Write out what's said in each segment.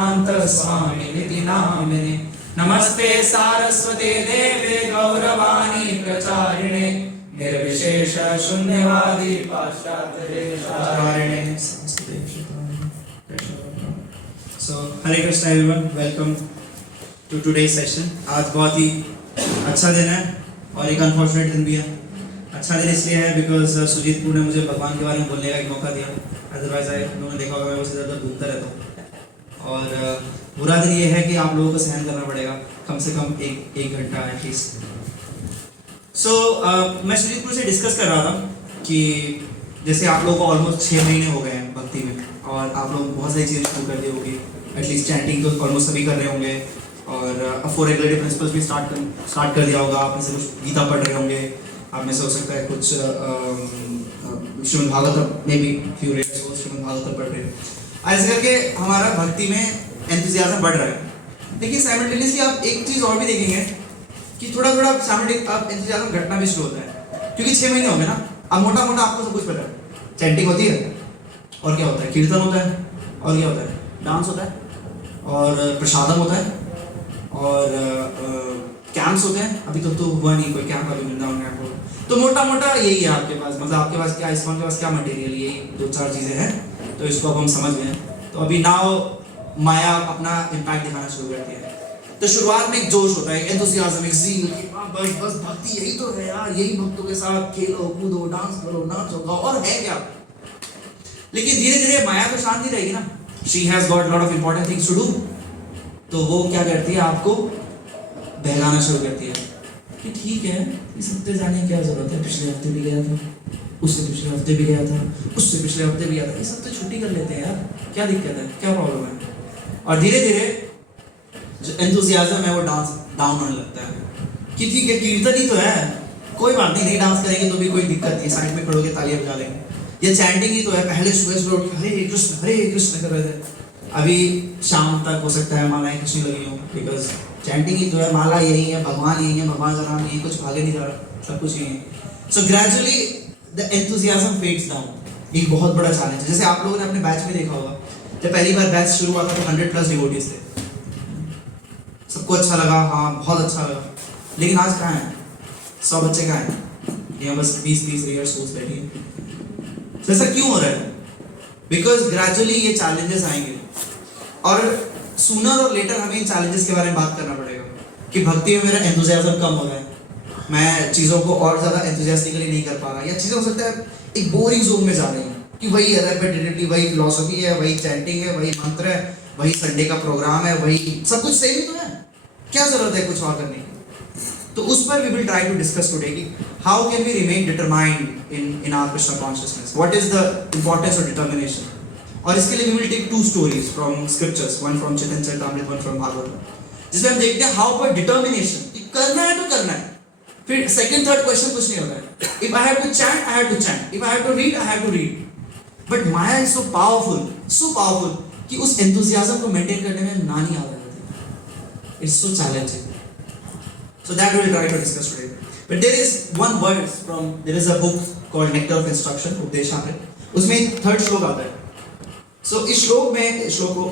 स्वामिनिति नामिने नमस्ते सारस्वते देवे गौरवाणी प्रचारिणे निर्विशेष शून्यवादी पाश्चात्य। So Hare Krishna everyone, welcome to today's session. आज बहुत ही अच्छा दिन है और एक अनफॉर्चुनेट दिन भी है। अच्छा दिन इसलिए है बिकॉज सुजीत पुर ने मुझे भगवान के बारे में बोलने का एक मौका दिया। अदरवाइज उन्होंने देखा होगा मैं उसे इधर उधर घूमता रहता हूँ। और बुरा दिन ये है कि आप लोगों को सहन करना पड़ेगा कम से कम एक घंटा एटलीस्ट। सो मैं सुजीत पुर से डिस्कस कर रहा था कि जैसे आप लोगों को ऑलमोस्ट 6 महीने हो गए हैं भक्ति में और आप लोग बहुत सारी चीज़ें शुरू कर दी होगी। एटलीस्ट चैंटिंग तो ऑलमोस्ट सभी कर रहे होंगे और 4 रेगुलेटिव प्रिंसिपल्स भी स्टार्ट कर दिया होगा। आप में से कुछ गीता पढ़ रहे होंगे, आप में से हो सकता है कुछ श्रीमद् भागवत में भी फ्यू रेयर्स हो श्रीमद् भागवत पढ़ रहे हैं। ऐसे करके हमारा भक्ति में एंथुसियाज्म बढ़ रहा है। देखिए साइमल्टेनियसली आप एक चीज़ और भी देखेंगे कि थोड़ा थोड़ा आप एंथुसियाज्म घटना भी शुरू होता है क्योंकि 6 महीने हो गए ना। अब मोटा मोटा आपको सब कुछ पता है। चैंटिंग होती है और क्या होता है, कीर्तन होता है और क्या होता है, डांस होता है और प्रसादम होता है और कैंप्स होते हैं। अभी तो हुआ नहीं कोई कैंप अभी वृंदावन कैंप हो। तो मोटा मोटा यही है आपके पास। मतलब आपके पास क्या, इस्कॉन के पास क्या मटेरियल, यही 2-4 चीज़ें हैं। तो इसको अब हम समझ गए। तो अभी नाउ माया अपना इम्पैक्ट दिखाना शुरू करती है। तो शुरुआत में एक जोश होता है, एंथुसियाज्म, एक ज़ील कि बस बस भक्ति यही तो है यार, यही भक्तों के साथ खेलो कूदो डांस करो नाचो गाओ और है क्या। लेकिन धीरे धीरे माया तो शांत नहीं रहेगी ना। She has got lot of important things to do. तो वो क्या करती है, आपको बहलाना शुरू करती है कि ठीक है इस हफ्ते जाने की क्या जरूरत है, पिछले हफ्ते भी गया था, उससे पिछले हफ्ते भी गया था, उससे पिछले हफ्ते भी गया था, इस हफ्ते छुट्टी कर लेते हैं यार, क्या दिक्कत है, क्या प्रॉब्लम है। और धीरे धीरे जो एंथुसियाज्म है वो डाउन होने लगता है कि ठीक है कीर्तन ही तो है, कोई बात नहीं, नहीं डांस करेंगे तो भी कोई दिक्कत नहीं, साइड में खड़े होकर तालियां बजा लेंगे। ये चैंटिंग ही तो है, पहले सुबह उठ हरे कृष्ण कर रहे थे, अभी शाम तक हो सकता है मालाएं कृष्ण लगी हो बिकॉज चैंटिंग ही तो है, माला यही है, भगवान यही है, भगवान का नाम यही, कुछ आगे नहीं जा रहा, सब कुछ यही है। So gradually the enthusiasm fades down. एक बहुत बड़ा चैलेंज है। जैसे आप लोगों ने अपने बैच में देखा होगा, जब पहली बार बैच शुरू हुआ था तो 100+ डिवोटीज थे, सबको अच्छा लगा, हाँ बहुत अच्छा लगा। लेकिन आज कहाँ है 100 बच्चे, कहाँ हैं यहाँ बस 20-30 रेयर सोल्स बैठी हैं। तो ऐसा क्यों हो रहा है? बिकॉज ग्रेजुअली ये चैलेंजेस आएंगे और सूनर और लेटर हमें इन चैलेंजेस के बारे में बात करना पड़ेगा कि भक्ति में मेरा एंथुसियाज्म कम हो रहा है, मैं चीज़ों को और ज़्यादा एंथुसियास्टिकली नहीं कर पा रहा, या चीज़ें हो सकता है एक बोरिंग जोन में जा रही हैं कि वही है रेपिटेटिवली, वही फिलॉसफी है, वही चैंटिंग है, वही मंत्र है, वही संडे का प्रोग्राम है, वही सब कुछ सेम ही तो है, क्या ज़रूरत है कुछ और करने की। तो उस पर we will try to discuss today कि how can we remain determined in our Krishna consciousness, what is the importance of determination. और इसके लिए we will take 2 stories from scriptures, one from Chaitanya Charitamrita, one from Bhagavat, जिसमें हम देखते हैं हाउ बाय डिटर्मिनेशन कि करना है तो करना है। फिर सेकंड थर्ड क्वेश्चन कुछ नहीं होता है। If I have to chant I have to chant, if I have to read I have to read. But maya is so powerful कि उस एंथुसियाज्म को मेंटेन करने में ना नहीं आ रहा है। It's so challenging. So that we will try to discuss today. But there is one verse from, there is a book called Nectar of Instruction, Updeshamrit. उसमें 3rd श्लोक आता है। So इस श्लोक में, श्लोक को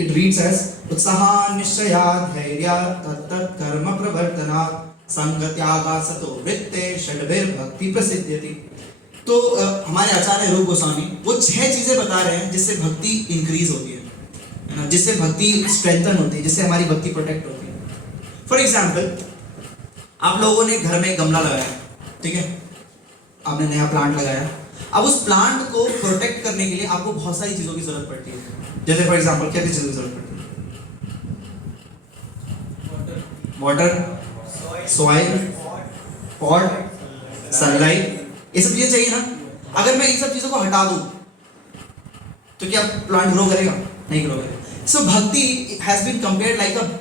it reads as उत्साहान निश्चयात् धैर्यात् तत्तत् कर्म प्रवर्तनात् संगत्यागात् सतो वृत्ते षड्भिर् भक्ति प्रसिद्ध्यति। तो हमारे आचार्य रूप गोस्वामी वो 6 चीजें बता रहे हैं जिससे भक्ति इंक्रीज होती है ना, जिससे भक्ति स्ट्रेंथन होती है, जिससे हमारी भक्ति प्रोटेक्ट होती है। फॉर एग्जाम्पल, आप लोगों ने घर में गमला लगाया, ठीक है, आपने नया प्लांट लगाया। अब उस प्लांट को प्रोटेक्ट करने के लिए आपको बहुत सारी चीजों की जरूरत पड़ती है। जैसे फॉर एग्जांपल क्या चीजों की जरूरत पड़ती है? वाटर, सॉइल, पॉट, सनलाइट, ये सब चीजें चाहिए ना। अगर मैं इन सब चीजों को हटा दूं तो क्या प्लांट ग्रो करेगा? नहीं ग्रो करेगा। So bhakti has been compared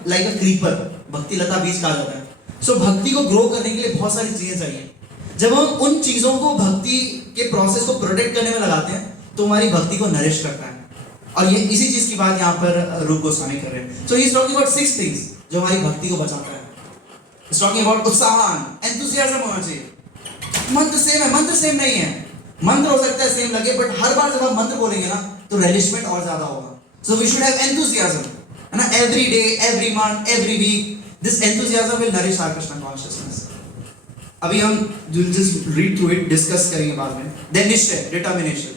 like a creeper, bhakti लता बीज कहा जाता है। सो भक्ति को ग्रो करने के लिए बहुत सारी चीजें चाहिए। जब हम उन चीजों को भक्ति के प्रोसेस को प्रोटेक्ट करने में लगाते हैं तो हमारी भक्ति को नरिश करता है। और ये इसी चीज की बात यहाँ पर रूप गोस्वामी कर रहे हैं। So he is talking about 6 things जो हमारी भक्ति को बचाता है। इज टॉकिंग अबाउट उत्साहन, एंथुसियाज्म होना चाहिए। मंत्र सेम है, मंत्र सेम नहीं है। मंत्र हो सकता है सेम लगे, बट हर बार जब आप मंत्र बोलेंगे ना तो रेलिशमेंट और ज्यादा होगा। So we should have enthusiasm. And every day, every month, every week, this enthusiasm will nourish our Krishna consciousness. अभी हम will just read through it, discuss करेंगे बाद में. Then निश्चय, determination.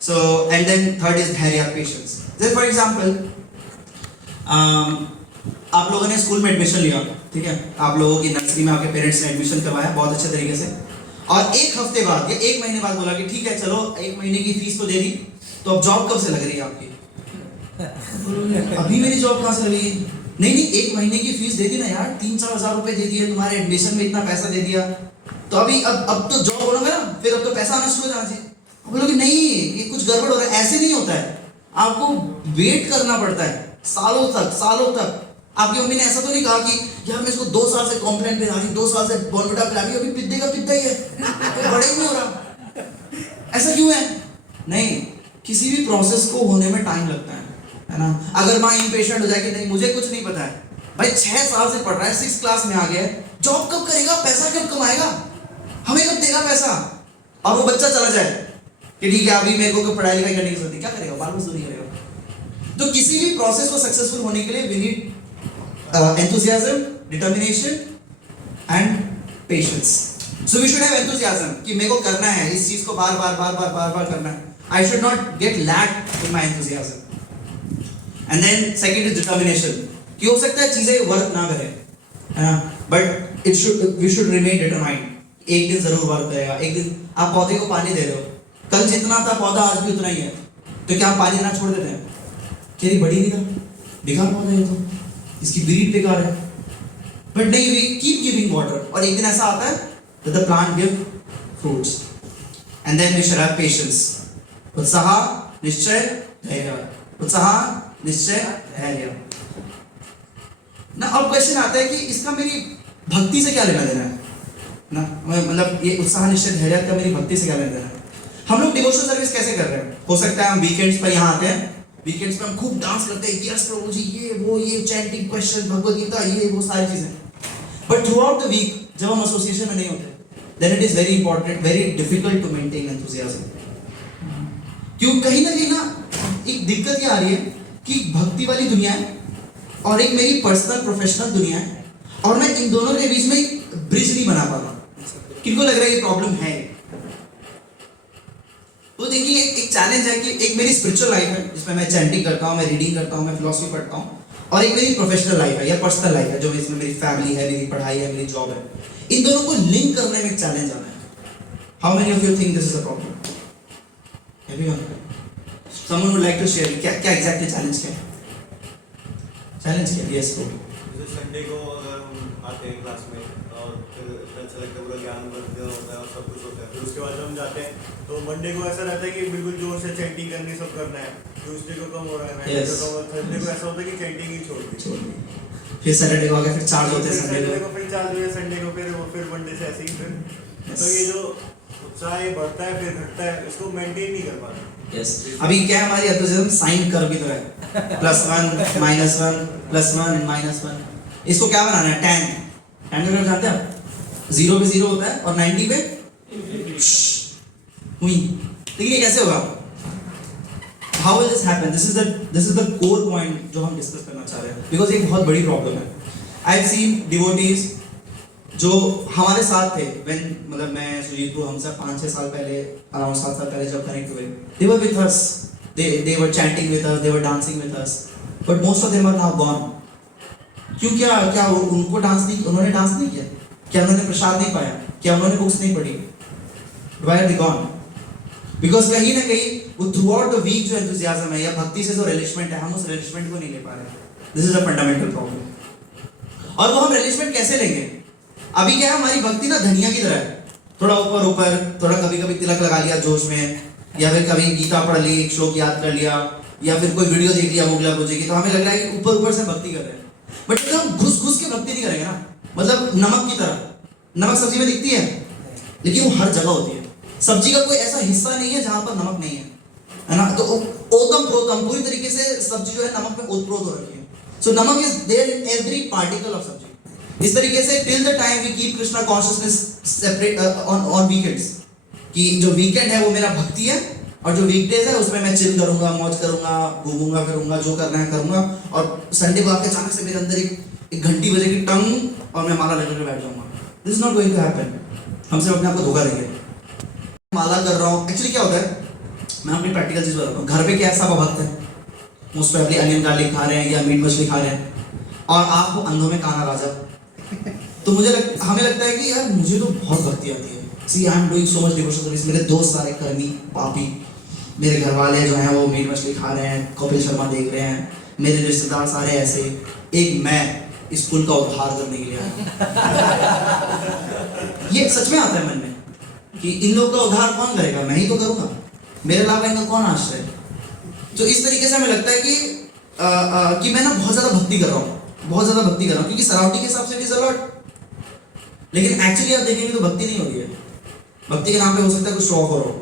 So and then third is dhairya, patience. Then for example, आप लोगों ने school में एडमिशन लिया, ठीक है? आप लोगों की नर्सरी में आपके पेरेंट्स ने एडमिशन करवाया बहुत अच्छे तरीके से, और एक हफ्ते बाद या एक महीने बाद बोला कि ठीक है चलो एक महीने की फीस तो दे दी, तो अब जॉब कब से लग रही है आपकी? अभी मेरी जॉब कहाँ से लगी? नहीं, एक महीने की फीस दे दी ना यार, 3-4 हज़ार रुपए दे दिए, तुम्हारे एडमिशन में इतना पैसा दे दिया, तो अभी अब तो जॉब बोलोगे ना, फिर अब तो पैसा आना शुरू हो जाना चाहिए। बोलोगे नहीं, ये कुछ गड़बड़ हो रहा है। ऐसे नहीं होता है, आपको वेट करना पड़ता है सालों तक। आपकी मम्मी ने ऐसा तो नहीं कहा कि यार मैं इसको 2 साल से कॉम्प्लेन पे रही, 2 साल से बॉर्नविटा पिला रही, अभी पिद्दा ही है, बड़े ही नहीं हो रहा। ऐसा क्यों है? नहीं, किसी भी प्रोसेस को होने में टाइम लगता है ना। अगर माँ इम्पेशेंट हो जाए कि नहीं मुझे कुछ नहीं पता है, भाई 6 साल से पढ़ रहा है, 6 क्लास में आ गया है, जॉब कब करेगा, पैसा कब कमाएगा, हमें कब देगा पैसा? और वो बच्चा चला जाए कि ठीक है अभी मेरे को पढ़ाई लिखाई करने की जरूरत है, क्या करेगा? बाल मजदूरी करेगा। तो किसी भी प्रोसेस को सक्सेसफुल होने के लिए we need enthusiasm, determination and patience. So we should have enthusiasm कि मेरे को करना है इस चीज को बार बार करना है. I should not get lack in my enthusiasm. And then second is determination. कि हो सकता है चीजें वर्क ना करें, है ना, but we should remain determined. एक दिन जरूर वर्क करेगा. एक दिन आप पौधे को पानी दे रहे हो, कल जितना था पौधा आज भी उतना ही है, तो क्या आप पानी देना छोड़ देते हैं? क्या बड़ी नहीं था, बेकार पौधा है, तो इसकी ब्रीड बेकार है, बट नहीं, वी कीप गिविंग वाटर, और एक दिन ऐसा आता है that the plant give fruits. And then we should have patience. उत्साह, निश्चय, धैर्य. उत्साह, निश्चय, धैर्य. ना अब क्वेश्चन आता है कि इसका मेरी भक्ति से क्या लेना देना है ना, मतलब ये उत्साह, निश्चय, धैर्य का मेरी भक्ति से क्या लेना देना है? हम लोग डिवोशनल सर्विस कैसे कर रहे हैं? हो सकता है हम वीकेंड्स पर यहाँ आते हैं, वीकेंड्स पे हम खूब डांस करते हैं, यस प्रभु जी, ये चैंटिंग, क्वेश्चन, भगवद गीता, ये वो सारी चीजें, but throughout the week जब हम एसोसिएशन में नहीं होते, then it is very important, very difficult to maintain enthusiasm. क्यों? कहीं ना कहीं ना एक दिक्कत ये आ रही है कि भक्ति वाली दुनिया है और एक मेरी पर्सनल प्रोफेशनल दुनिया है, और मैं इन दोनों के बीच में एक ब्रिज नहीं बना पा रहा. किनको लग रहा है ये प्रॉब्लम है? तो देखिए एक चैलेंज है कि एक मेरी स्पिरिचुअल लाइफ है जिसमें मैं चैंटिंग करता हूँ, मैं रीडिंग करता हूँ, मैं फिलॉसफी पढ़ता हूँ, और एक मेरी प्रोफेशनल लाइफ है या पर्सनल लाइफ है जो इसमें मेरी फैमिली है, मेरी पढ़ाई है, मेरी जॉब है. इन दोनों को लिंक करने में एक चैलेंज आना है. How many of you think this is a problem? Everyone? Someone would like to share क्या एग्जैक्टली चैलेंज क्या है? चैलेंज क्या है? Yes bro. जैसे संडे को अगर हम आते हैं क्लास में और फिर अच्छा लगता है, पूरा ज्ञान वर्ग होता है और सब कुछ होता है, फिर उसके बाद जब हम जाते हैं तो मंडे को ऐसा रहता है कि बिल्कुल जोर से चैंटिंग करनी, सब करना है. ट्यूसडे को कम हो रहा है, Yes. थर्सडे को ऐसा होता है कि चैंटिंग ही छोड़ दी. फिर सैटरडे को आके फिर चार्ज होते हैं, संडे को फिर चार्ज हुए, संडे को फिर मंडे से ऐसे ही फिर. Yes. तो ये जो उत्साह ये बढ़ता है फिर घटता है, इसको मेंटेन नहीं कर पाते. यस. अभी क्या हमारी एंथुसियाज्म साइन कर्व की तरह है, +1 -1 +1 -1. इसको क्या बनाना है? tan का कर्व जानते हैं आप? 0 पे 0 होता है और 90 पे हुई. लेकिन ये कैसे होगा? How will this happen? This is the core point जो हम डिस्कस करना चाह रहे हैं, because एक बहुत बड़ी प्रॉब्लम है. I've seen devotees जो हमारे साथ थे when मतलब मैं सुजीत हम सब 5-6 साल पहले, अराउंड 7 साल पहले जब कनेक्ट हुए, they were with us, they were chanting with us, they were dancing with us, but most of them are now gone. क्यों? क्या उनको उन्होंने डांस नहीं किया? क्या उन्होंने प्रसाद नहीं पाया? क्या उन्होंने बुक्स नहीं पढ़ी? Why are they gone? Because कहीं ना कहीं वो थ्रू आउट द वीक जो एंथुसियाज्म है या भक्ति से जो रिलिशमेंट है, हम उस रिलिशमेंट को नहीं ले पा रहे. This is a fundamental problem. और वो हम रिलिशमेंट कैसे लेंगे? अभी क्या है, हमारी भक्ति ना धनिया की तरह है, थोड़ा ऊपर, थोड़ा कभी तिलक लगा लिया जोश में, या फिर कभी गीता पढ़ ली, एक श्लोक याद कर लिया, या फिर कोई वीडियो देख लिया मोगला पूजे की, तो हमें लग रहा है कि ऊपर से भक्ति कर रहे हैं. बट जब हम घुस के भक्ति नहीं करेंगे ना, मतलब नमक की तरह, नमक सब्जी में दिखती है लेकिन वो हर जगह होती है. सब्जी का कोई ऐसा हिस्सा नहीं है जहां पर नमक नहीं है ना. तो ओतम प्रोतम पूरी तरीके से सब्जी जो है नमक में ओतप्रोत हो रखी है. So namak is there in every particle of sabzi. इस तरीके से till the time we keep Krishna consciousness separate on weekends, कि जो वीकेंड है वो मेरा भक्ति है और जो वीकडेज है उसमें मैं चिल करूंगा, मौज करूंगा, घूमूंगा फिरूंगा, जो करना है करूंगा। और संडे को आके अचानक से मेरे अंदर एक घंटी बजेगी टंग और मैं माला लेकर बैठ जाऊंगा। This is not going to happen. हम सिर्फ अपने आप को धोखा देंगे। माला कर रहा हूँ, एक्चुअली क्या होता है, मैं अपनी प्रैक्टिकल चीज बताता हूँ। घर पे क्या सब भक्त है, मोस्ट प्रोबेबली अनियन गार्लिक खा रहे हैं या मीट मछली खा रहे हैं, और आपको अंधों में काना राजा। तो हमें लगता है कि यार मुझे तो बहुत भक्ति आती है। See I am doing so much devotion service. मेरे दोस्त सारे कर्मी पापी, मेरे घर वाले जो हैं वो मीट मछली खा रहे हैं, कपिल शर्मा देख रहे हैं, मेरे रिश्तेदार सारे ऐसे, एक मैं इस कुल का उद्धार करने के लिए आया। ये सच में आता है मन में कि इन लोगों का उद्धार कौन करेगा, मैं ही तो करूंगा, मेरे अलावा इनका कौन आश्रय। तो इस तरीके से हमें लगता है कि मैं ना बहुत ज्यादा भक्ति कर रहा हूँ, बहुत ज्यादा भक्ति कर रहा हूँ, क्योंकि सराउंडिंग के हिसाब से इज अ लॉट। लेकिन एक्चुअली आप देखेंगे तो भक्ति नहीं हो रही है। भक्ति के नाम पे हो सकता है कुछ शो ऑफ हो रहा हो,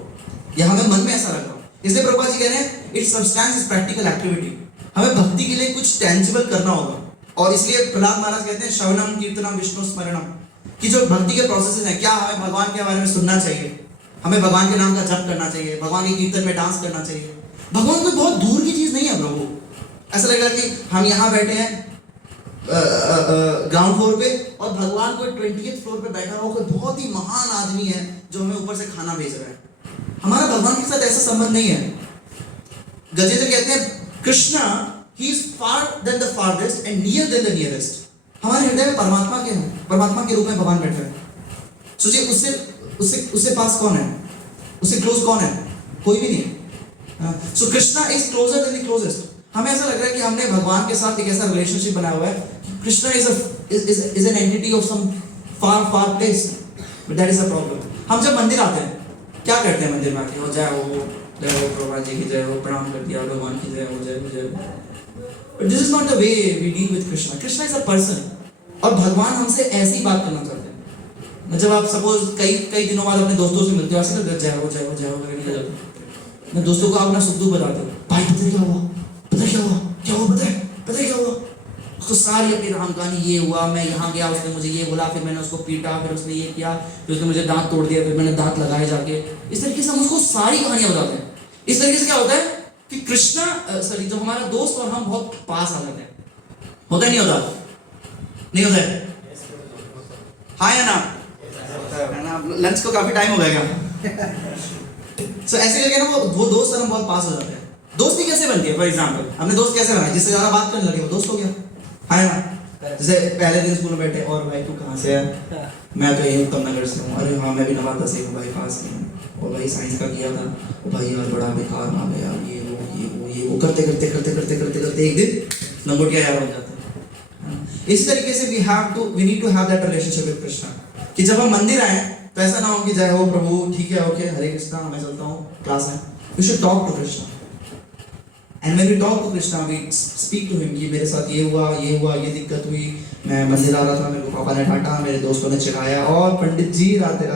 या हमें मन में ऐसा लग रहा हो। इसलिए प्रभुपाद जी कह रहे हैं it's substance is practical activity. हमें भक्ति के लिए कुछ टेंजिबल करना होगा। और इसलिए प्रहलाद महाराज कहते हैं श्रवणम कीर्तनम विष्णु स्मरणम, कि जो भक्ति के प्रोसेसेस हैं, क्या हमें भगवान के बारे में सुनना चाहिए, हमें भगवान के नाम का जप करना चाहिए, भगवान के कीर्तन में डांस करना चाहिए। भगवान कोई बहुत दूर की चीज नहीं है प्रभु। ऐसा लगेगा कि हम यहाँ बैठे हैं ग्राउंड फ्लोर पे और भगवान कोई 20th फ्लोर पे बैठा हो, कोई बहुत ही महान आदमी है जो हमें ऊपर से खाना भेज रहा है। हमारा भगवान के साथ ऐसा संबंध नहीं है। गजेंद्र कहते हैं Krishna he is far than the farthest and near than the nearest. हमारे हृदय में परमात्मा के रूप में भगवान बैठे हैं। सोचिए उससे पास कौन है, उससे क्लोज कौन है, कोई भी नहीं। So Krishna is closer than the closest. हमें ऐसा लग रहा है कि हमने भगवान के साथ एक ऐसा रिलेशनशिप बनाया हुआ है कि Krishna is an entity of some far place, but that is a problem. हम जब मंदिर आते हैं क्या करते हैं, मंदिर में आके हो जय हो प्रभुपाद जी की जय हो, प्रणाम कर दिया, भगवान की जय हो, जय हो, जय हो। But this is not the way we deal with Krishna. Krishna is a person, और भगवान हमसे ऐसी बात करना चाहते हैं। जब आप सपोज कई दिनों बाद अपने दोस्तों से मिलते हो, ऐसे ना जय हो जय हो जय हो करके निकल जाते हो। मैं दोस्तों को अपना सुख दुख बताते हो, भाई पता है क्या हुआ, पता है क्या हुआ, क्या हुआ, पता है क्या हुआ, उसको सारी अपनी राम कहानी, ये हुआ, मैं यहाँ गया, उसने मुझे ये बोला, फिर मैंने उसको पीटा, फिर उसने ये किया, फिर उसने मुझे दांत तोड़ दिया, फिर मैंने दांत लगाए जाके। इस तरीके से हम उसको सारी कहानियां बताते हैं। इस तरीके से क्या होता है कि कृष्णा जो हमारा दोस्त और हम बहुत पास आ जाते हैं। होता है नहीं होता, नहीं होता है? हाँ या ना? लंच को काफी टाइम हो गया क्या? सो ऐसे करके ना वो दोस्त और हम बहुत पास हो जाते हैं। दोस्ती कैसे बनती है? फॉर एग्जाम्पल हमने दोस्त कैसे बनाया, जिससे ज्यादा बात करने लगे वो दोस्त हो गया। हाँ ना? जैसे पहले दिन स्कूल में बैठे, और भाई तू कहाँ से है? मैं तो यही उत्तम नगर से हूँ। अरे हाँ मैं भी नवादा से हूँ भाई, पास में। और भाई साइंस का किया था, ओ भाई यार बड़ा बेकार नाम है यार, ये वो करते एक दिन लंगोटिया यार हो जाता है। इस तरीके से we need to have that relationship with Krishna, कि जब हम मंदिर आए तो ऐसा ना हो कि जय हो प्रभु, ठीक है, ओके, हरे कृष्णा, मैं चलता हूँ, क्लास है। We should talk to Krishna, and when we talk to Krishna we speak to him कि मेरे साथ ये हुआ, ये दिक्कत हुई, मैं मंदिर आ रहा था, मेरे को पापा ने डांटा, मेरे दोस्तों ने चिढ़ाया, और पंडित जी राधे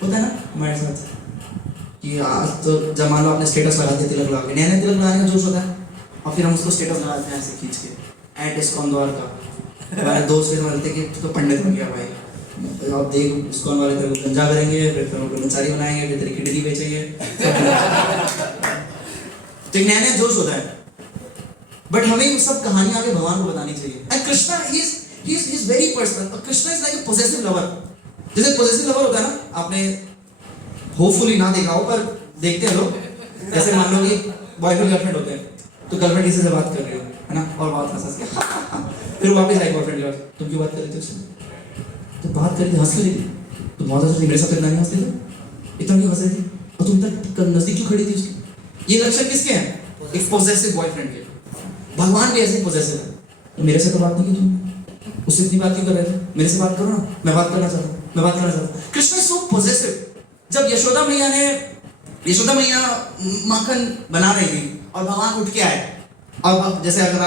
होता है ना हमारे साथ कि आज तो जब मान लो आपने स्टेटस लगा दिया, तिलक लगा के, नया तिलक लगाने का जोश होता है, और फिर हम उसको स्टेटस लगाते हैं ऐसे खींच के एट इस्कॉन द्वार का। हमारे दोस्त फिर बोलते कि तो पंडित बन गया भाई, आप देख इस्कॉन वाले तेरे को गंजा करेंगे, फिर तेरे को ब्रह्मचारी बनाएंगे, फिर तेरी किडनी बेचेंगे। तो एक नया जोश होता है, बट हमें सब कहानी आगे भगवान को बतानी चाहिए। And Krishna he is very personal. Krishna is like a possessive lover. जैसे पोजेसिव लवर होता है ना, आपने होपफुली ना देखा हो पर देखते हैं लोग। जैसे मान लो कि बॉयफ्रेंड गर्लफ्रेंड होते हैं, तो गर्लफ्रेंड किसी से बात कर रही हो, है ना, और बात हंस के फिर वापस आई बॉयफ्रेंड के पास, तुम क्यों बात कर रही थी उससे? तो बात कर रही थी, हंस रही थी, तुम बहुत हंस रही थी, मेरे साथ इतना नहीं हंस रही थी, इतना क्यों हंस रही थी, और तुम तक नजदीक क्यों खड़ी थी उसकी? ये लक्षण किसके हैं? एक पॉजेसिव बॉयफ्रेंड के। भगवान भी ऐसे पॉजेसिव है। तो मेरे से तो बात नहीं की तुमने, उससे इतनी बात क्यों कर रहे थे? मेरे से बात करो ना, मैं बात करना चाहता हूँ। Krishna is so possessive. जब यशोदा मैया माखन बना रही थी और भगवान उठ के आए, और जैसे अगर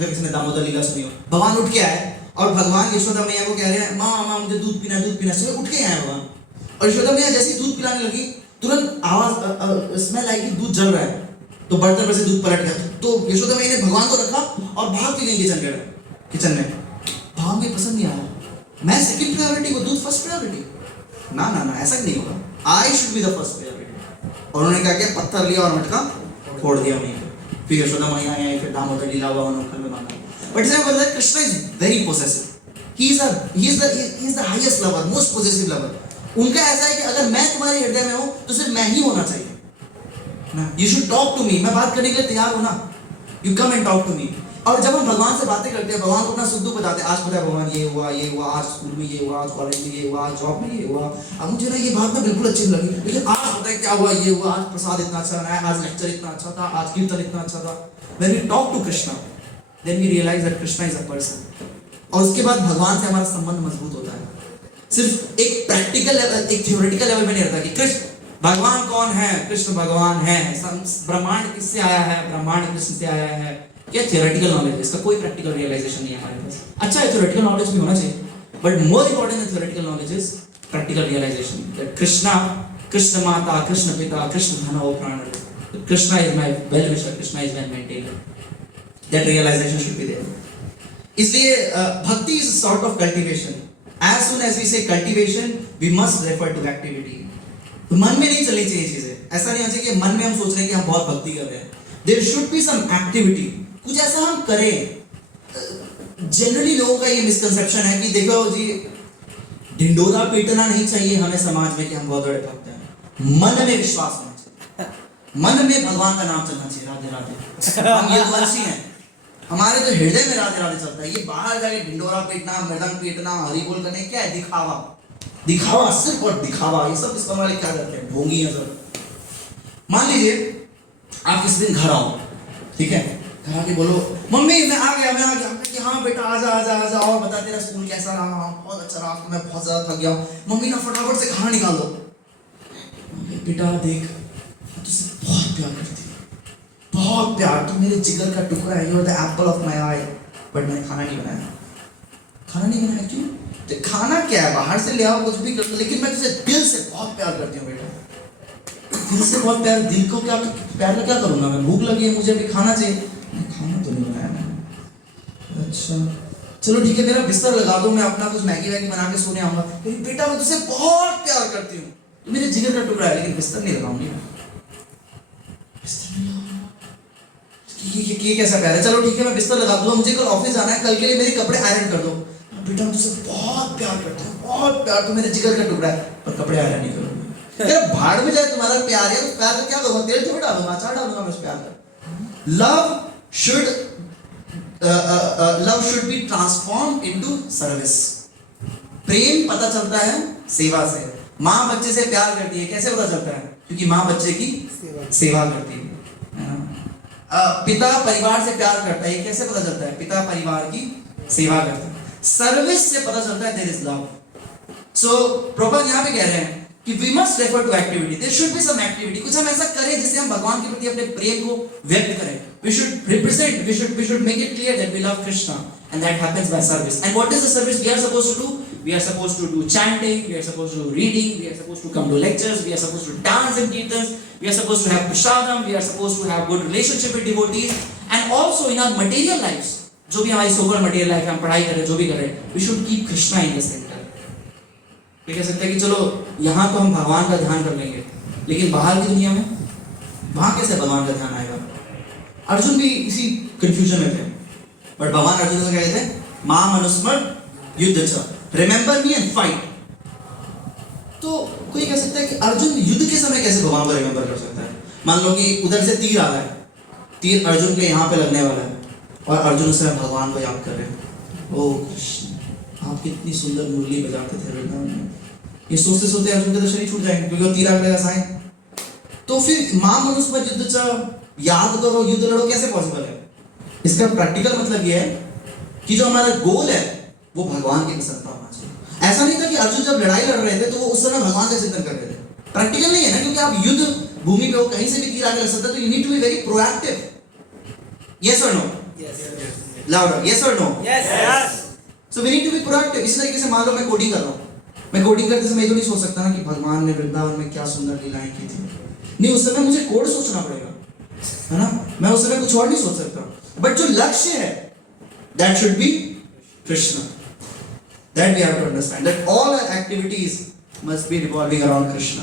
किसी ने दामोदर लीला सुनी हो, भगवान उठ के आए और भगवान यशोदा मैया को कह रहे हैं, माँ मुझे दूध पीना, सुबह उठ के आए भगवान। और यशोदा मैया जैसे दूध पिलाने लगी, तुरंत आवाज स्मेल आई कि दूध जल रहा है, तो बर्तन में से दूध पलट गया। तो यशोदा मैया ने भगवान को रखा और भाग के गई किचन में। भगवान को पसंद नहीं आया, मैं सेकंड प्रायोरिटी, वो दूध फर्स्ट प्रायोरिटी। ना, ऐसा नहीं होगा। I should be the first priority. और उन्होंने क्या किया, पत्थर लिया और मटका फोड़ दिया वहीं पे। फिर यशोदा मैया आई, फिर दामोदर लीला हुआ, उन्होंने में मांगा। बट इसमें बोलता है Krishna is very possessive, he is the highest lover, most possessive lover. उनका ऐसा है कि अगर मैं तुम्हारे हृदय में हूं तो सिर्फ मैं ही होना चाहिए ना, you should talk to me, मैं बात करने के लिए तैयार हूं ना, you come and talk to me. और जब हम भगवान से बातें करते हैं, भगवान को अपना सुख दुख बताते हैं, आज पता है भगवान ये हुआ, आज स्कूल में ये हुआ, आज कॉलेज में ये हुआ, आज जॉब में ये हुआ, अब मुझे ना ये बात ना बिल्कुल अच्छी नहीं लगी, लेकिन आज पता है क्या हुआ, ये हुआ, आज प्रसाद इतना अच्छा बनाया, आज लेक्चर इतना अच्छा था, आज कीर्तन इतना अच्छा था। When we talk to Krishna, then we realize that Krishna is a person. और उसके बाद भगवान से हमारा संबंध मजबूत होता है। सिर्फ एक प्रैक्टिकल लेवल, एक थ्योरेटिकल लेवल में नहीं रहता कि कृष्ण भगवान कौन है, कृष्ण भगवान है, ब्रह्मांड किससे आया है, ब्रह्मांड कृष्ण से आया है, ये थ्योरेटिकल नॉलेज है, इसका कोई प्रैक्टिकल रियलाइजेशन नहीं है हमारे पास। अच्छा है, थ्योरेटिकल नॉलेज भी होना चाहिए, but more important than theoretical knowledge is practical realization. Krishna, Krishna माता, कृष्ण पिता, कृष्ण धन ओ प्राण, Krishna is my well wisher, Krishna is my maintainer, that realization should be there. इसलिए bhakti is sort of cultivation. As soon as we say cultivation, we must refer to activity. तो मन में नहीं चलनी चाहिए चीजें, ऐसा नहीं होना चाहिए कि मन में हम सोच रहे हैं कि हम बहुत भक्ति कर रहे हैं। There should be some activity, कुछ ऐसा हम करें। जनरली लोगों का ये मिसकंसेप्शन है कि देखो जी, ढिंडोरा पीटना नहीं चाहिए हमें समाज में कि हम बहुत बड़े भक्त हैं। मन में विश्वास होना चाहिए, मन में भगवान का नाम चलना चाहिए, राधे राधे। हम ये वंशी हैं, हमारे तो हृदय में राधे राधे चलता है। ये बाहर जाके ढिंडोरा पीटना, मृदंग पीटना, हरि बोल करने, क्या है, दिखावा, दिखावा, सिर्फ और दिखावा। ये सब इस्तेमाल क्या करते हैं, ढोंगी है सब। मान लीजिए आप किसी दिन घर आओ, ठीक है, घर आके बोलो मम्मी मैं आ गया, मैं आ गया, कि हाँ बेटा आजा आजा आजा, और बता तेरा स्कूल कैसा रहा, बहुत अच्छा रहा, मैं बहुत ज्यादा थक गया हूँ। मम्मी ना फटाफट से खाना निकाल दो। बेटा देख, मैं तुझसे बहुत प्यार करती हूँ, बहुत प्यार, तू मेरे जिगर का टुकड़ा है, you are the apple of my eye, but मैंने खाना नहीं बनाया। खाना नहीं बनाया क्यों? तो खाना क्या है, बाहर से ले आओ, कुछ भी कर लो, लेकिन मैं तुझे दिल से बहुत प्यार करती हूँ बेटा, दिल से बहुत प्यार। दिल को क्या प्यार का क्या करूंगा मैं, भूख लगी है मुझे, अभी खाना चाहिए, खाना तो नहीं बनाया मैंने। अच्छा चलो ठीक है, मेरा बिस्तर लगा दो, मैं अपना कुछ मैगी वैगी बना के सोने आऊंगा। बेटा मैं तुझसे बहुत प्यार करती हूँ, तू मेरे जिगर का टुकड़ा है, लेकिन बिस्तर नहीं लगाऊंगी, बिस्तर नहीं लगाऊंगा। ये कैसा प्यार है? चलो ठीक है, मैं बिस्तर लगा दूंगा, मुझे कल ऑफिस जाना है, कल के लिए मेरे कपड़े आयरन कर दो। बेटा मैं तुझसे बहुत प्यार करती हूँ, बहुत प्यार, तू मेरे जिगर का टुकड़ा है, पर कपड़े आयरन नहीं करूंगा। यार भाड़ में जाए तुम्हारा प्यार है, तो प्यार का क्या करूंगा, तेल थोड़ी डालूंगा, अचार डालूंगा मैं उस प्यार का। Love should be transform into service. प्रेम पता चलता है सेवा से। माँ बच्चे से प्यार करती है, कैसे पता चलता है? क्योंकि माँ बच्चे की सेवा करती है। पिता परिवार से प्यार करता है, कैसे पता चलता है? पिता परिवार की सेवा करता है। सर्विस से पता चलता है देयर इज लव। सो प्रभुपाद यहाँ पे कह रहे हैं कि we must refer to activity. There should be some activity. कुछ हम ऐसा करें जिससे हम भगवान के प्रति अपने प्रेम को व्यक्त करें. We should represent. We should make it clear that we love Krishna, and that happens by service. And what is the service we are supposed to do? We are supposed to do chanting. We are supposed to do reading. We are supposed to come to lectures. We are supposed to dance in kirtans. We are supposed to have prasadam. We are supposed to have good relationship with devotees. And also in our material lives, जो भी हमारी sober material life है, हम पढ़ाई कर रहे हैं, जो भी कर रहे हैं, we should keep Krishna in the center. ये कह सकते हैं कि चलो यहाँ तो हम भगवान का ध्यान कर लेंगे, लेकिन बाहर की दुनिया में वहां कैसे भगवान का ध्यान आएगा? अर्जुन भी इसी कंफ्यूजन में थे, बट भगवान अर्जुन को कहते हैं मां मनुस्मर युद्ध च, रिमेंबर मी एंड फाइट। तो कोई कह सकता है कि अर्जुन युद्ध के समय कैसे भगवान को रिमेंबर कर सकता है? मान लो कि उधर से तीर आ रहा है, तीर अर्जुन के यहाँ पे लगने वाला है, और अर्जुन उस समय भगवान को याद कर रहे हैं, ओ कृष्ण आप कितनी सुंदर मुरली बजाते थे वृंदावन में। ये सोचते सोचते अर्जुन के दर्शन ही छूट जाएंगे, क्योंकि वो तीर आगे साइन। तो फिर मां मनुष्य पर युद्ध च याद करो, युद्ध लड़ो, कैसे पॉसिबल है? इसका प्रैक्टिकल मतलब ये है कि जो हमारा गोल है वो भगवान की प्रसन्नता होना चाहिए। ऐसा नहीं था कि अर्जुन जब लड़ाई लड़ रहे थे तो वो उस समय भगवान का चिंतन कर रहे थे, प्रैक्टिकल नहीं है ना, क्योंकि आप युद्ध भूमि पे हो, कहीं से भी तीर आगे लग सकता है, तो you need to be very proactive. Yes or no? Louder, yes or no? Yes. So we need to be proactive. इसी तरीके से मान लो मैं कोडिंग कर रहा हूँ, मैं कोडिंग करते समय तो नहीं सोच सकता ना कि भगवान ने वृंदावन में क्या सुंदर लीलाएं की थी। नहीं, उस समय मुझे कोड सोचना पड़ेगा, है ना? मैं उस समय कुछ और नहीं सोच सकता। बट जो लक्ष्य है that should be Krishna. That we have to understand that all our activities must be revolving around Krishna.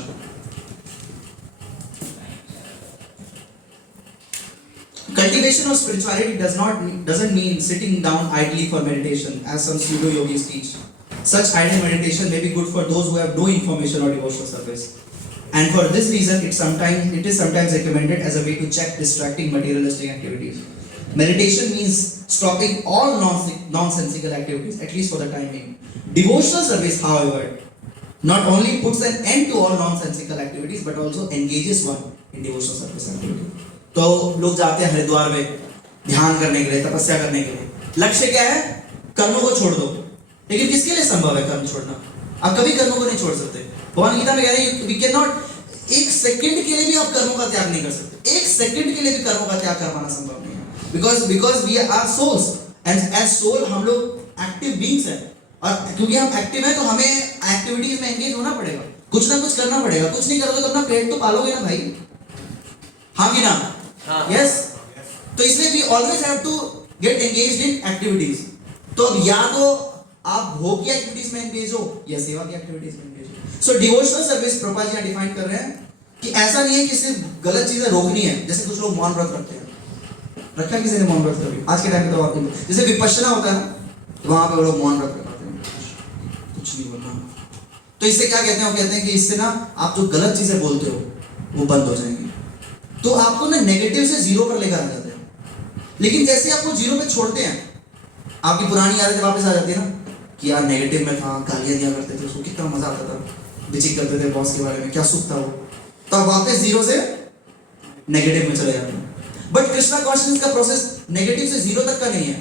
Cultivation of spirituality doesn't mean sitting down idly for meditation, as some pseudo yogis teach. Such idle meditation may be good for those who have no information or devotional service. And for this reason, it is sometimes recommended as a way to check distracting materialistic activities. Meditation means stopping all nonsensical activities, at least for the time being. Devotional service, however, not only puts an end to all nonsensical activities, but also engages one in devotional service activity. तो लोग जाते हैं हरिद्वार में ध्यान करने के लिए, तपस्या करने के लिए। लक्ष्य क्या है? कर्मों को छोड़ दो। लेकिन किसके लिए संभव है कर्म छोड़ना? आप कभी कर्मों को नहीं छोड़ सकते। भगवान गीता में कह रहे हैं, वी कैन नॉट, एक सेकंड के लिए भी आप कर्मों का त्याग नहीं कर सकते। एक सेकंड के लिए भी कर्मों का त्याग कर पाना संभव नहीं है। Because we are souls, and as soul हम लोग एक्टिव बीइंग्स हैं, और क्योंकि हम एक्टिव हैं तो हमें एक्टिविटीज में एंगेज होना पड़ेगा, कुछ ना कुछ करना पड़ेगा। कुछ नहीं करोगे तो अपना पेट तो पालोगे ना भाई, हाँ कि ना? यस। तो इसलिए we always have to get engaged in activities. तो अब या तो आप भोग की एक्टिविटीज में एंगेज हो या सेवा की एक्टिविटीज में एंगेज हो। सो devotional service Prabhupada ji define कर रहे हैं कि ऐसा नहीं है कि सिर्फ गलत चीजें रोकनी है। जैसे कुछ लोग मौन व्रत रखते हैं, रखा किसी ने मौन व्रत कभी? आज के टाइम में तो और जैसे विपश्यना होता है ना, तो वहां पे वो लोग मौन व्रत करते हैं, कुछ नहीं बोलना। तो इससे क्या कहते हैं? वो कहते हैं कि इससे ना आप जो गलत चीजें बोलते हो वो बंद हो जाएंगी। तो आपको ना नेगेटिव से जीरो पर लेकर आ जाते हैं। लेकिन जैसे आपको जीरो पे छोड़ते हैं, आपकी पुरानी आदतें वापस आ जाती है ना, कि यार नेगेटिव में था, गालियां दिया करते थे, उसको कितना मजा आता था, बिचिक करते थे बॉस के बारे में, क्या सुख था वो। तो आप वापस जीरो से नेगेटिव में चले जाते हैं। बट कृष्णा कॉन्शियसनेस का प्रोसेस नेगेटिव से जीरो तक का नहीं है।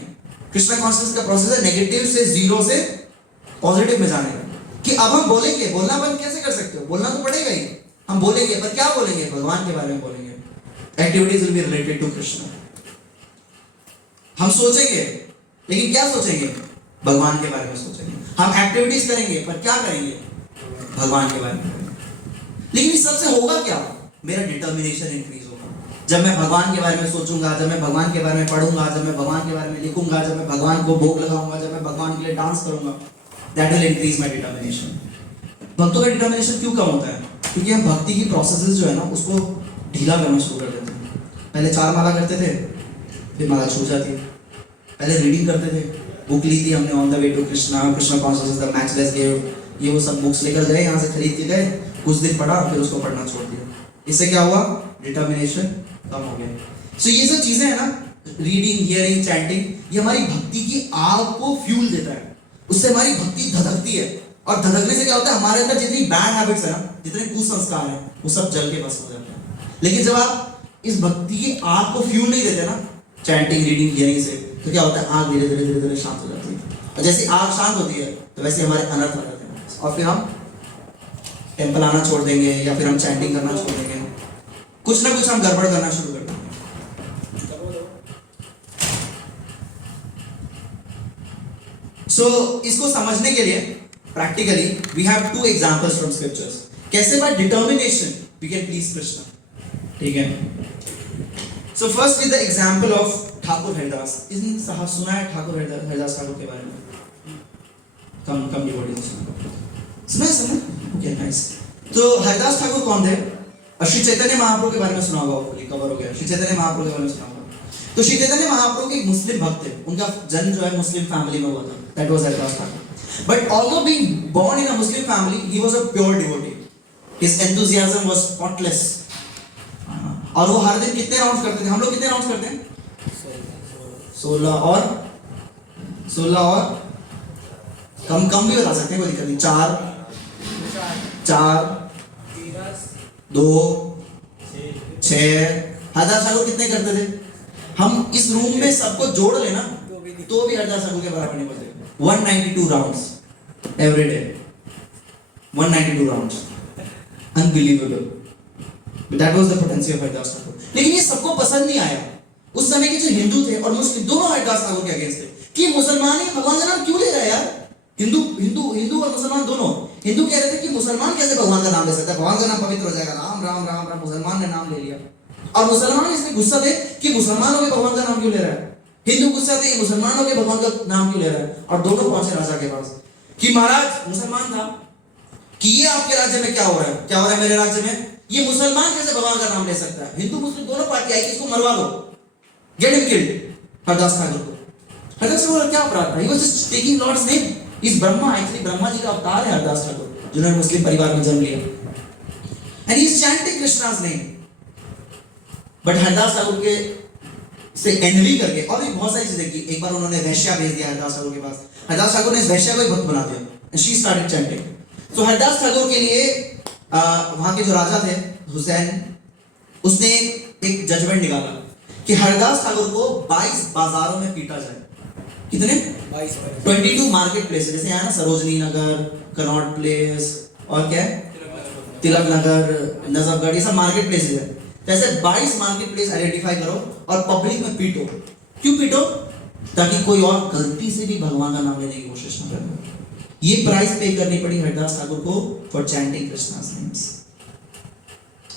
कृष्णा कॉन्शियसनेस का प्रोसेस है नेगेटिव से जीरो से पॉजिटिव में जाने का। कि अब हम बोलेंगे, बोलना बंद कैसे कर सकते हो? बोलना तो पड़ेगा ही। हम बोलेंगे, पर क्या बोलेंगे? भगवान के बारे में बोलेंगे। Activities will be related to Krishna. हम सोचेंगे, लेकिन क्या सोचेंगे? भगवान के बारे में सोचेंगे। हम एक्टिविटीज करेंगे, पर क्या करेंगे? भगवान के बारे में करेंगे। लेकिन इस सबसे होगा क्या? मेरा डिटर्मिनेशन इंक्रीज होगा। जब मैं भगवान के बारे में सोचूंगा, जब मैं भगवान के बारे में पढ़ूंगा, जब मैं भगवान के बारे में लिखूंगा, जब मैं भगवान को भोग लगाऊंगा, जब मैं भगवान के लिए डांस करूंगा, that will increase my determination. भक्तों का डिटर्मिनेशन क्यों कम होता है? क्योंकि हम भक्ति की प्रोसेसेस जो है ना, उसको ढीला करना शुरू कर देते हैं। पहले 4 माला करते थे, फिर माला छूट जाती है। पहले रीडिंग करते थे, बुक ली थी हमने, on the way to Krishna, Krishna consciousness, the matchless game, ये वो सब बुक्स लेकर गए, यहाँ से खरीद के गए, कुछ दिन पढ़ा, फिर उसको पढ़ना छोड़ दिया। इससे क्या हुआ? डिटर्मिनेशन कम हो गया। सो ये सब चीजें हैं ना, रीडिंग, हियरिंग, चैंटिंग, ये हमारी भक्ति की आग को फ्यूल देता है। उससे हमारी भक्ति धधकती है, और धधकने से क्या होता है? हमारे अंदर जितनी बैड हैबिट्स है ना, जितने कुसंस्कार हैं, वो सब जल के बस हो जाते हैं। लेकिन जब आप इस भक्ति की आग को फ्यूल नहीं देते ना, चैंटिंग, रीडिंग, हियरिंग से, तो क्या होता है? आग धीरे धीरे धीरे धीरे शांत हो जाती है। और जैसे आग शांत होती है, तो वैसे हमारे अनर्थ आ जाते हैं, और फिर हम टेंपल आना छोड़ देंगे, या फिर हम चैंटिंग करना छोड़ देंगे, कुछ ना कुछ हम गड़बड़ करना शुरू कर देंगे। सो इसको समझने के लिए practically we have 2 examples from scriptures. कैसे? By determination we can please Krishna. ठीक है? So first with the example of Thakur Haridas. इसने सुना है ठाकुर हरिदास ठाकुर के बारे में? कम डिवोटीज सुना है? Okay, nice. तो हरिदास ठाकुर कौन थे? और श्री चैतन्य महाप्रभु के बारे में सुना होगा, कवर हो गया। श्री चैतन्य महाप्रभु के बारे में सुना होगा। तो श्री चैतन्य महाप्रभु के एक मुस्लिम भक्त थे, उनका जन्म जो है मुस्लिम फैमिली में हुआ था, that was Haridas Thakur. But although being born in a Muslim family, he was a pure devotee. His enthusiasm was spotless. और वो हर दिन कितने राउंड्स करते थे? हम लोग कितने राउंड्स करते हैं? 16 और कम भी बता सकते हैं, कोई दिक्कत नहीं। 4 2 6। हरिदास ठाकुर कितने करते थे? हम इस रूम में सबको जोड़ लेना तो भी हरिदास ठाकुर के बराबर नहीं बचते। 192 rounds every day. 192 rounds. Unbelievable. But that was the potency of Haridas Thakur. लेकिन ये सबको पसंद नहीं आया। उस समय के जो हिंदू थे और मुस्लिम दोनों हरिदास ठाकुर के अगेंस्ट थे कि मुसलमान ही भगवान का नाम क्यों ले रहा है यार? हिंदू और मुसलमान दोनों। हिंदू कह रहे थे कि मुसलमान कैसे भगवान का नाम ले सकता है? भगवान का नाम पवित्र हो जाएगा, राम राम राम राम। मुसलमान ने नाम ले लिया, और मुसलमान इसमें गुस्सा थे कि मुसलमानों के भगवान का नाम क्यों ले रहा है? हिंदू गुस्सा थे मुसलमानों के भगवान का नाम क्यों ले रहा है? और दोनों पहुंचे राजा के पास कि महाराज, मुसलमान था कि ये आपके राज्य में क्या हो रहा है? क्या हो रहा है मेरे राज्य में? ये मुसलमान कैसे भगवान का नाम ले सकता है? हिंदू मुस्लिम दोनों पार्टी आई कि इसको मरवा दो। Get him killed, Haridas Thakur को। हरदास ठाकुर का क्या अपराध था? He was just taking Lord's name. इस ब्रह्मा, एक्चुअली ब्रह्मा जी का अवतार है हरदास ठाकुर, जिन्होंने मुस्लिम परिवार में जन्म लिया। And he is chanting Krishna's name. But Hardas Thakur के से एनवी करके और भी बहुत सारी चीजें की। एक बार उन्होंने वैश्या भेज दिया हरदास ठाकुर के पास। हरदास ठाकुर ने इस वैश्या को ही भक्त बना दिया। And she started chanting. तो हरदास ठाकुर के लिए वहां के जो राजा थे हुसैन, उसने एक जजमेंट निकाला कि हरदास ठाकुर को 22 बाजारों में पीटा जाए। कितने? 22 मार्केट प्लेस, जैसे यहाँ ना सरोजनी नगर, कनॉट प्लेस और क्या है, तिलक नगर, नजफगढ़, ये सब मार्केट प्लेसेस है। जैसे 22 मार्केट प्लेस आइडेंटिफाई करो और पब्लिक में पीटो। क्यों पीटो? ताकि कोई और गलती से भी भगवान का नाम लेने की कोशिश न करे। ये प्राइस पे करनी पड़ी हरदास ठाकुर को फॉर चैंटिंग कृष्णास नेम्स।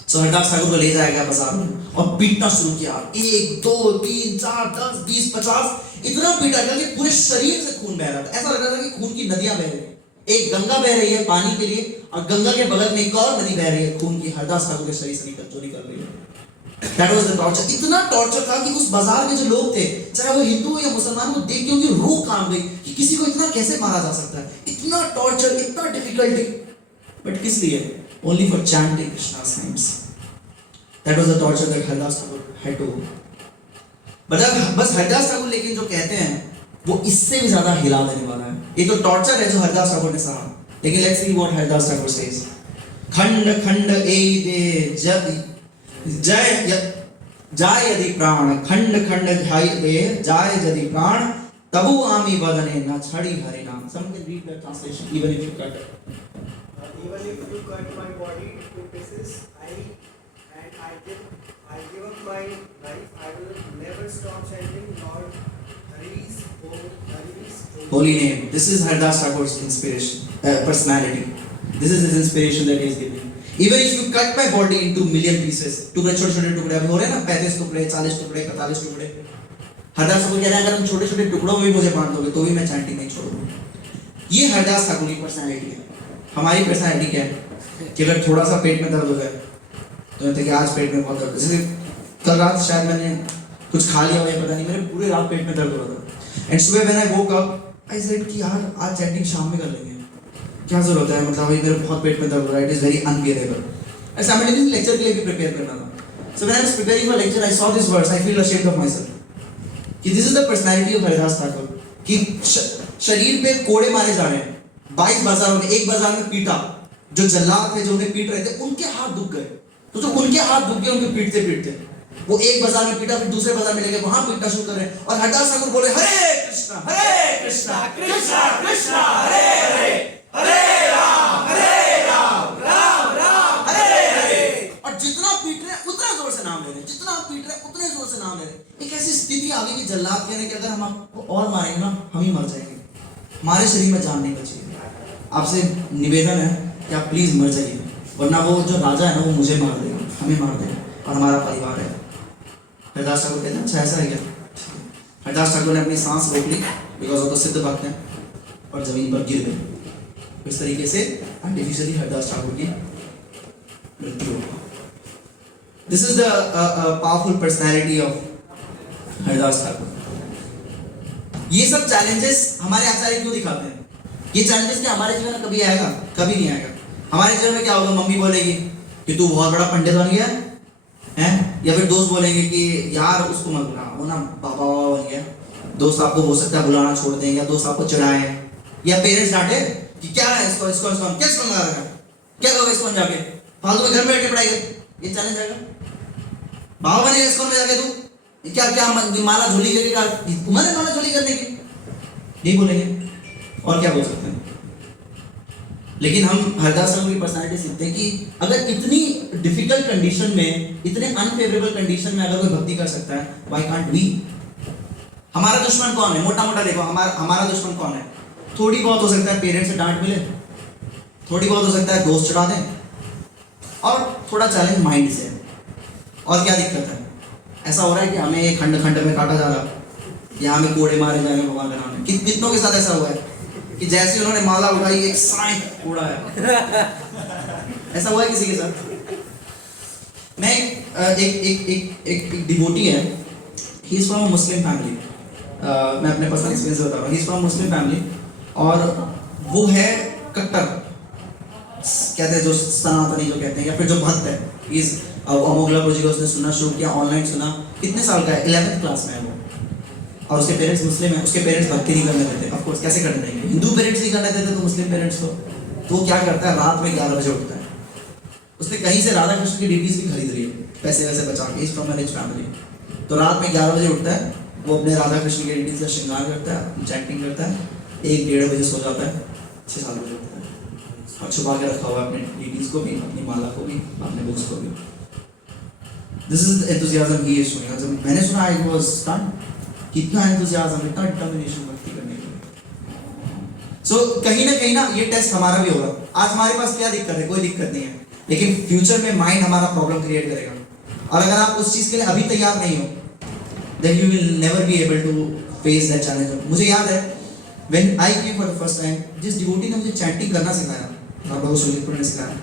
सो हरदास ठाकुर को ले जाया गया बाजार में और पीटना शुरू किया। 1 2 3 4 10 20 50 इतना पीटा गया कि पूरे शरीर से खून बह रहा था। ऐसा लग रहा था कि खून की नदियां बह रही हैं। एक गंगा बह रही है पानी के लिए और गंगा के बगल में एक और नदी बह रही है खून की। हरदास ठाकुर के शरीर से निकल रही है। That was the torture. इतना टॉर्चर था कि उस बाजार के जो लोग थे, चाहे वो हिंदू हो या मुसलमान, वो देख के उनकी रूह कांप गई कि किसी को इतना कैसे मारा जा सकता है। इतना टॉर्चर, इतना डिफिकल्टी, बट किस लिए? Only for chanting Krishna's names. That was the torture that Hardas Thakur had to go. बस हरदास ठाकुर लेकिन जो कहते हैं वो इससे भी ज्यादा हिला देने वाला है। ये तो टॉर्चर है जो हरदास ठाकुर ने सहा, लेकिन let's see what Hardas Thakur says. खंड खंड ए दे जाय यदि प्राण, खंड खंड ढाई दे जाय यदि प्राण, तबु आमी बदने न छड़ी हरि नाम। Some can read the translation even if you cut it. Even if you cut my body to pieces, I give up my life. I will never stop chanting Lord Hari's holy name. This is Haridas Thakur's inspiration, personality. This is his inspiration that he is giving. Even if you cut my body into million pieces, टुकड़े छोटे छोटे टुकड़े अभी हो रहे हैं ना, 35 टुकड़े, 40 टुकड़े, 41 टुकड़े। हरदास ठाकुर कह रहे हैं अगर तुम छोटे छोटे टुकड़ों में भी मुझे बांट दोगे तो भी मैं चैंटिंग नहीं छोड़ूंगा। ये हरदास ठाकुर की पर्सनैलिटी है। हमारी पर्सनैलिटी क्या है कि अगर थोड़ा सा पेट में दर्द हो जाए तो मैं कि आज पेट में बहुत दर्द, जैसे कल रात शायद मैंने कुछ खा लिया हो या पता नहीं, मेरे पूरे रात पेट में दर्द हो रहा था। एंड सुबह when I woke up I said कि यार आज चैंटिंग शाम में कर लेंगे, क्या जरूरत है, मतलब भाई मेरे बहुत पेट में दर्द हो रहा है, it is very unbearable. And simultaneously lecture के लिए भी प्रिपेयर करना था। So when I was preparing for lecture I saw this words, I feel ashamed of my self कि this is the personality of Haridas Thakur कि शरीर पे कोड़े मारे जा रहे हैं। 22 बाजारों में, एक बाजार में पीटा, जो जल्लाद थे जो उन्हें पीट रहे थे उनके हाथ दुख गए। तो जो उनके हाथ दुख गए उनके पीटते पीटते वो एक बाजार में पीटा, फिर दूसरे बाजार में लेके वहां पीटना शुरू कर रहे हैं। और हरदास ठाकुर बोले हरे कृष्णा कृष्णा कृष्णा हरे हरे, हरे राम राम राम हरे हरे। और जितना पीट रहे उतना जोर से नाम ले रहे, जितना पीट रहे उतने जोर से नाम ले रहे। एक ऐसी स्थिति आ गई कि जल्लाद कह रहे कि अगर हम आपको और मारेंगे ना हम ही मर जाएंगे, हमारे शरीर में जान नहीं बचेगी। आपसे निवेदन है कि आप प्लीज मर जाइए, वरना वो जो राजा है ना वो मुझे मार देगा, हमें मार देगा और हमारा परिवार है। हरदास ठाकुर कहते हैं अच्छा ऐसा है क्या? हरदास ठाकुर ने अपनी सांस रोक ली बिकॉज ऑफ द सिद्ध भक्त हैं और जमीन पर गिर गए। इस तरीके से आर्टिफिशियली हरदास ठाकुर की मृत्यु हो। This is the powerful personality of Hardas Thakur. ये सब चैलेंजेस हमारे आचार्य क्यों दिखाते हैं? ये चैलेंजेस क्या हमारे जीवन में कभी आएगा? कभी नहीं आएगा। हमारे जीवन में क्या होगा? मम्मी बोलेगी कि तू बहुत बड़ा पंडित बन गया है, या फिर दोस्त बोलेंगे कि यार उसको मत बुला, वो ना बाबा बन गया। दोस्त आपको हो सकता है बुलाना छोड़ देंगे, या दोस्त आपको चिढ़ाए, या पेरेंट्स डांटे कि क्या है इसको इसको इसको क्या इसको लगा रखा, क्या करोगे इसको जाके फालतू में घर में बैठ के पढ़ाई कर। ये चैलेंज आएगा। बाबा बनेगा इसको में जाके तू क्या क्या माला झोली करके तुम्हारे माला झोली करने की, नहीं बोलेंगे। और क्या बोल सकते हैं? लेकिन हम हरदास ठाकुर की पर्सनालिटी सीखते हैं कि अगर इतनी डिफिकल्ट कंडीशन में, इतने अनफेवरेबल कंडीशन में अगर कोई भक्ति कर सकता है, व्हाई कांट वी? हमारा दुश्मन कौन है? मोटा मोटा देखो, हमारा दुश्मन कौन है? थोड़ी बहुत हो सकता है पेरेंट्स से डांट मिले, थोड़ी बहुत हो सकता है दोस्त चढ़ा दें, और थोड़ा चैलेंज माइंड से है। और क्या दिक्कत है? ऐसा हो रहा है कि हमें खंड खंड में काटा जा रहा है, या हमें कोड़े मारे जा रहे हैं भगवान के नाम में। कितनों के साथ ऐसा हुआ है कि जैसे उन्होंने माला उठाई एक साई उड़ा है। ऐसा हुआ है किसी के साथ? मैं एक डिवोटी है, he is from Muslim family, मैं अपने पर्सनल एक्सपीरियंस बता रहा हूँ, he is from Muslim family, और वो है कट्टर, कहते हैं जो सनातनी जो कहते हैं, या फिर जो भक्त है, इस अमोगला प्रोजी को उसने सुनना शुरू किया, ऑनलाइन सुना, कितने साल का है, 11th क्लास में है वो, और उसके पेरेंट्स मुस्लिम हैं, उसके पेरेंट्स भक्ति नहीं करने देते, ऑफ कोर्स कैसे करने देंगे, हिंदू पेरेंट्स नहीं करने देते तो मुस्लिम पेरेंट्स को, तो वो क्या करता है, रात में 11 बजे उठता है, उसने कहीं से राधा कृष्ण की डीपीज भी खरीद रही है, पैसे वैसे बचा के, is from a rich family, तो रात में 11 बजे उठता है, वो अपने राधा कृष्ण की डीपीज का श्रृंगार करता है, चैंटिंग करता है, 1-1:30 बजे सो जाता है, 6-7 बजे उठता है, और छुपा के रखा हुआ है अपने डीपीज को भी, अपनी माला को भी, अपने बुक्स को भी। This is enthusiasm he is showing. मैंने सुना आई वाज स्टन्ड, कितना एंथुसियाज्म, इतना डिटर्मिनेशन भक्ति करने के लिए। सो कहीं ना ये टेस्ट हमारा भी होगा। आज हमारे पास क्या दिक्कत है, कोई दिक्कत नहीं है, लेकिन फ्यूचर में माइंड हमारा प्रॉब्लम क्रिएट करेगा, और अगर आप उस चीज के लिए अभी तैयार नहीं हो, then you will never be able to face that challenge. मुझे याद है when I came for the first time, जिस डिवोटी ने मुझे चैंटिंग करना सिखाया, बाबा को सुजीतपुर ने सिखाया,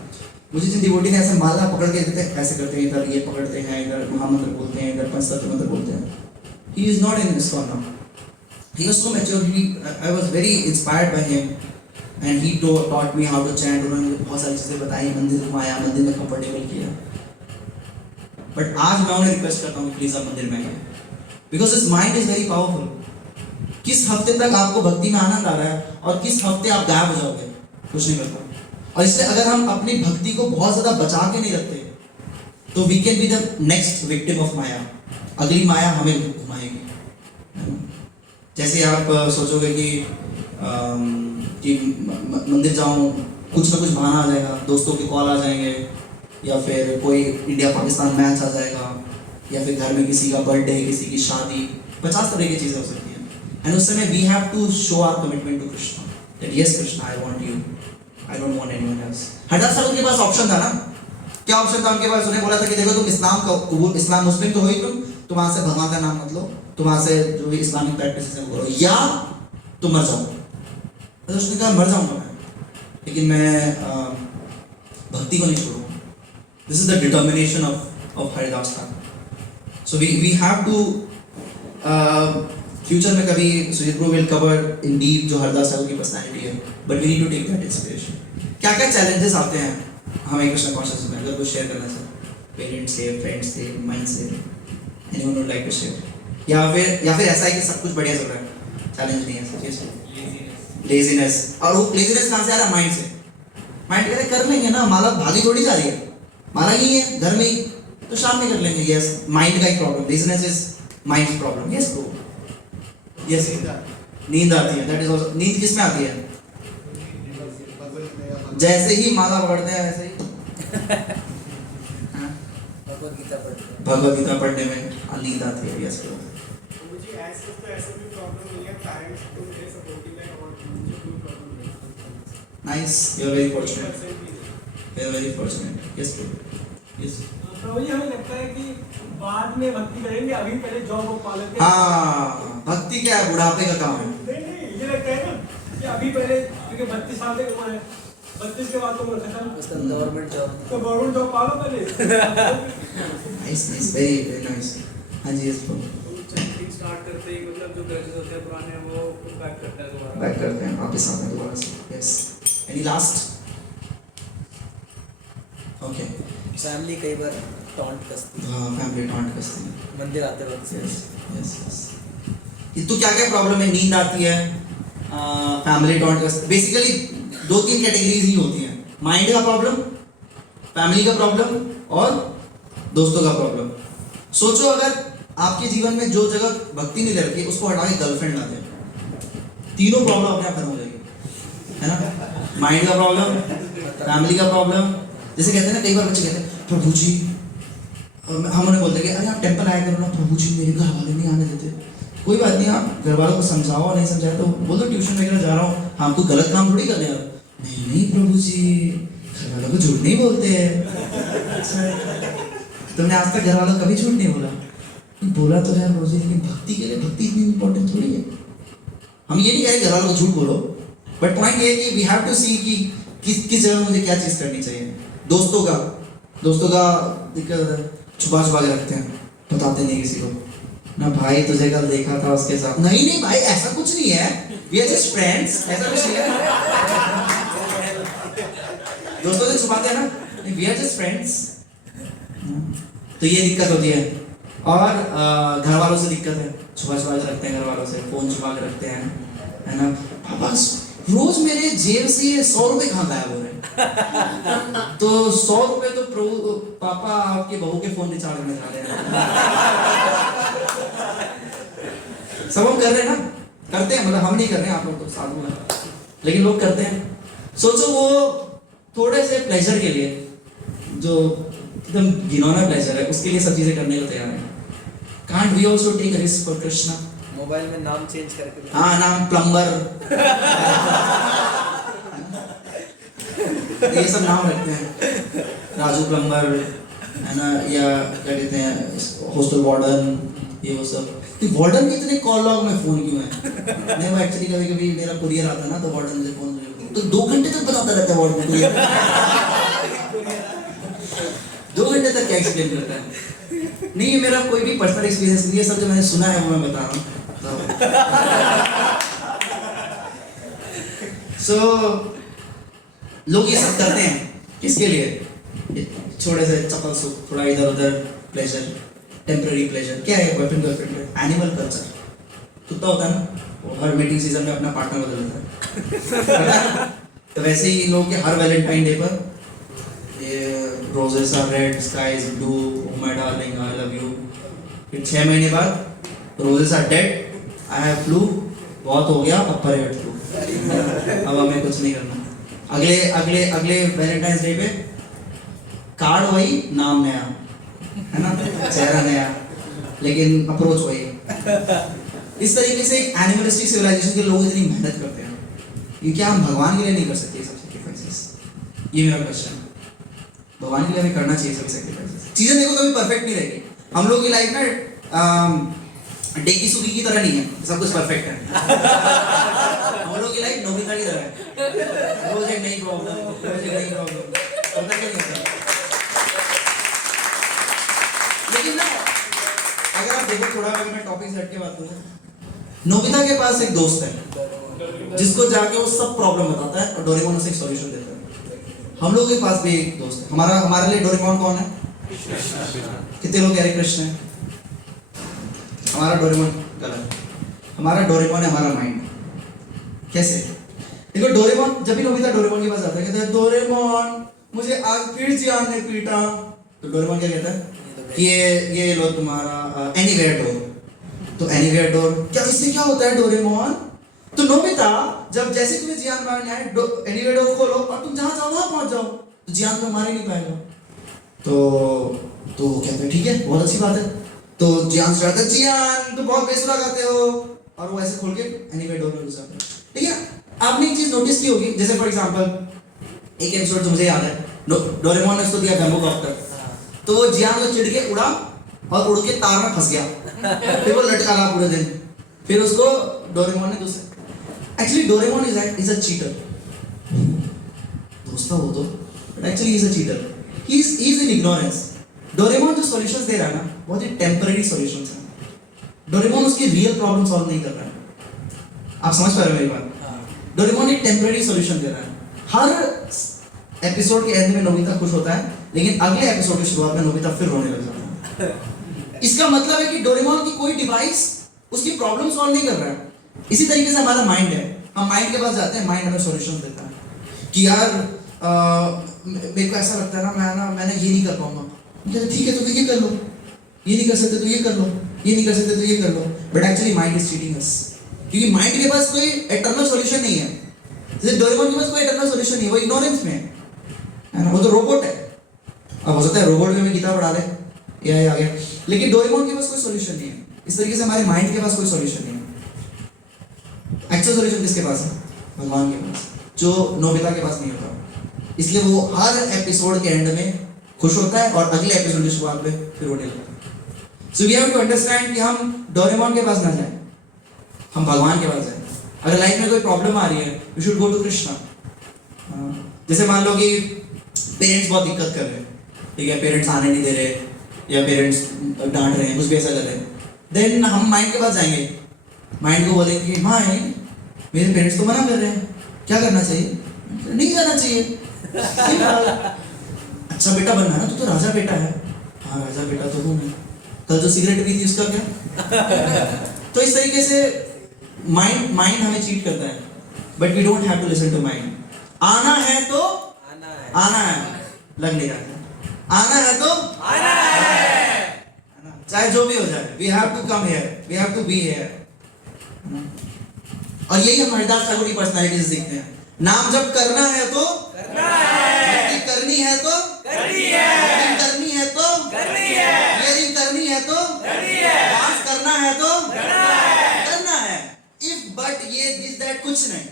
मुझे जिस डिवोटी ने ऐसे माला पकड़ के देते, ऐसे करते हैं, इधर ये पकड़ते हैं, इधर महामंत्र बोलते हैं, इधर पंचतत्व मंत्र बोलते हैं, he is not in this now. He was so mature. I was very inspired by him, and he taught me how to chant. उन्होंने मुझे बहुत सारी चीजें बताई, मंदिर घुमाया, मंदिर में कंफर्टेबल किया, बट आज मैं उन्हें रिक्वेस्ट करता हूँ प्लीज आप मंदिर में आइए, because this mind is very powerful. किस हफ्ते तक आपको भक्ति में आनंद आ रहा है और किस हफ्ते आप गायब हो जाओगे, कुछ नहीं करता। और इसलिए अगर हम अपनी भक्ति को बहुत ज्यादा बचा के नहीं रखते तो we can be the next victim of maya, अगली माया हमें घुमाएगी। जैसे आप सोचोगे कि मंदिर जाऊं, कुछ ना कुछ बहाना आ जाएगा, दोस्तों के कॉल आ जाएंगे, या फिर कोई इंडिया पाकिस्तान मैच आ जाएगा, या फिर घर में किसी का बर्थडे, किसी की शादी, 50 तरह की चीज़ें हो सकती हैं, एंड उस समय we have to show our commitment to Krishna, that yes Krishna I want you, I don't want anyone else. Haridas साहब के पास ऑप्शन था ना, क्या ऑप्शन था उनके पास? उन्हें बोला था कि देखो तुम इस्लाम मुस्लिम तो हो ही, तुम वहां से भगवान का नाम मत लो, तुम वहां से जो भी इस्लामिक प्रैक्टिस है वो करो, या तुम मर जाओ। तो उसने कहा मर जाऊंगा मैं, लेकिन मैं भक्ति को नहीं छोड़ूंगा। This is the determination of Haridas था। So we have to future में कभी Sujit bro will cover in deep जो हरदास साहब की पर्सनालिटी है, but we need to take that inspiration. क्या क्या चैलेंजेस आते हैं हमें कृष्ण कॉन्शियसनेस में, अगर कुछ शेयर करना चाहे, पेरेंट्स से, फ्रेंड्स से, माइंड से, anyone would like to share? या फिर ऐसा है कि सब कुछ बढ़िया चल रहा है, चैलेंज नहीं है सच? लेजीनेस। और वो लेजीनेस कहाँ से आ रहा है? माइंड से। माइंड कह रहे कर लेंगे ना, माला भागी थोड़ी जा रही है, माला ही है घर में ही, तो शाम में कर लेंगे। यस, माइंड का एक problem, laziness is mind problem. Yes bro, yes नींद आती है, दैट इज आल्सो। नींद किस में आती है? जैसे ही माला पकड़ते हैं वैसे ही भगवद गीता पढ़ने में नींद आती है। यस ब्रो, मुझे ऐसे भी प्रॉब्लम नहीं है, पेरेंट्स को मेरे सपोर्टिव है और मुझे कोई प्रॉब्लम नहीं है। Nice, you are very fortunate, you are very fortunate. Yes bro, yes. प्रभु जी, हमें लगता है कि बाद में भक्ति करेंगे, अभी पहले जॉब को पा लेते हैं। हाँ, भक्ति क्या है? बुढ़ापे का काम है। नहीं, ये लगता है ना कि अभी पहले, क्योंकि 32 साल तक उम्र है, 32 के बाद तो उम्र खत्म, गवर्नमेंट जॉब, तो गवर्नमेंट जॉब पा लो पहले। Nice, very nice. हाँ जी, यस ब्रो। चैंटिंग स्टार्ट करते ही मतलब जो ग्रजेस होते हैं पुराने, वो बैक करता है दोबारा, बैक करते हैं, वापस आते हैं दोबारा से। Yes, any last? Okay. Family कई बार टॉन्ट कसती है, हाँ, फैमिली टॉन्ट करती है। मंदिर आते वक्त से। Yes yes. तो क्या क्या प्रॉब्लम है? नींद आती है, फैमिली टॉन्ट करती है। बेसिकली 2-3 कैटेगरीज ही होती हैं, माइंड का प्रॉब्लम, फैमिली का प्रॉब्लम और दोस्तों का प्रॉब्लम। सोचो अगर आपके जीवन में जो जगह भक्ति नहीं ले रखी उसको हटा के गर्लफ्रेंड ला दें, तीनों प्रॉब्लम अपने आप खत्म हो जाएगी, है ना? माइंड का प्रॉब्लम, फैमिली का प्रॉब्लम। जैसे कहते हैं ना, कई बार बच्चे कहते हैं प्रभु जी, हम उन्हें बोलते हैं कि अरे आप टेंपल आया करो ना। प्रभु जी मेरे घर वाले नहीं आने देते। कोई बात नहीं, आप घर वालों को समझाओ, नहीं समझाए तो बोलो ट्यूशन वगैरह जा रहा हूँ, हम कोई गलत काम थोड़ी कर रहे हैं। नहीं प्रभु जी, घर वालों को झूठ नहीं बोलते हैं। तुमने आज तक घर वालों को कभी झूठ नहीं बोला? बोला तो है प्रभु जी, लेकिन भक्ति के लिए भक्ति इतनी इंपॉर्टेंट थोड़ी है। हम ये नहीं कह रहे घर वालों को झूठ बोलो, बट पॉइंट ये है कि वी हैव टू सी कि किस जगह मुझे क्या चीज़ करनी चाहिए। दोस्तों का दिक्कत है, छुपा के रखते हैं, बताते नहीं किसी को। ना भाई तुझे कल देखा था उसके साथ, नहीं नहीं भाई ऐसा कुछ नहीं है, वी आर जस्ट फ्रेंड्स, ऐसा कुछ नहीं है। दोस्तों से छुपाते हैं ना, वी आर जस्ट फ्रेंड्स। तो ये दिक्कत होती है। और घर वालों से दिक्कत है, छुपा छुपा के रखते हैं घर वालों से, फोन छुपा के रखते हैं, है ना। पापा रोज मेरे जेब से 100 रुपए कहाँ गायब हो रहे हैं? तो 100 रुपए तो पापा आपके बहू के फोन रिचार्ज में जा रहे हैं। सब हम कर रहे हैं ना, करते हैं, मतलब हम नहीं कर रहे हैं, आप लोग तो साधु हैं, लेकिन लोग करते हैं। सोचो वो थोड़े से प्लेजर के लिए, जो एकदम घिनौना प्लेजर है, उसके लिए सब चीजें करने को तैयार है। Can't we also take a risk for Krishna? Mobile में नाम चेंज करके हाँ, नाम प्लम्बर, ये सब नाम रखते हैं, राजू प्लम्बर, है ना, या क्या कहते हैं हॉस्टल वार्डन, ये वो सब। तो वार्डन के इतने कॉल लॉग में फोन क्यों है? मैं वो एक्चुअली कभी कभी मेरा कुरियर आता है ना, तो वार्डन मुझे फोन, तो 2 घंटे तक बताता रहता है वार्डन कुरियर। 2 घंटे तक क्या एक्सप्लेन करता है? नहीं, ये मेरा कोई भी पर्सनल एक्सपीरियंस नहीं है, सब जो मैंने सुना है वो मैं बता रहा हूँ। सो लोग ये सब करते हैं किसके लिए? छोटे से चपल सुख, थोड़ा इधर उधर प्लेजर, टेम्पररी प्लेजर। क्या है बॉयफ्रेंड गर्लफ्रेंड? Animal culture. कुत्ता होता है ना, वो हर मीटिंग सीजन में अपना पार्टनर बदल देता है। तो वैसे ही इन लोगों के हर वैलेंटाइन डे पर roses are red, sky is blue, oh my darling I love you. फिर 6 महीने बाद roses are dead, I have flu, बहुत हो गया, अब परेड फ्लू, अब हमें कुछ नहीं करना। अगले अगले अगले वैलेंटाइंस डे पे कार्ड वही, नाम नया, है ना, चेहरा नया, लेकिन अप्रोच वही। इस तरीके से एक एनिमलिस्टिक सिविलाइजेशन के लोग इतनी मेहनत करते हैं, ये क्या हम भगवान के लिए नहीं कर सकते सब सैक्रिफाइसेस? ये मेरा क्वेश्चन है। भगवान के लिए हमें करना चाहिए सभी सैक्रिफाइसेस। चीजें देखो कभी परफेक्ट नहीं रहेगी। हम लोग की लाइफ ना डेकी सुगी की तरह नहीं है, सब कुछ परफेक्ट है। हम लोग की लाइफ नोबिता की तरह है, रोज एक नई प्रॉब्लम, रोज एक नई प्रॉब्लम, पता क्या नहीं होता। लेकिन ना अगर आप देखो थोड़ा, अगर मैं टॉपिक सेट के बात करूं, नोबिता के पास एक दोस्त है जिसको जाके वो सब प्रॉब्लम बताता है और डोरेमोन उसे एक सॉल्यूशन देता है। हम लोग के पास भी एक दोस्त है। हमारे लिए डोरेमोन कौन है? कितने लोग कह रहे कृष्ण है? हमारा डोरेमोन गलत। हमारा डोरेमोन है हमारा माइंड। कैसे? देखो डोरेमोन, जब भी नोबिता डोरेमोन के पास आता है, कहता है डोरेमोन मुझे आज फिर जियान ने पीटा। तो डोरेमोन क्या कहता है? ये लो तुम्हारा एनीवेयर डोर। तो एनीवेयर डोर क्या, इससे क्या होता है डोरेमोन? तो नोबिता जब जैसे तुम्हें जियान मारने आए, एनीवेयर डोर खोलो और तुम जहां जाओ वहां पहुंच जाओ, तो जियान तुम्हें मार ही नहीं पाएगा। तो वो कहते हैं ठीक है, बहुत अच्छी बात है। तो जियान से कहता है जियान तुम बहुत बेसुरा गाते हो, और वो ऐसे खोल के एनीवेयर डोर में घुस जाता है। ठीक है, आपने एक चीज नोटिस की होगी, जैसे फॉर एग्जांपल एक एपिसोड जो मुझे याद है, डोरेमोन ने उसको दिया बैम्बू कॉप्टर, तो वो जियान को चिढ़ के उड़ा और उड़ के तार में फंस गया। फिर वो लटका रहा पूरे दिन। फिर उसको डोरेमोन ने दूसरे, actually Doraemon is a cheater. दोस्त था वो तो, but actually is a cheater. He is in ignorance. Doraemon जो सॉल्यूशंस दे रहा है ना, बहुत ही टेम्पररी सॉल्यूशंस हैं। डोरेमोन उसकी रियल प्रॉब्लम सॉल्व नहीं कर रहा है। आप समझ पा रहे हो मेरी बात? डोरेमोन एक टेम्पररी सॉल्यूशन दे रहा है। हर एपिसोड के एंड में नोबिता खुश होता है, लेकिन अगले एपिसोड की शुरुआत में नोबिता फिर रोने लग जाता है। इसका मतलब है कि डोरेमोन की कोई डिवाइस उसकी प्रॉब्लम सॉल्व नहीं कर रहा है। इसी तरीके से हमारा माइंड है, हम माइंड के पास जाते हैं, माइंड हमें सॉल्यूशन देता है कि यार मेरे को ऐसा लगता है ना मैंने ये नहीं कर पाऊंगा। ठीक है, तो ये कर लो, ये नहीं कर सकते तो ये कर लो, ये नहीं कर सकते तो ये कर लो। But actually mind is cheating us, क्योंकि माइंड के पास कोई एटर्नल सॉल्यूशन नहीं है। जैसे डोरेमोन के पास कोई एटर्नल सॉल्यूशन नहीं है, वो इग्नोरेंस में है ना, वो तो रोबोट है। अब हो सकता है रोबोट में गीता पढ़ा ले, ये आ गया, लेकिन डोरेमोन के पास कोई सॉल्यूशन नहीं है। इस तरीके से हमारे माइंड के पास कोई सॉल्यूशन नहीं है। एक्चुअल सॉल्यूशन किसके पास है? भगवान के पास, जो नोबिता के पास नहीं होता। इसलिए वो हर एपिसोड के एंड में खुश होता है और अगले एपिसोड की शुरुआत में फिर रोने लगता है। So we have to understand कि हम डोरेमोन के पास ना जाएं, हम भगवान के पास जाएं। अगर लाइफ में कोई प्रॉब्लम आ रही है, we should go to Krishna. जैसे मान लो कि पेरेंट्स बहुत दिक्कत कर रहे हैं, ठीक है, पेरेंट्स आने नहीं दे रहे या पेरेंट्स डांट रहे हैं, कुछ भी ऐसा कर रहे हैं, देन हम माइंड के पास जाएंगे, माइंड को बोलेंगे माइंड मेरे पेरेंट्स तो मना कर रहे हैं, क्या करना चाहिए? नहीं करना चाहिए। अच्छा बेटा बनना है ना, तू तो राजा बेटा है। हाँ राजा बेटा तो हूँ मैं, कल जो सिगरेट पी थी उसका क्या? तो इस तरीके से माइंड हमें चीट करता है, but we don't have to listen to mind. आना है तो आना है, लग नहीं रहा, आना है तो आना है, चाहे जो भी हो जाए, we have to come here, we have to be here. और यही हम हरिदास ठाकुर की पर्सनालिटी से सीखते हैं। नाम जब करना है तो करना है, भक्ति करनी है तो करनी है, करनी है तो करनी है, हियरिंग करनी है तो करनी है, डांस करना है तो करना है। इफ बट ये दिस दैट कुछ नहीं,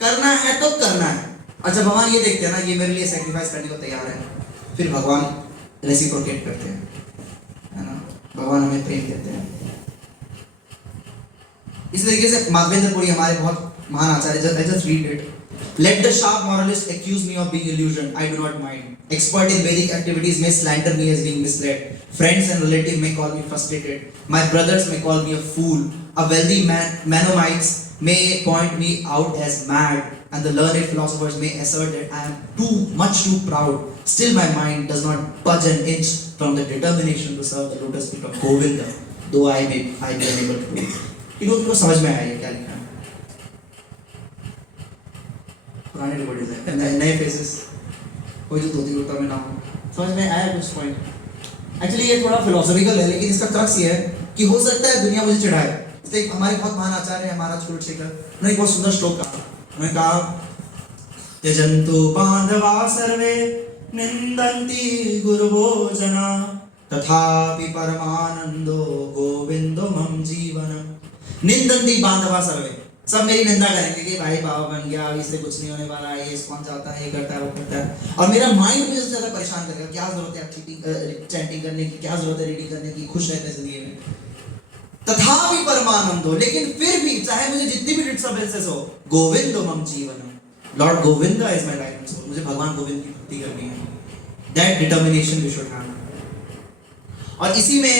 करना है तो करना है। अच्छा भगवान ये देखते हैं ना, ये मेरे लिए सैक्रिफाइस करने को तैयार है, फिर भगवान रेसिप्रोकेट करते हैं, है ना, भगवान हमें प्रेम देते हैं। इस तरीके से माधवेंद्रपुरी हमारे बहुत महान आचार्य, I just read it. Let the sharp moralist accuse me of being illusioned, I do not mind. Expert in Vedic activities may slander me as being misled. Friends and relatives may call me frustrated. My brothers may call me a fool. A wealthy Manomites may point me out as mad, and the learned philosophers may assert that I am much too proud. Still my mind does not budge an inch from the determination to serve the lotus feet of Govinda, though I may be unable to do it. इनको समझ में आया ये क्या लिखा है? पुराने devotees हैं, नए फेसेस, कोई जो धोती कुर्ता में ना हो, समझ में आया कुछ पॉइंट। एक्चुअली ये थोड़ा फिलोसॉफिकल है, लेकिन इसका क्रक्स ये है कि हो सकता है दुनिया मुझे चिढ़ाए। इसलिए हमारे बहुत महान आचार्य हैं, महाराज कुलशेखर, उन्होंने एक बहुत सुंदर श्लोक कहा। उन्होंने कहा त्यजन्तु बांधवा सर्वे निंदन्ति गुरुवो जना तथापि परमानंदो गोविंदो मम जीवनम। निंदन्ति बांधवा सर्वे, सब मेरी निंदा करेंगे कि भाई बाबा बन गया, अभी इससे कुछ नहीं होने वाला है, ये स्पॉन्ज आता है, ये करता है, वो करता है, और मेरा माइंड मुझे सबसे ज्यादा परेशान करेगा। क्या जरूरत है आप चैंटिंग करने की, क्या जरूरत है रीडिंग करने की, खुश रहते हैं जिंदगी में। तथापि परमानंदो, लेकिन फिर भी चाहे मुझे जितनी भी डिस्टर्बेंसेस हो, गोविंदो मम जीवनम, lord Govinda is my life and soul, मुझे भगवान गोविंद की भक्ति करनी है। That determination we should have. और इसी में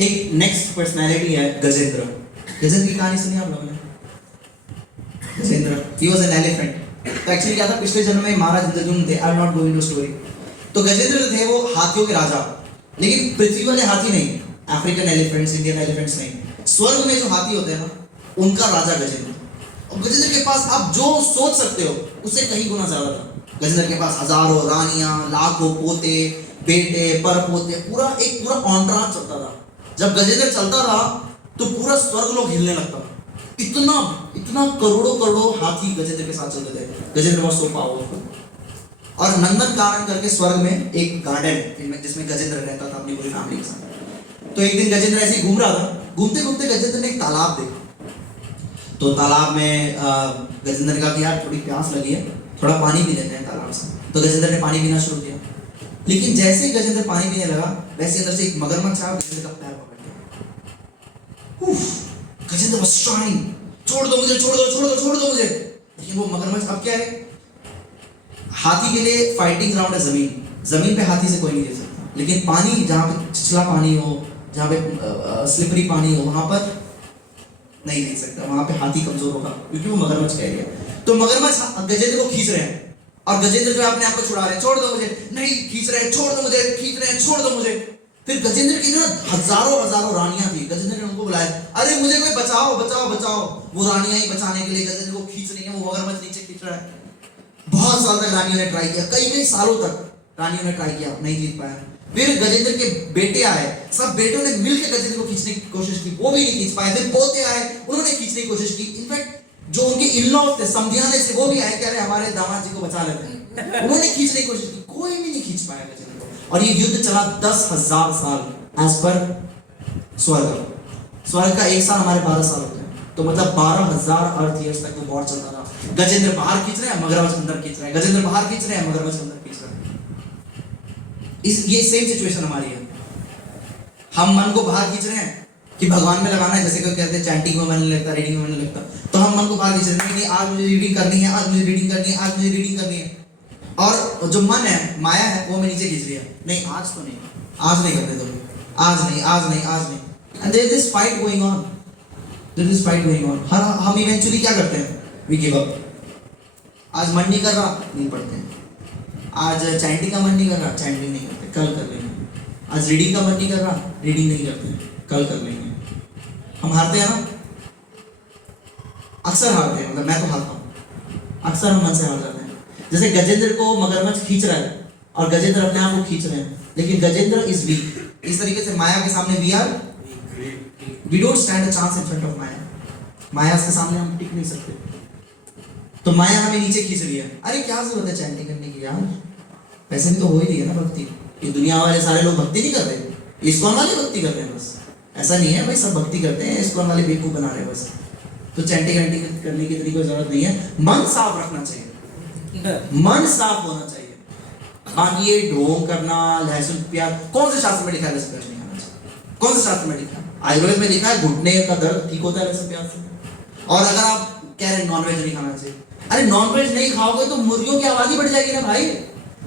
एक नेक्स्ट पर्सनालिटी है गजेंद्र। गजेंद्र की कहानी सुनी आप लोगों ने? Gajendra, he was an elephant. तो एक्चुअली क्या था, पिछले जन्म में महाराज इंद्रद्युम्न थे, I will not go into story. तो गजेंद्र थे वो हाथियों के राजा, लेकिन पृथ्वी वाले हाथी नहीं, अफ्रीकन एलिफेंट्स, इंडियन एलिफेंट्स नहीं, स्वर्ग में जो हाथी होते हैं ना, उनका राजा गजेंद्र। और गजेंद्र के पास आप जो सोच सकते हो उससे कहीं गुना ज्यादा था। गजेंद्र के पास हजारों रानियां, लाखों पोते, बेटे, परपोते, पूरा कॉन्ट्रास्ट चलता था। जब गजेंद्र चलता था तो पूरा स्वर्ग लोग हिलने लगता था। इतना करोड़ों हाथी गजेंद्र के साथ चलते थे। Gajendra was so powerful। और नंदन कानन करके स्वर्ग में एक गार्डन जिसमें गजेंद्र रहता था अपनी पूरी फैमिली के साथ। तो एक दिन गजेंद्र ऐसे ही घूम रहा था, घूमते घूमते गजेंद्र ने एक तालाब देखा। तो तालाब में गजेंद्र का यार थोड़ी प्यास लगी है, थोड़ा पानी पी लेते हैं तालाब से। तो गजेंद्र ने पानी पीना शुरू किया, लेकिन जैसे ही गजेंद्र पानी पीने लगा, वैसे अंदर से एक मगरमच्छ आया, गजेंद्र का पैर पकड़ लिया। गजेंद्र was trying, छोड़ दो मुझे। लेकिन वो मगरमच्छ अब क्या है, हाथी के लिए फाइटिंग ग्राउंड है जमीन पे हाथी से कोई नहीं जीत सकता, लेकिन पानी, जहाँ पे छिछला पानी हो, जहाँ पे स्लिपरी पानी हो, वहां पर नहीं जीत सकता, वहां पे हाथी कमजोर होगा, क्योंकि वो मगरमच्छ का एरिया। तो मगरमच्छ गजेंद्र को खींच रहे हैं, और गजेंद्र जो है अपने आप को छुड़ा रहे हैं, छोड़ दो मुझे, नहीं खींच रहे हैं, छोड़ दो मुझे, खींच रहे हैं, छोड़ दो मुझे। फिर गजेंद्र की ना हजारों रानियां थी, गजेंद्र ने उनको बुलाया, अरे मुझे कोई बचाओ। वो रानियां ही बचाने के लिए गजेंद्र को खींच रही हैं, वो मगरमच्छ नीचे खींच रहा है। बहुत साल तक रानियों ने ट्राई किया, कई सालों तक रानियों ने ट्राई किया, नहीं जीत पाया। फिर गजेंद्र के बेटे आए, सब बेटों ने मिलकर गजेंद्र को खींचने की कोशिश की, वो भी नहीं खींच पाए। फिर पोते आए, उन्होंने खींचने की कोशिश की। इनफैक्ट जो उनके इन-लॉज थे, समधियाने से, वो भी आए, कह रहे हमारे दामाद जी को बचा लेते हैं। उन्होंने खींचने की कोशिश की, कोई भी नहीं खींच पाया गजेंद्र को। और ये युद्ध चला 10,000 साल, एज पर स्वर्ग का एक साल हमारे 12 साल होते हैं, तो मतलब 12,000 अर्थ ईयर्स तक वो वॉर चलता था। गजेंद्र बाहर खींच रहे हैं, मगरमच्छ अंदर खींच रहे हैं, गजेंद्र बाहर खींच रहे हैं, मगरमच्छ अंदर खींच रहे हैं। ये सेम सिचुएशन हमारी है। हम मन को बाहर खींच रहे हैं कि भगवान में लगाना है, जैसे कोई कहते हैं चैंटिंग में मन नहीं लगता, रीडिंग में मन नहीं लगता, तो हम मन को बाहर खींच रहे हैं, नहीं आज मुझे रीडिंग करनी है, आज मुझे रीडिंग करनी है, आज मुझे रीडिंग करनी है। और जो मन है, माया है, वो हमें नीचे खींच रही है, नहीं आज तो नहीं, आज नहीं करने दोगे, आज नहीं, And there is this fight going on. There is this fight going on. हम eventually क्या करते हैं? We give up. आज मन नहीं कर रहा, नहीं पढ़ते हैं. आज चैंटिंग का मन नहीं कर रहा, चैंटिंग नहीं करते, कल कर लेंगे. आज रीडिंग का मन नहीं कर रहा, रीडिंग नहीं करते, कल कर लेंगे. हम हारते हैं ना? अक्सर हारते हैं, मतलब मैं तो हारता हूँ. अक्सर हम मन से हार जाते हैं. जैसे गजेंद्र को मगरमच्छ खींच रहा है और गजेंद्र अपने आप को खींच रहे हैं, लेकिन गजेंद्र इज वीक. इस तरीके से माया के सामने we don't stand a chance in front of maya. माया के सामने हम टिक नहीं सकते. तो माया हमें नीचे खींच रही है. अरे क्या जरूरत है चैंटिंग करने की यार, वैसे भी तो हो ही रही है ना भक्ति. ये दुनिया वाले सारे लोग भक्ति नहीं कर रहे, इस्कॉन वाले भक्ति कर रहे हैं बस. ऐसा नहीं है भाई सब भक्ति करते हैं, इस्कॉन वाले बेवकूफ बना रहे हैं बस. तो चैंटिंग करने की इतनी कोई जरूरत नहीं है. मन साफ रखना चाहिए, मन साफ होना चाहिए. बाकी ये ढोंग करना, लहसुन प्याज, कौन से शास्त्र में लिखा है लहसुन प्याज नहीं खाना चाहिए? कौन से शास्त्र में लिखा है? आयुर्वेद में लिखा है घुटने का दर्द ठीक होता है लहसुन प्याज से. और अगर आप कह रहे हैं नॉनवेज नहीं खाना चाहिए, अरे नॉनवेज नहीं खाओगे तो मुर्गियों की आबादी बढ़ जाएगी ना भाई.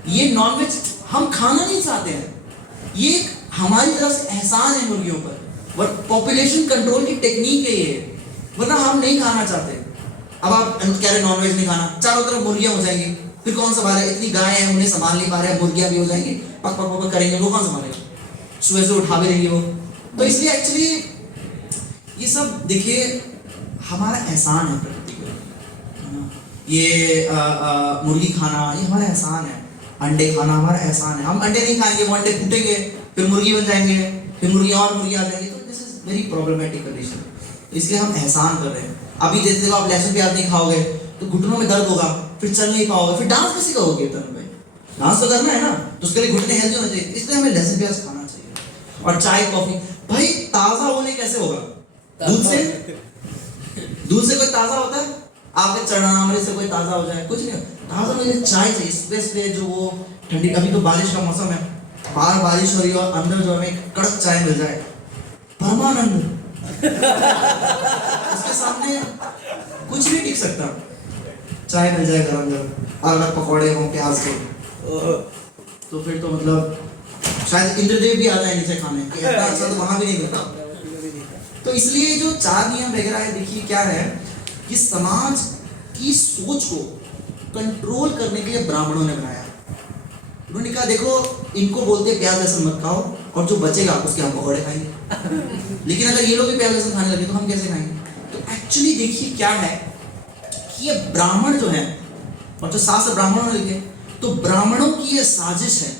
ये नॉनवेज हम खाना नहीं चाहते हैं, ये हमारी तरफ से एहसान है मुर्गियों पर. पॉपुलेशन कंट्रोल की टेक्निक है ये, वरना हम नहीं खाना चाहते. अब आप कह रहे नॉनवेज नहीं खाना, चारों तरफ मुर्गियां हो जाएंगी, फिर कौन संभाले? इतनी गाय हैं उन्हें संभाल नहीं पा रहे, मुर्गियां भी हो जाएंगी, पक पक पक करेंगे, वो कौन संभालेगा? सुबह से उठा भी देंगे वो. तो इसलिए एक्चुअली ये सब देखिए हमारा एहसान है प्रकृति को. ये मुर्गी खाना ये हमारा एहसान है. अंडे खाना हमारा एहसान है. हम अंडे नहीं खाएंगे, वो अंडे फूटेंगे, फिर मुर्गी बन जाएंगे, फिर मुर्गी और मुर्गी आ जाएंगी. तो this is very problematic condition. इसलिए हम एहसान कर रहे हैं. अभी जैसे आप लहसुन प्याज नहीं खाओगे तो घुटनों में दर्द होगा, फिर चल नहीं पाओगे, फिर डांस कैसे करोगे? कीर्तन में डांस तो करना है ना, तो उसके लिए घुटने हेल्दी होना चाहिए. इसलिए हमें लहसुन प्याज खाना चाहिए. और चाय कॉफी भाई ताज़ा होने कैसे होगा? दूध से? दूध से कोई ताज़ा होता है? आपके चरणामृत से कोई ताज़ा हो जाए? कुछ नहीं. ताज़ा मुझे चाय चाहिए, स्पेशली जो वो ठंडी. अभी तो बारिश का मौसम है, बाहर बारिश हो रही है और अंदर जो हमें कड़क चाय मिल जाए, परमानंद. उसके सामने कुछ नहीं टिक सकता. चाय मिल जाए गरम गरम, और अगर पकौड़े हों प्याज के, तो फिर तो मतलब शायद इंद्रदेव भी आ जाए नीचे खाने. इतना अच्छा तो वहां भी नहीं मिलता. तो इसलिए जो 4 नियम वगैरह है, देखिए क्या है कि समाज की सोच को कंट्रोल करने के लिए ब्राह्मणों ने बनाया. उन्होंने कहा देखो इनको बोलते प्याज लहसुन मत खाओ, और जो बचेगा उसके हम पकौड़े खाएंगे. लेकिन अगर ये लोग भी प्याज लहसुन खाने लगे तो हम कैसे खाएंगे? तो एक्चुअली देखिए क्या है कि ये ब्राह्मण जो है, और जो शास्त्र ब्राह्मणों ने लिखे, तो ब्राह्मणों की ये साजिश है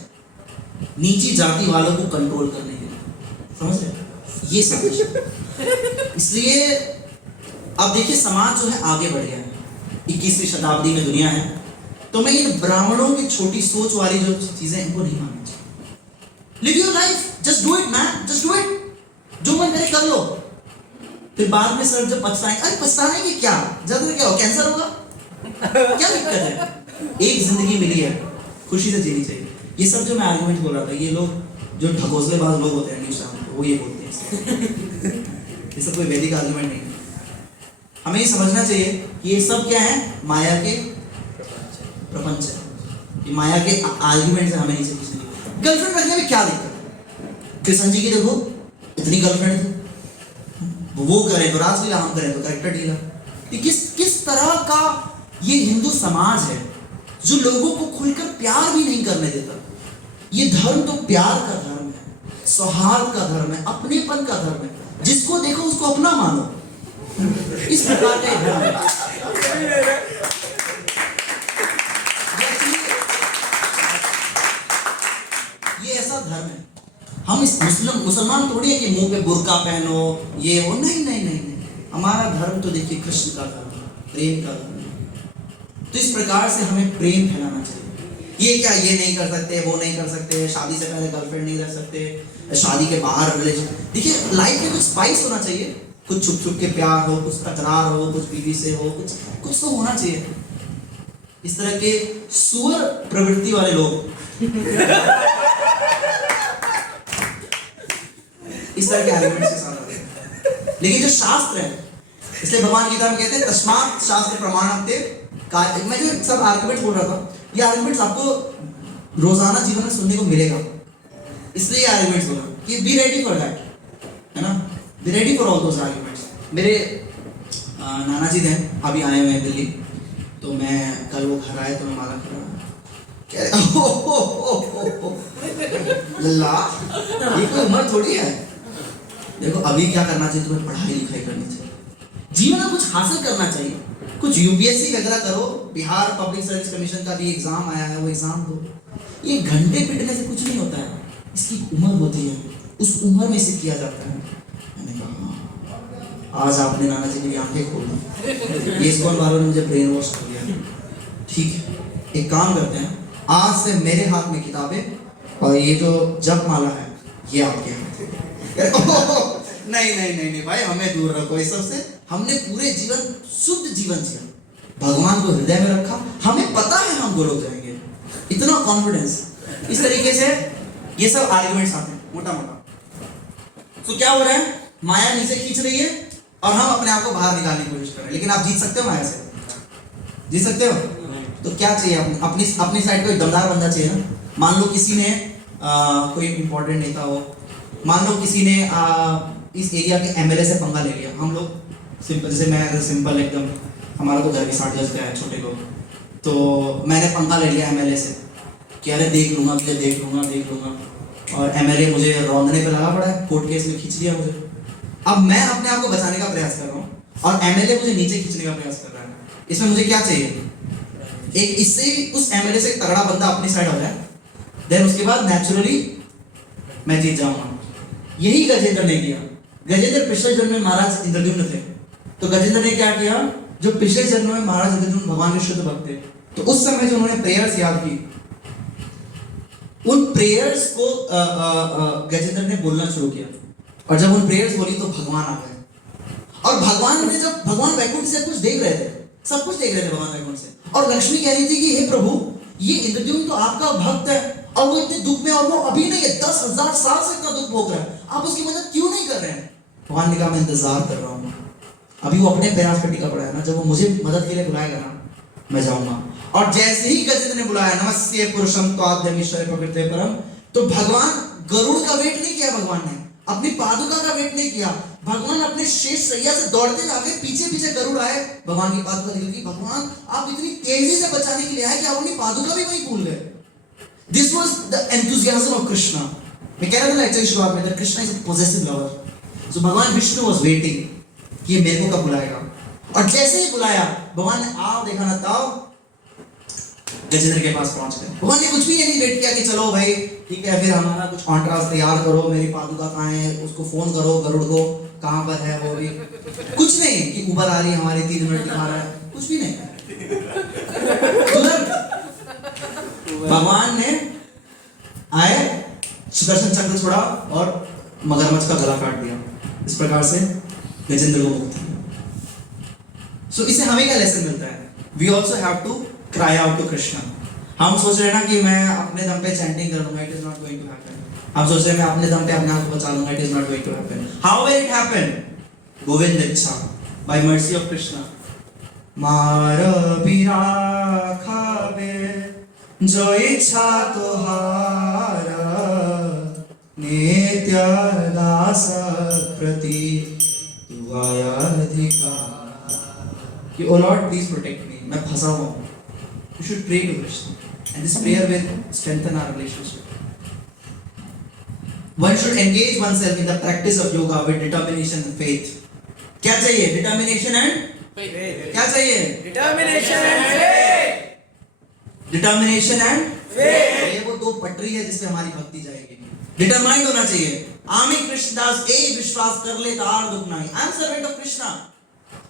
नीची जाति वालों को कंट्रोल करने के लिए. समझ रहे? ये साजिश है. इसलिए अब देखिए समाज जो है आगे बढ़ गया है, 21वीं शताब्दी में दुनिया है. तो मैं इन ब्राह्मणों की छोटी सोच वाली जो चीजें इनको नहीं मानना चाहिए. Live your life, just do it man, just do it. जो मन करे कर लो, फिर बाद में सर जब पछताएं, अरे पछताने की क्या जरूरत? क्या हो, कैंसर होगा? क्या दिक्कत है? एक जिंदगी मिली है, खुशी से जीनी चाहिए. ये सब जो मैं आर्गुमेंट बोल रहा था, ये लोग जो ढकोसलेबाज लोग होते हैं न्यूज़ चैनल, वो ये बोलते हैं. ये सब कोई वैदिक आर्गुमेंट नहीं है. हमें ये समझना चाहिए कि ये सब क्या है? माया के प्रपंच है. ये माया के आर्गुमेंट से हमें नीचे खींचने की. गर्लफ्रेंड रखने में क्या दिक्कत है? कृष्ण जी की देखो इतनी गर्लफ्रेंड थी, वो करें तो रासलीला, हम करें तो कैरेक्टर ढीला. किस तरह का ये हिंदू समाज है जो लोगों को खुलकर प्यार भी नहीं करने देता. ये धर्म तो प्यार का धर्म है, सौहार्द का धर्म है, अपनेपन का धर्म है. जिसको देखो उसको अपना मानो. इस प्रकार का धर्म है. ये ऐसा धर्म है. हम इस मुसलमान थोड़ी है कि मुंह पे बुर्का पहनो, ये वो. नहीं नहीं नहीं नहीं. हमारा धर्म तो देखिए कृष्ण का धर्म है, प्रेम का धर्म है. तो इस प्रकार से हमें प्रेम फैलाना चाहिए. ये क्या, ये नहीं कर सकते, वो नहीं कर सकते, शादी से पहले गर्लफ्रेंड नहीं रख सकते, शादी के बाहर रिलेशन. देखिए लाइफ में कुछ स्पाइस होना चाहिए. कुछ छुप छुप के प्यार हो, कुछ तकरार हो, कुछ बीवी से हो, कुछ तो होना चाहिए. इस तरह के सुअर प्रवृत्ति वाले लोग इस तरह के आर्गुमेंट्स के साथ आते हैं. लेकिन जो शास्त्र है, इसलिए भगवान गीता में कहते हैं तस्मात् शास्त्र प्रमाणन्ते. मैं जो सब आर्गुमेंट्स बोल रहा था, ये आर्गुमेंट्स आपको रोजाना जीवन में सुनने को मिलेगा. इसलिए आर्गुमेंट्स बोला कि बी रेडी फॉर दैट, है ना. Be ready for all those arguments. मेरे नाना जी थे, अभी आए हुए हैं दिल्ली, तो मैं कल वो घर आए तो मैं माला कर रहा कह रहे लल्ला ये कोई उम्र थोड़ी है। देखो अभी क्या करना चाहिए, तुम्हें पढ़ाई लिखाई करनी चाहिए, जीवन में कुछ हासिल करना चाहिए, कुछ यूपीएससी वगैरह करो, बिहार पब्लिक सर्विस कमीशन का भी एग्जाम आया है, वो एग्जाम दो। ये घंटे पिटने से कुछ नहीं होता है, इसकी उम्र होती है, उस उम्र में इसे किया जाता है। मैंने कहा आज आपने नाना जी की आंखें खोल दी, ये स्कूल वालों ने मुझे ब्रेन वॉश कर दिया। ठीक है, एक काम करते हैं, आज से मेरे हाथ में किताबें और ये जो जप माला है ये आपके हाथ में। नहीं नहीं नहीं नहीं भाई, हमें दूर रखो इस सब से। हमने पूरे जीवन शुद्ध जीवन जिया, भगवान को हृदय में रखा, हमें पता है हम गोलोक जाएंगे, इतना कॉन्फिडेंस। इस तरीके से ये सब आर्गुमेंट्स आते हैं मोटा मोटा। तो क्या हो रहा है, माया नीचे खींच रही है और हम अपने आप को बाहर निकालने की कोशिश कर रहे हैं। लेकिन आप जीत सकते हो माया से, जीत सकते हो। तो क्या चाहिए, अपनी साइड को एक दमदार बंदा चाहिए ना। मान लो किसी ने कोई इंपॉर्टेंट नेता हो, मान लो किसी ने इस एरिया के एमएलए से पंगा ले लिया। हम लोग सिंपल, जैसे मैं सिंपल एकदम, हमारा तो घर भी 60 गज का है छोटे को, तो मैंने पंगा ले लिया एमएलए से कि अरे देख लूंगा तुझे, देख लूंगा, और एमएलए मुझे रौंदने पे लगा पड़ा है, कोर्ट केस में खींच लिया मुझे। अब मैं अपने आप को बचाने का प्रयास कर रहा हूँ और एमएलए मुझे नीचे खींचने का प्रयास कर रहा है। इसमें मुझे क्या चाहिए, एक इससे उस एमएलए से एक तगड़ा बंदा अपनी साइड हो जाए, देन उसके बाद नेचुरली मैं जीत जाऊंगा। यही गजेंद्र ने किया। गजेंद्र पिछले जन्म में महाराज इंद्रद्युम्न थे, तो गजेंद्र ने क्या किया, जो पिछले जन्म में महाराज इंद्रद्युम्न भगवान के शुद्ध भक्त थे, तो उस समय जो उन्होंने प्रेयर्स याद की, उन प्रेयर्स को गजेंद्र ने बोलना शुरू किया, और जब उन प्रेयर्स बोली तो भगवान आ गए। और भगवान ने, जब भगवान वैकुंठ से कुछ देख रहे थे, सब कुछ देख रहे थे भगवान वैकुंठ से, और लक्ष्मी कह रही थी कि हे प्रभु, ये इंद्रद्युम्न तो आपका भक्त है और वो इतने दुख में, और वो अभी नहीं है, 10,000 साल से इतना दुख भोग रहा है, आप उसकी मदद क्यों नहीं कर रहे हैं। भगवान ने कहा मैं इंतजार कर रहा हूँ, अभी वो अपने प्रयास पर टिका पड़ा है ना, जब वो मुझे मदद के लिए बुलाएगा ना मैं जाऊंगा। और जैसे ही गजेंद्र ने बुलाया, नमस्ते पुरुषम त्वाद्यमीश्वर प्रकृते परम, तो भगवान गरुड़ का वेट नहीं किया, भगवान ने अपनी पादुका का वेट नहीं किया, भगवान अपने शेष सैया से दौड़ते आगे, पीछे पीछे गरुड़ आए, भगवान की पादुका निकल गई। भगवान आप इतनी तेजी से बचाने के लिए आए कि आप अपनी पादुका भी वहीं भूल गए। This was the enthusiasm of Krishna. मैं कह रहा था लेक्चर शुरुआत में, Krishna is a possessive lover. So Bhagwan Vishnu was waiting कि ये मेरे को कब बुलाएगा, और जैसे ही बुलाया भगवान ने आओ देखा ना ताओ गजेंद्र के पास पहुंच गए। भगवान ने कुछ भी नहीं वेट किया कि चलो भाई ठीक है, फिर हमारा कुछ कॉन्ट्रास्ट तैयार करो, मेरी पादुका कहाँ है, उसको फोन करो गरुड़ को कहाँ पर है, वो भी कुछ नहीं कि ऊबर आ रही हमारी 3 मिनट दिखा रहा है, कुछ भी नहीं। भगवान ने आए, सुदर्शन चक्र छोड़ा और मगरमच्छ का गला काट दिया। इस प्रकार से गजेंद्र को मुक्ति। सो इससे हमें क्या लेसन मिलता है, we also have to cry out to Krishna. हम सोच रहे हैं ना कि मैं अपने दम पे चैंटिंग कर लूंगा, it is not going to happen. हम सोच रहे हैं मैं अपने दम पे अपने आप को बचा लूंगा, it is not going to happen. How will it happen, Govind इच्छा, बाय मर्सी ऑफ कृष्णा। मार बिरा खावे जो इच्छा तुहारा, नित्य दास प्रति तू आया अधिकार। कि ओ लॉर्ड प्लीज प्रोटेक्ट मी, मैं फंसा हुआ हूं। You should pray to Krishna, and this prayer will strengthen our relationship. One should engage oneself in the practice of yoga with determination and faith. क्या चाहिए? Determination and faith. क्या चाहिए? Determination and faith. Determination and faith. ये वो दो पटरी है जिससे हमारी भक्ति जाएगी। Determined होना चाहिए। आमी कृष्णदास ए विश्वास कर ले तार दुख नहीं। I am servant of Krishna.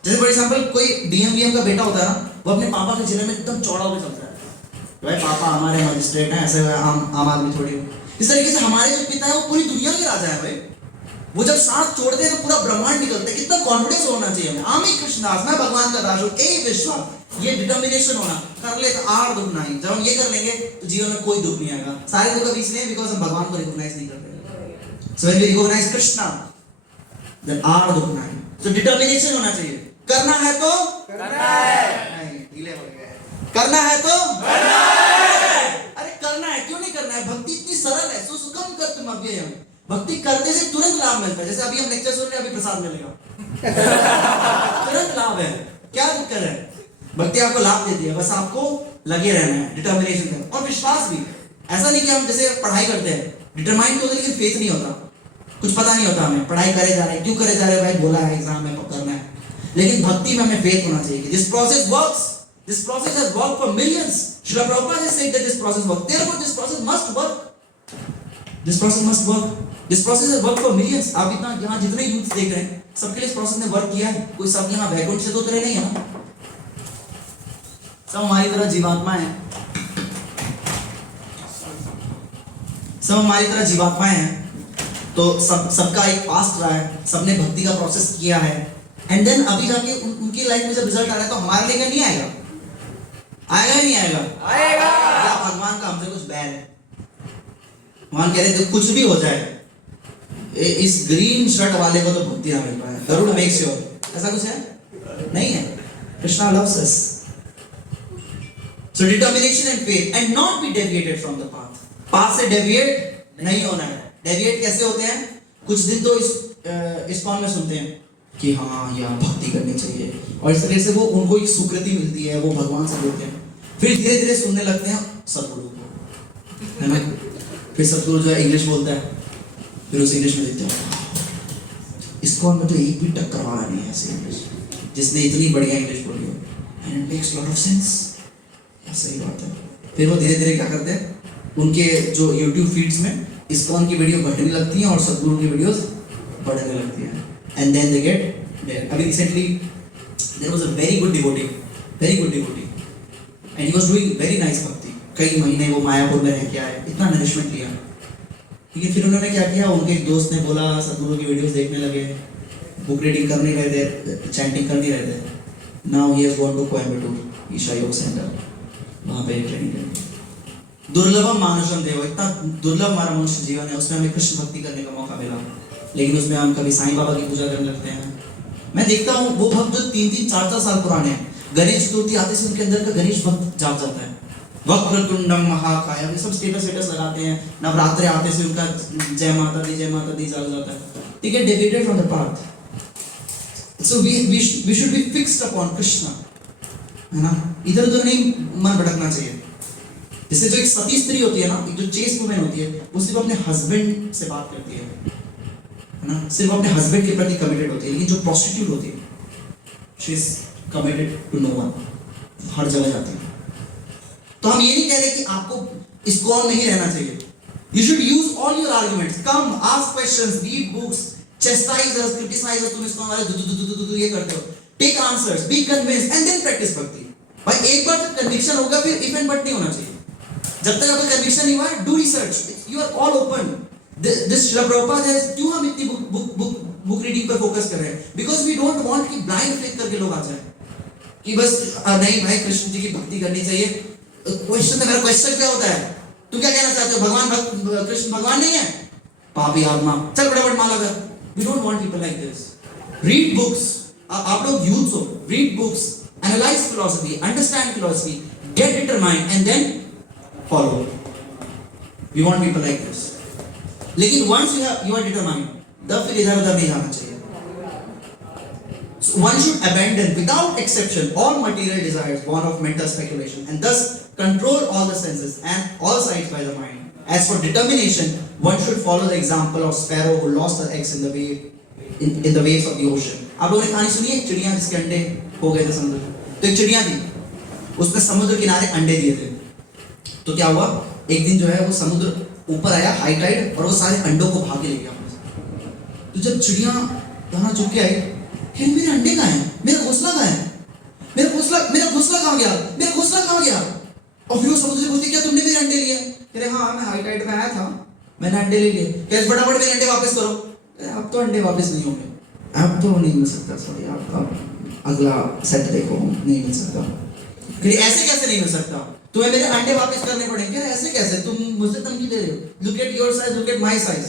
जैसे फॉर एग्जाम्पल कोई डीएम का बेटा होता है ना, वो अपने पापा के जिले में एकदम चौड़ा होकर चलता है, भाई पापा हमारे मजिस्ट्रेट हैं, ऐसे आम आदमी थोड़ी। इस तरीके से हमारे जो पिता है वो पूरी दुनिया के राजा है भाई। वो जब सांस छोड़ते हैं तो पूरा ब्रह्मांड निकलता है। कितना कॉन्फिडेंस होना चाहिए हमें। आमी कृष्णदास, मैं भगवान का दास हूं, एक विश्वास, ये डिटर्मिनेशन होना, कर ले तो आर दुख नहीं। जब हम ये कर लेंगे तो जीवन में कोई दुख नहीं आएगा। सारे दुख अभी इसलिए बिकॉज हम भगवान को रिकॉग्नाइज नहीं करते। So when we recognize Krishna then are दुख नहीं। तो डिटर्मिनेशन होना चाहिए। करना है तो करना है, नहीं ढीले हो गए। करना है तो करना है। अरे करना है, क्यों नहीं करना है? भक्ति इतनी सरल है। सो सुखम कर्तुम अव्ययम, भक्ति करने से तुरंत लाभ मिलता है। जैसे अभी हम लेक्चर सुन रहे हैं, अभी प्रसाद मिलेगा तुरंत लाभ है। क्या दिक्कत है? भक्ति आपको लाभ देती है, बस आपको लगे रहना है, डिटर्मिनेशन है और विश्वास भी। ऐसा नहीं कि हम जैसे पढ़ाई करते हैं, डिटरमाइन तो होता है लेकिन फेथ नहीं होता, कुछ पता नहीं होता हमें, पढ़ाई करे जा रहे हैं, क्यों करे जा रहे हैं, भाई बोला है एग्जाम में करना है। लेकिन भक्ति में हमें फेथ होना चाहिए। This process works, this process has worked for millions. Srila Prabhupada has said that this process works, therefore this process must work, this process must work, this process has worked for millions। आप इतना यहाँ जितने youth देख रहे हैं सबके लिए इस प्रोसेस ने वर्क किया है। कोई सब यहाँ वैकुंठ से तो उतरे नहीं है ना, सब हमारी तरह जीवात्मा है, सब हमारी तरह जीवात्माएं हैं। तो सबका एक पास्ट रहा है, सबने भक्ति का प्रोसेस किया है, एंड देन अभी जाके उनकी लाइफ में जब रिजल्ट आ रहा है तो हमारे लिए नहीं आएगा, आएगा ही नहीं आएगा, आएगा। या भगवान का हमसे कुछ बैर है? भगवान कह रहे थे कुछ भी हो जाए, इस ग्रीन शर्ट वाले को तो भक्ति ना मिल पाए, गरुड़ मेक श्योर। ऐसा कुछ है? नहीं है। Krishna loves us. So determination and faith and not be deviated from the path. Path से डेविएट नहीं होना है। डेविएट कैसे होते हैं? कुछ दिन तो इस कौन में सुनते हैं कि हाँ यार भक्ति करनी चाहिए, और इस तरह से वो उनको एक स्वीकृति मिलती है, वो भगवान से जुड़ते हैं, फिर धीरे धीरे सुनने लगते हैं सतगुरु को, है ना। फिर सतगुरु जो है इंग्लिश बोलता है, फिर उस इंग्लिश में देखते हैं इस कौन में तो एक भी टक्कर वाला नहीं है ऐसे इंग्लिश जिसने इतनी बढ़िया इंग्लिश बोली हो, and it makes lot of sense. सही बात है। फिर वो धीरे धीरे क्या करते हैं, उनके जो YouTube फीड्स में इस्कॉन की वीडियो घटने लगती हैं और सतगुरु की वीडियोस बढ़ने लगती हैं, and then they get there. अभी recently there was a very good devotee, and he was doing very nice bhakti. कई महीने वो मायापुर में रह के आए, इतना नरिशमेंट लिया, ठीक है। फिर उन्होंने क्या किया, उनके एक दोस्त ने बोला सतगुरु की वीडियोस देखने लगे, बुक रीडिंग कर नहीं रहे थे, चैंटिंग कर नहीं रहे थे। Now he has gone to Coimbatore Isha Yoga centre, वहाँ पे ट्रेनिंग करेंगे। दुर्लभम मानुषम देव, इतना दुर्लभ हमारा मनुष्य जीवन है, उसमें हमें कृष्ण भक्ति करने का मौका मिला, लेकिन उसमें हम कभी साईं बाबा की पूजा करने लगते हैं। मैं देखता हूँ वो भक्त जो 3-3, 4-4 साल पुराने हैं, गणेश चतुर्थी आते से उनके अंदर का गणेश भक्त जाग जाता है। वक्रतुंडम महाकाय, ये सब स्टेटस लगाते हैं, नवरात्रे आते से उनका जय माता दी जाग जाता है, ठीक है। Deviated from the path. So we should be fixed upon Krishna, है ना। इधर उधर नहीं मन भटकना चाहिए। जैसे जो एक सती स्त्री होती है ना, एक जो चेस वुमेन होती है, वो सिर्फ अपने हस्बैंड से बात करती है ना, सिर्फ अपने हस्बैंड के प्रति कमिटेड होती है। लेकिन जो प्रोस्टिट्यूट होती है she is committed to no one, हर जगह जाती है। तो हम ये नहीं कह रहे कि आपको इस्कॉन में ही रहना चाहिए। You should use all your arguments, come ask questions, read books, chastise us, criticize us. तुम इस्कॉन वाले ये करते हो, take answers, be convinced and then practice bhakti. भाई एक बार जब कन्विक्शन होगा फिर इफ एंड बट नहीं होना चाहिए। जब तक आपका कन्विक्शन नहीं हुआ है, do research, you are all open. This Srila Prabhupada है, क्यों हम इतनी बुक रीडिंग पर फोकस कर रहे हैं? बिकॉज वी डोंट वांट कि ब्लाइंड फेथ करके लोग आ जाए कि बस नहीं भाई कृष्ण जी की भक्ति करनी चाहिए। क्वेश्चन तो मेरा क्वेश्चन क्या होता है, तू क्या कहना चाहते हो, भगवान कृष्ण भगवान नहीं है? पापी आत्मा, चल फटाफट माला कर। We don't want people like this. Read books, आप लोग यूथ हो, read books, analyze philosophy, understand philosophy, get determined and then follow. We want people like this. लेकिन once you are determined, तब फिर इधर उधर नहीं जाना चाहिए। So one should abandon without exception all material desires born of mental speculation and thus control all the senses and all sides by the mind. As for determination, one should follow the example of sparrow who lost her eggs in the waves of the ocean. आप लोगों ने कहानी सुनी है चिड़िया जिसके अंडे हो गए थे समुद्र? तो एक चिड़िया थी, उसने समुद्र किनारे अंडे दिए थे। तो क्या हुआ, एक दिन जो है वो समुद्र ऊपर आया, हाई टाइड, और वो सारे अंडों को भाग के ले गया। तो जब चिड़िया वहां चुप के आई, फिर मेरे अंडे कहाँ हैं, मेरा घोंसला कहाँ है, मेरा घोंसला कहाँ गया, मेरा घोंसला कहाँ गया? और फिर वो समुद्र से पूछती क्या तुमने मेरे अंडे लिए? कह रहे हाँ मैं हाई टाइड में आया था, मैंने अंडे ले लिए। कह फटाफट मेरे अंडे वापस करो। अब तो अंडे वापस नहीं होंगे, अब तो नहीं मिल सकता, सॉरी आप अगला सैटरडे को नहीं मिल सकता। फिर ऐसे कैसे नहीं मिल सकता, तुम्हें मेरे अंडे वापस करने पड़ेंगे। ऐसे कैसे, तुम मुझसे धमकी दे रहे हो? Look at your size, look at my size.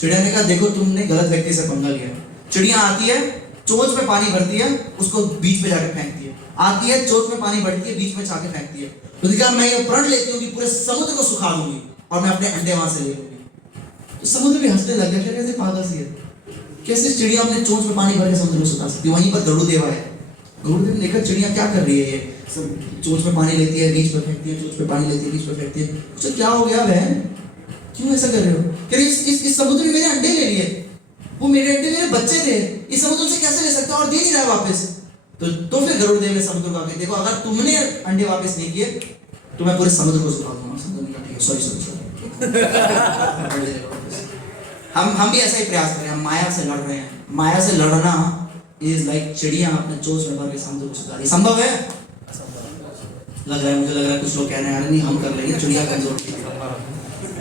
चिड़िया ने कहा देखो तुमने गलत व्यक्ति से पंगा लिया। चिड़िया आती है, चोंच में पानी भरती है, उसको बीच में जाकर फेंकती है। आती है, चोंच में पानी भरती है, बीच में जाकर फेंकती है। उसने कहा मैं ये प्रण लेती हूँ कि पूरे समुद्र को सुखा दूंगी और मैं अपने अंडे वहां से ले लूंगी। तो समुद्र भी हंसने लग गया, क्या कैसे पागल सी है, कैसे चिड़िया अपने चोंच में पानी भर के समुद्र में सुता सकती है। वहीं पर गरुड़देव आए, गरुड़देव ने देखा चिड़िया क्या कर रही है, ये सब चोंच में पानी लेती है, बीच में फेंकती है, चोंच में पानी लेती है, बीच में फेंकती है। पूछा क्या हो गया बहन, क्यों ऐसा कर रहे हो? कह रही इस समुद्र में मेरे अंडे ले लिए, वो मेरे अंडे मेरे बच्चे थे, इस समुद्र से कैसे ले सकते हो और दे नहीं रहा है वापस। तो फिर गरुड़देव ने समुद्र को आके देखो, अगर तुमने अंडे वापस नहीं किए तो मैं पूरे समुद्र को सुखा दूंगा। समुद्र ने कहा ठीक है, सॉरी हम भी ऐसा ही प्रयास करें, हम माया से लड़ रहे हैं। माया से लड़ना इज लाइक चिड़िया अपने चोंच में भर के समुद्र को सुखा रही। संभव है? लग रहा है, मुझे लग रहा है कुछ लोग कह रहे हैं अरे नहीं हम कर लेंगे, चिड़िया कमजोर थी,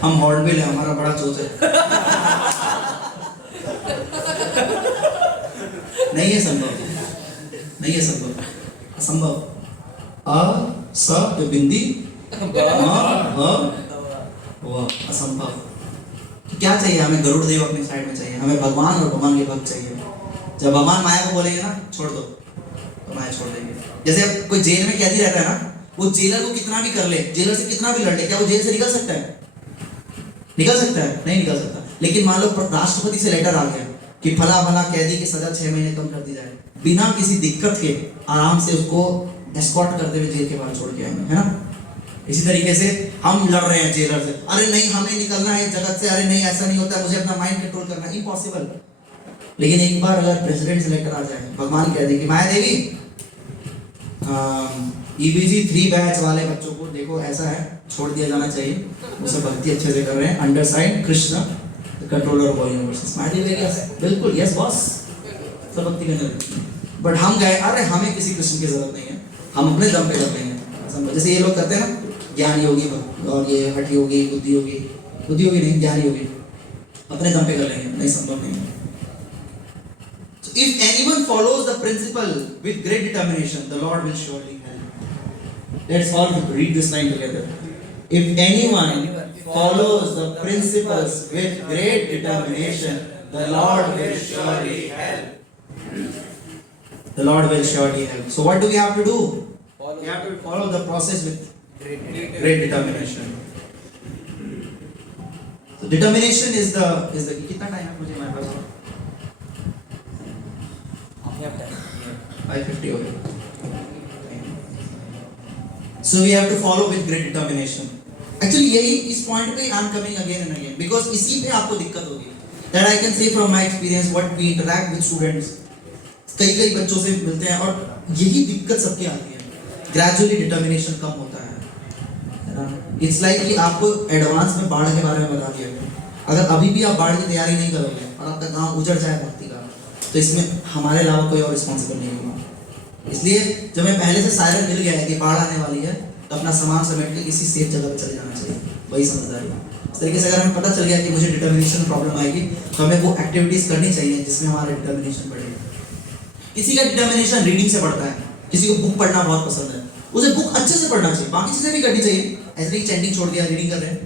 हम हॉर्नबिल है, हमारा बड़ा चोंच है। नहीं है संभव, नहीं है संभव, असंभव। अ स पे बिंदी असंभव। तो क्या चाहिए हमें? गरुड़देव अपने साइड में चाहिए, हमें भगवान और भगवान के भक्त चाहिए। जब भगवान माया को बोलेंगे ना छोड़ दो तो माया छोड़ देंगे। जैसे अब कोई जेल में कैदी रहता है ना, वो जेलर को कितना भी कर ले, जेलर से कितना भी लड़ ले, क्या वो जेल से निकल सकता है? निकल सकता है? नहीं निकल सकता। लेकिन मान लो राष्ट्रपति से लेटर आ गया कि फला फला कैदी की सजा 6 महीने कम कर दी जाए, बिना किसी दिक्कत के आराम से उसको एस्कॉर्ट करते हुए जेल के बाहर छोड़ के आएंगे, है ना? इसी तरीके से हम लड़ रहे हैं जेलर से, अरे नहीं हमें निकलना है जगत से, अरे नहीं ऐसा नहीं होता, मुझे अपना माइंड कंट्रोल करना है, इम्पॉसिबल। लेकिन एक बार अगर प्रेसिडेंट से लेकर आ जाए, भगवान कह दे कि माया देवी EBG 3 बैच वाले बच्चों को देखो ऐसा है, छोड़ दिया जाना चाहिए, उसे भक्ति अच्छे से कर रहे हैं, under side Krishna controller of universe. Maya Devi बिल्कुल यस बॉस, सब भक्ति करने लगे। बट हम गए अरे हमें किसी कृष्ण की जरूरत नहीं है, हम अपने दम पे कर लेंगे। जैसे ये लोग करते हैं ना, ज्ञान योगी और ये हठ योगी, बुद्धि योगी नहीं, ज्ञान योगी, अपने दम पे कर लेंगे, नहीं संभव नहीं है। So if anyone follows the principle with great determination, the Lord will surely help. Let's all read this line together. If anyone follows the principles with great determination, the Lord will surely help. The Lord will surely help. So what do we have to do? We have to follow the process with great determination. So determination is the कितना time है मुझे हमारे पास? 5:50 हो गया। So we have to follow with great determination. Actually यही इस point पे I am coming again and again because इसी पे आपको दिक्कत होगी. That I can say from my experience what we interact with students. कई बच्चों से मिलते हैं और यही दिक्कत सबकी आती है। Gradually determination कम होता है। It's like कि आपको एडवांस में बाढ़ के बारे में बता दिया गया। अगर अभी भी आप बाढ़ की तैयारी नहीं करोगे और आपका गांव उजड़ जाए भक्ति का, तो इसमें हमारे अलावा कोई और रिस्पॉन्सिबल नहीं होगा। इसलिए जब मैं पहले से सायरन मिल गया है कि बाढ़ आने वाली है, तो अपना सामान समेट के किसी सेफ जगह पर चले जाना चाहिए, वही समझदारी है। इस तरीके से अगर हमें पता चल गया कि मुझे डिटर्मिनेशन प्रॉब्लम आएगी, तो हमें वो एक्टिविटीज करनी चाहिए जिसमें हमारा डिटर्मिनेशन बढ़ेगा। किसी का डिटर्मिनेशन रीडिंग से बढ़ता है, किसी को बुक पढ़ना बहुत पसंद है, उसे बुक अच्छे से पढ़ना चाहिए, बाकी चीजें भी करनी चाहिए। ऐसे ही चैंटिंग छोड़ दिया, रीडिंग कर रहे हैं,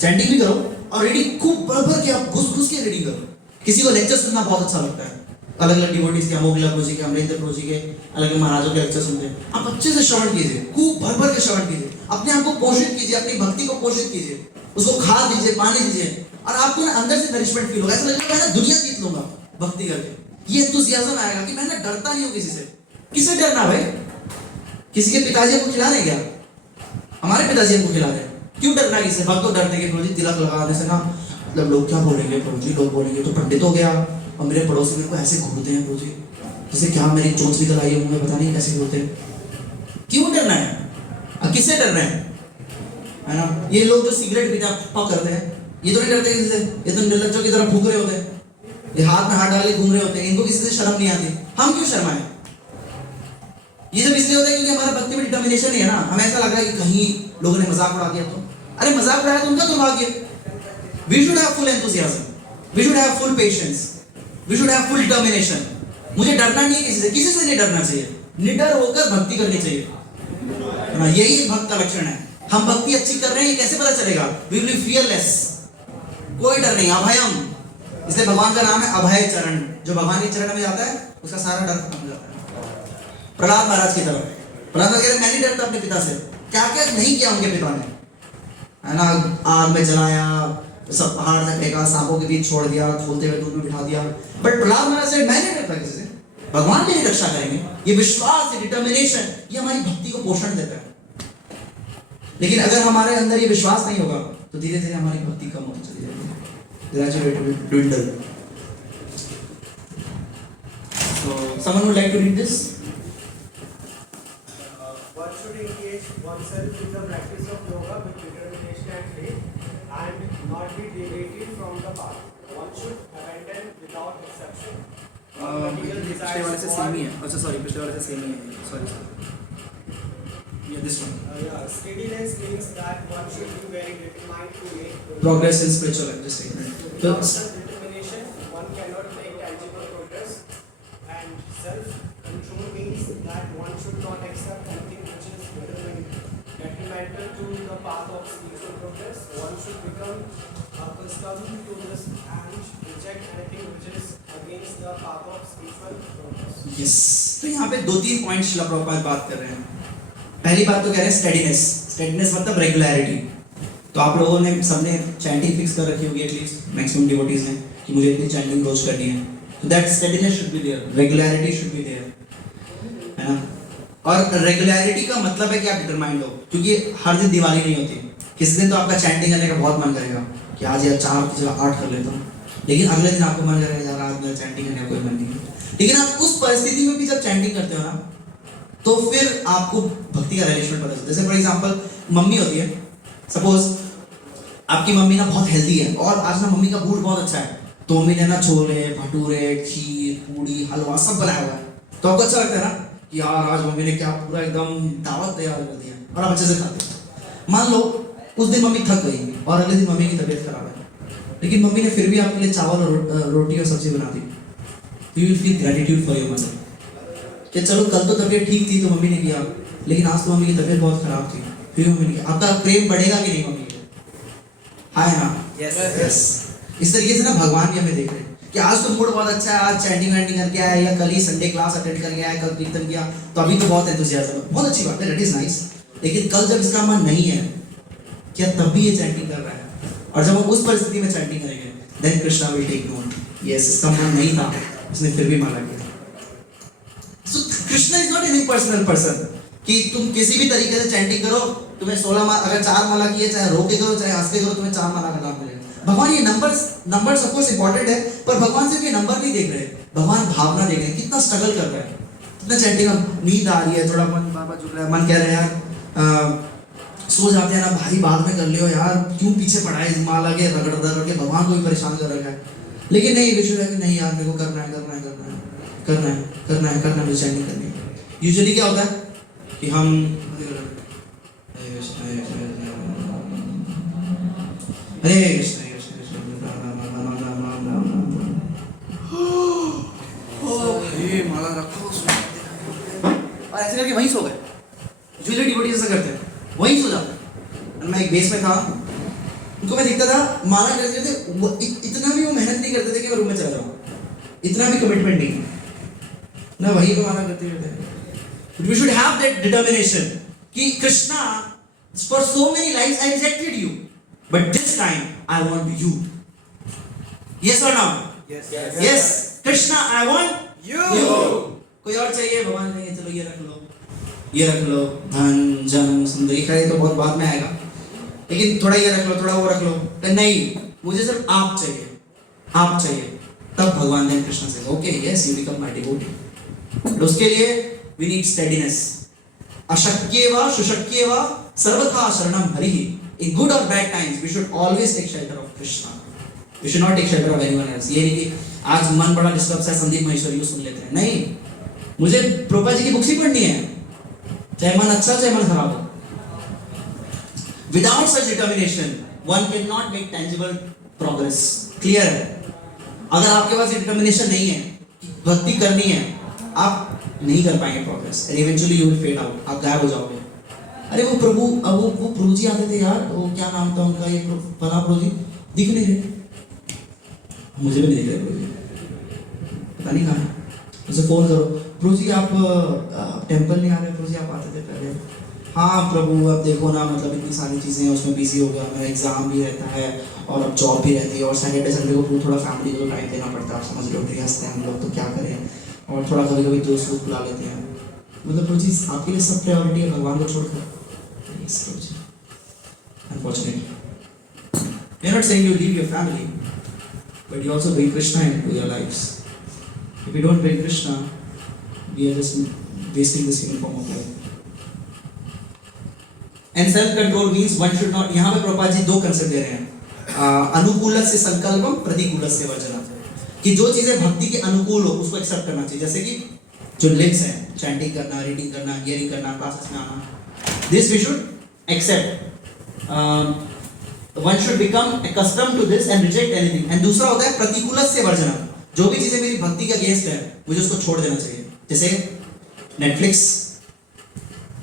चैंटिंग भी करो और रीडिंग खूब भर के आप घुस के रीडिंग करो। किसी को लेक्चर सुनना बहुत अच्छा लगता है, अलग अलग डिवोटीज के, अमोघला प्रभु जी के, अमरेंद्र प्रभु जी के, अलग अलग महाराजों के लेक्चर सुनते हैं। आप अच्छे से श्रवण कीजिए, खूब भर के श्रवण कीजिए, अपने आप को पोषित कीजिए, अपनी भक्ति को पोषित कीजिए, उसको खाद दीजिए, पानी दीजिए, और आपको ना अंदर से नरिशमेंट फील होगा। ऐसा लगेगा मैं ना दुनिया जीत लूंगा भक्ति करके। ये एंथुसियाज्म आएगा कि मैं ना डरता नहीं हूँ किसी से। किससे डरना भाई? किसी के पिताजी को खिला रहे क्या? हमारे पिताजी हमको खिला रहे हैं, क्यों डरना किसी से? भक्त तो डरने के प्रभु जी, तिलक लगाने से ना मतलब लोग क्या बोलेंगे प्रभु जी, लोग बोलेंगे तो पंडित हो गया, और मेरे पड़ोसी मेरे को ऐसे घूरते हैं प्रभु जी, जैसे क्या मेरी चोंच निकल आई है मुंह में, पता नहीं कैसे घूरते हैं। क्यों डरना है? किससे डरना है ना? ये लोग जो सिगरेट पीते हैं करते हैं, ये तो नहीं डरते किसी से, ये तो निर्लज्जों की तरह फूक रहे होते हैं, ये हाथ में हाथ डाल के घूम रहे होते हैं, इनको किसी से शर्म नहीं आती। हम क्यों शर्माएं? ये सब इसलिए होता है क्योंकि हमारा भक्ति में डिटर्मिनेशन है ना। हमें ऐसा लग रहा है कि कहीं लोगों ने मजाक उड़ा दिया तो, अरे मजाक उड़ाया तो उनका दुर्भाग्य। We should have full enthusiasm, we should have full patience, we should have full determination. मुझे डरना नहीं है किसी से नहीं डरना चाहिए, निडर होकर भक्ति करनी चाहिए। यही भक्त का लक्षण है। हम भक्ति अच्छी कर रहे हैं, ये कैसे पता चलेगा? We will be fearless, कोई डर नहीं, अभयम। इसलिए भगवान का नाम है अभय चरण। जो भगवान के चरण में जाता है उसका सारा डर खत्म हो जाता है। प्रहलाद महाराज की तरफ, प्रहलाद कह रहे मैं नहीं डरता अपने पिता से। क्या क्या नहीं किया उनके पिता ने, है ना? आग में जलाया, सब पहाड़ में फेंका, सांपों के बीच छोड़ दिया, खोलते हुए दूध में बिठा दिया। बट प्रहलाद महाराज से मैं नहीं डरता किसी से, भगवान मेरी रक्षा करेंगे। ये विश्वास, ये डिटर्मिनेशन, ये हमारी भक्ति को पोषण देता है। लेकिन अगर हमारे अंदर ये विश्वास नहीं होगा तो धीरे धीरे हमारी भक्ति कम होती चली जाएगी, gradually it will dwindle. So someone would like to read this? One should engage oneself in the practice of yoga with determination and faith and not be deviated from the path. One should abandon without exception. पिछले वाले से same ही है। अच्छा sorry, पिछले वाले से same ही है। Sorry ये this one. Steadiness means that one should be very determined to make Progress in spiritual life, just take it. Without determination, one cannot make tangible progress. And self-control means that one should not accept anything which is detrimental to the path of spiritual progress. One should become accustomed to this and reject anything which is against the path of spiritual progress. Yes. तो यहाँ पे 2-3 points शिला प्रभुपाद बात कर रहे हैं। पहली बात तो कह रहे हैं स्टेडीनेस। स्टेडीनेस मतलब रेगुलरिटी। तो आप लोगों ने सबने चैंटिंग फिक्स कर रखी होगी, एटलीस्ट मैक्सिमम डिवोटीज ने, कि मुझे इतनी चैंटिंग रोज करनी है। तो that steadiness should be there, regularity should be there, है ना। और रेगुलरिटी का मतलब है कि आप डिटरमाइंड हो, क्योंकि हर दिन दिवाली नहीं होती। किसी दिन तो आपका चैंटिंग करने का बहुत मन करेगा कि आज यार 4 की जगह 8 कर लेता हूँ, लेकिन अगले दिन आपको मन करेगा यार आज मेरा चैंटिंग करने का कोई मन नहीं है। लेकिन आप उस परिस्थिति में भी जब चैंटिंग करते हो ना, तो फिर आपको भक्ति का रिलेशन पता चलता है। जैसे फॉर एग्जांपल मम्मी होती है, सपोज आपकी मम्मी ना बहुत हेल्दी है और आज ना मम्मी का मूड बहुत अच्छा है, तो मम्मी ने ना छोले भटूरे खीर पूड़ी हलवा सब बनाया हुआ है, तो आपको अच्छा लगता है ना कि यार आज मम्मी ने क्या पूरा एकदम दावत तैयार कर दिया और आप अच्छे से खाते हैं। मान लो उस दिन मम्मी थक गई और अगले दिन मम्मी की तबीयत खराब है, लेकिन मम्मी ने फिर भी आपके लिए चावल और रोटी और सब्जी बना दी, तो you will feel gratitude for your mother कि चलो कल तो तबीयत ठीक थी तो मम्मी ने किया, लेकिन आज तो मम्मी की तबीयत बहुत खराब थी, फिर मम्मी ने किया। आपका प्रेम बढ़ेगा कि नहीं मम्मी के? हाँ ना? यस। इस तरीके से ना भगवान भी हमें देख रहे हैं कि आज तो मूड बहुत अच्छा है, आज चैंटिंग वैंटिंग करके आया, या कल ही संडे क्लास अटेंड करके आया, कल कीर्तन किया, तो अभी तो बहुत एंथुसियाज्म, बहुत अच्छी बात है, दैट इज नाइस। लेकिन कल जब इसका मन नहीं है, क्या तब भी ये चैंटिंग कर रहा है? और जब हम उस परिस्थिति में चैंटिंग करेंगे, then Krishna will take note, yes इसका मन नहीं था, इसने फिर भी माना किया। So Krishna is not any personal person कि तुम किसी भी तरीके से चैंटिंग करो, तुम्हें 16 माला, अगर 4 माला किए, चाहे रो के करो चाहे हंस के करो, तुम्हें 4 माला का लाभ मिलेगा। भगवान ये नंबर्स ऑफ कोर्स इंपॉर्टेंट है, पर भगवान सिर्फ ये नंबर नहीं देख रहे, भगवान भावना देख रहे हैं, कितना स्ट्रगल कर रहा है, कितना चैंटिंग, नींद आ रही है, थोड़ा मन बाबा झुक रहा है, मन कह रहे हैं यार सो जाते हैं ना भाई, बाद में कर लियो यार, क्यों पीछे पड़ा है माला के रगड़ के, भगवान को भी परेशान कर रखा है। लेकिन नहीं, विश्व है कि नहीं यार मेरे को करना है, मुझे चैंटिंग करनी है। यूजुअली क्या होता है कि हम हरे कृष्ण ये माला रखो और ऐसे करके वहीं सो गए। यूजुअली डिवोटीज ऐसा करते हैं, वहीं सो जाते हैं। मैं एक बेस में था, उनको मैं देखता था माला करते थे, इतना भी वो मेहनत नहीं करते थे कि मैं रूम में चला जाऊँ, इतना भी कमिटमेंट नहीं ना, वहीं पे माला करते रहते। We should have that determination कि Krishna, for so many lives I rejected you, but this time I want you. Yes or no? Yes. Krishna I want you. कोई और चाहिए? भगवान कहेंगे चलो ये रख लो, धन जन सुंदरी, खैर तो बहुत बाद में आएगा, लेकिन थोड़ा ये रख लो, थोड़ा वो रख लो, तो नहीं, मुझे सिर्फ आप चाहिए। तब भगवान ने कृष्ण से okay yes you become my devotee. उसके लिए वी नीड स्टेडीनेस। अशक्येव शुशक्येव सर्वथा शरणम हरिः। In good or bad times, we should always take shelter of Krishna. We should not take shelter of anyone else. ये नहीं कि आज मन बड़ा डिस्टर्ब है, संदीप महेश्वरी को सुन लेते हैं, नहीं, मुझे प्रभुपाद जी की बुक्स ही पढ़नी है, चाहे मन अच्छा चाहे मन खराब हो। Without such determination, one cannot make tangible progress. Clear है? अगर आपके पास डिटर्मिनेशन नहीं है, भक्ति करनी है, आप नहीं कर पाएंगे progress, and eventually you will fade out. आप गायब हो जाओगे। अरे वो प्रभु जी आते थे यार, वो क्या नाम था उनका, ये फला प्रभु जी दिख नहीं रहे, मुझे भी नहीं दिख रहे प्रभु जी, पता नहीं कहाँ है, उसे फोन करो, प्रभु जी आप टेम्पल नहीं आ रहे, प्रभु जी आप आते थे पहले। हाँ प्रभु अब देखो ना, मतलब इतनी सारी चीज़ें हैं, उसमें बिजी हो गया, मेरा एग्जाम भी रहता है और अब जॉब भी रहती है और सैटरडे संडे को थोड़ा फैमिली को टाइम देना पड़ता है, आप समझ लो, गृहस्थ हैं हम लोग तो क्या करें, और थोड़ा कभी कभी दोस्त लोग बुला लेते हैं, मतलब वो चीज़ आपके लिए सब प्रायोरिटी है भगवान को छोड़कर, unfortunately. We are not saying you leave your family, but you also bring Krishna into your lives. If you don't bring Krishna, we are just wasting this human form of life. And self-control means one should not. यहाँ पे प्रभुपाद जी दो concept दे रहे हैं, अनुकूल से संकल्पम, प्रतिकूल से वर्जनम, कि जो चीजें भक्ति के अनुकूल हो उसको एक्सेप्ट करना चाहिए, जैसे कि जो लिंक्स हैं, चैंटिंग करना, रीडिंग करना, हियरिंग करना, क्लासेस में आना, this we should accept. One should become accustomed to this and reject anything. And दूसरा होता है प्रतिकूल से वर्जनम, जो भी चीजें मेरी भक्ति के अगेंस्ट है मुझे उसको छोड़ देना चाहिए, जैसे नेटफ्लिक्स,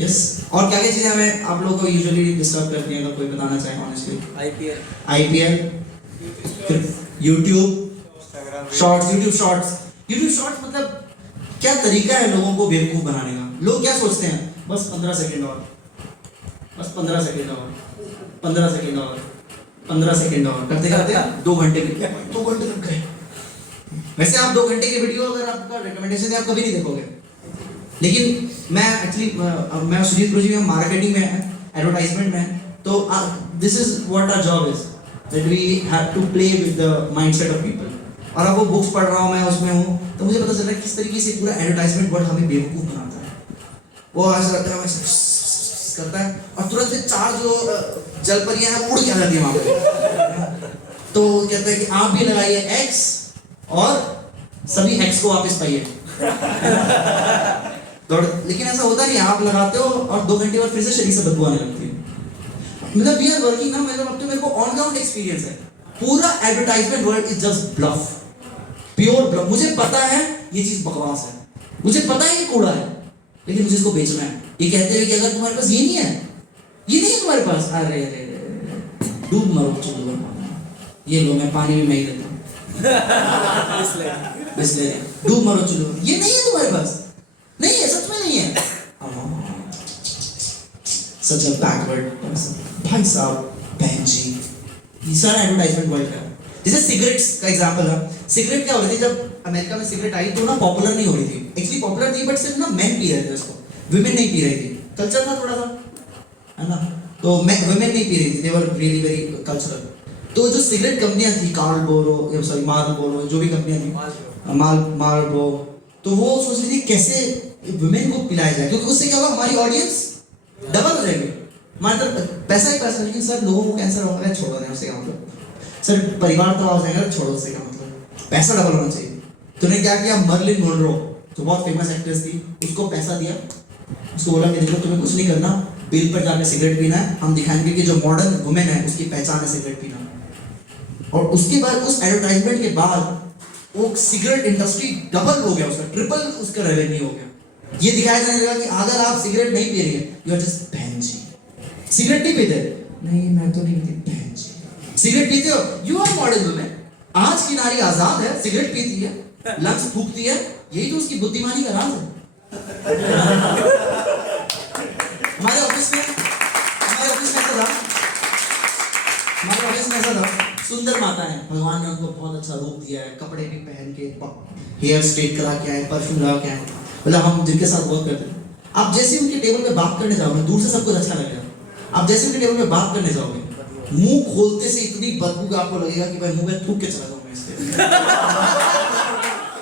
यस, और क्या क्या चीजें हमें आप लोगों को यूजुअली डिस्टर्ब करती हैं, अगर कोई बताना चाहे honestly. IPL, YouTube shorts. YouTube shorts मतलब क्या तरीका है लोगों को बेवकूफ बनाने का. लोग क्या सोचते हैं, बस 15 सेकंड और, बस 15 सेकंड और, 15 सेकंड और, 15 सेकंड और करते करते 2 घंटे की, 2 घंटे लग गए. वैसे आप 2 घंटे की वीडियो अगर आपका रिकमेंडेशन है आप कभी नहीं देखोगे, लेकिन मैं एक्चुअली मैं सुजीत गुरु जी में मार्केटिंग में है, एडवर्टाइजमेंट में है, तो this is what our job is, that we have to play with the mindset of people. और अब वो बुक्स पढ़ रहा हूँ मैं, उसमें हूँ, तो मुझे पता चल रहा है किस तरीके से पूरा एडवर्टाइजमेंट वर्ड हमें बेवकूफ बनाता है. वो ऐसा लगता है, वैसे करता है और तुरंत से 4 जो जलपरियां हैं उड़ के आ जाती है वहां पे. तो कहता है कि आप भी लगाइए एक्स और सभी एक्स को वापस पाइए. लेकिन ऐसा होता नहीं, आप लगाते हो और 2 घंटे बाद फिर से शरीर से बदबू आने लगती है. मतलब वी आर वर्किंग ना, मतलब अब तो मेरे को ऑन ग्राउंड एक्सपीरियंस है. पूरा advertisement world is just bluff, pure bluff. मुझे पता है ये चीज बकवास है, मुझे पता है ये कूड़ा है, लेकिन मुझे इसको बेचना है. ये कहते हैं कि अगर तुम्हारे पास ये नहीं है, ये नहीं है तुम्हारे पास, अरे डूब मरो चलो, ये लो मैं पानी में नहीं देता हूँ, इसलिए डूब मरो चलो, ये नहीं है तुम्हारे पास, नहीं है, सच में नहीं है. सच अ बैकवर्ड पर्सन. भाई साहब, बहन जी, ये सारा एडवर्टाइजमेंट वर्ल्ड का. जैसे सिगरेट्स का एग्जांपल है. सिगरेट क्या हो रही थी जब अमेरिका में सिगरेट आई तो ना पॉपुलर नहीं हो रही थी. एक्चुअली पॉपुलर थी बट सिर्फ ना मेन पी रहे थे उसको, विमेन नहीं पी रही थी. कल्चर था थोड़ा सा, है ना, तो विमेन नहीं पी रही थी, दे वर रियली वेरी कल्चरल. तो जो सिगरेट कंपनियां थी, कार्लबोरो, सॉरी मार्लबोरो, जो भी कंपनियां थी, मार्लबोरो, तो वो सोच रही थी कैसे विमेन को पिलाया जाए, क्योंकि उससे क्या होगा, हमारी ऑडियंस डबल हो जाएगी. मतलब पैसा ही पैसा, लेकिन सर लोगों को कैंसर होगा, छोड़ो नहीं, उससे क्या मतलब, सर परिवार तबाह हो जाएगा, छोड़ो, उससे क्या मतलब, पैसा डबल होना चाहिए. तूने क्या किया, मर्लिन मोनरो जो बहुत फेमस एक्ट्रेस थी, उसको पैसा दिया, उसको बोला कि देखो तुम्हें कुछ नहीं करना, बिल पर जाकर सिगरेट पीना है, हम दिखाएंगे कि जो मॉडर्न वुमेन है उसकी पहचान है सिगरेट पीना. और उसके बाद उस एडवर्टाइजमेंट के बाद वो सिगरेट इंडस्ट्री डबल हो गया, उसका ट्रिपल उसका रेवेन्यू हो गया. ये दिखाया जाने लगा कि अगर आप सिगरेट नहीं पी रही है, यू आर जस्ट बहन जी. सिगरेट नहीं पीते, नहीं मैं तो नहीं पीती, बहन जी. सिगरेट पीते हो, यू आर मॉडर्न वुमेन. आज की नारी आजाद है, सिगरेट पीती है, लंग्स फूकती है, यही तो उसकी बुद्धिमानी का राज है. हमारे ऑफिस में ऐसा था, सुंदर माता है, भगवान ने उनको बहुत अच्छा रूप दिया है, कपड़े भी पहन के, हेयर स्ट्रेट करा के आए, परफ्यूम लगा के आए, मतलब हम जिनके साथ वर्क करते हैं. आप जैसे उनके टेबल पे बात करने जाओगे, दूर से सबको अच्छा लगेगा. आप जैसे उनके टेबल पे बात करने जाओगे, मुंह खोलते से इतनी बदबू का आपको लगेगा कि भाई मुंह में थूक के चला जाऊं मैं इससे.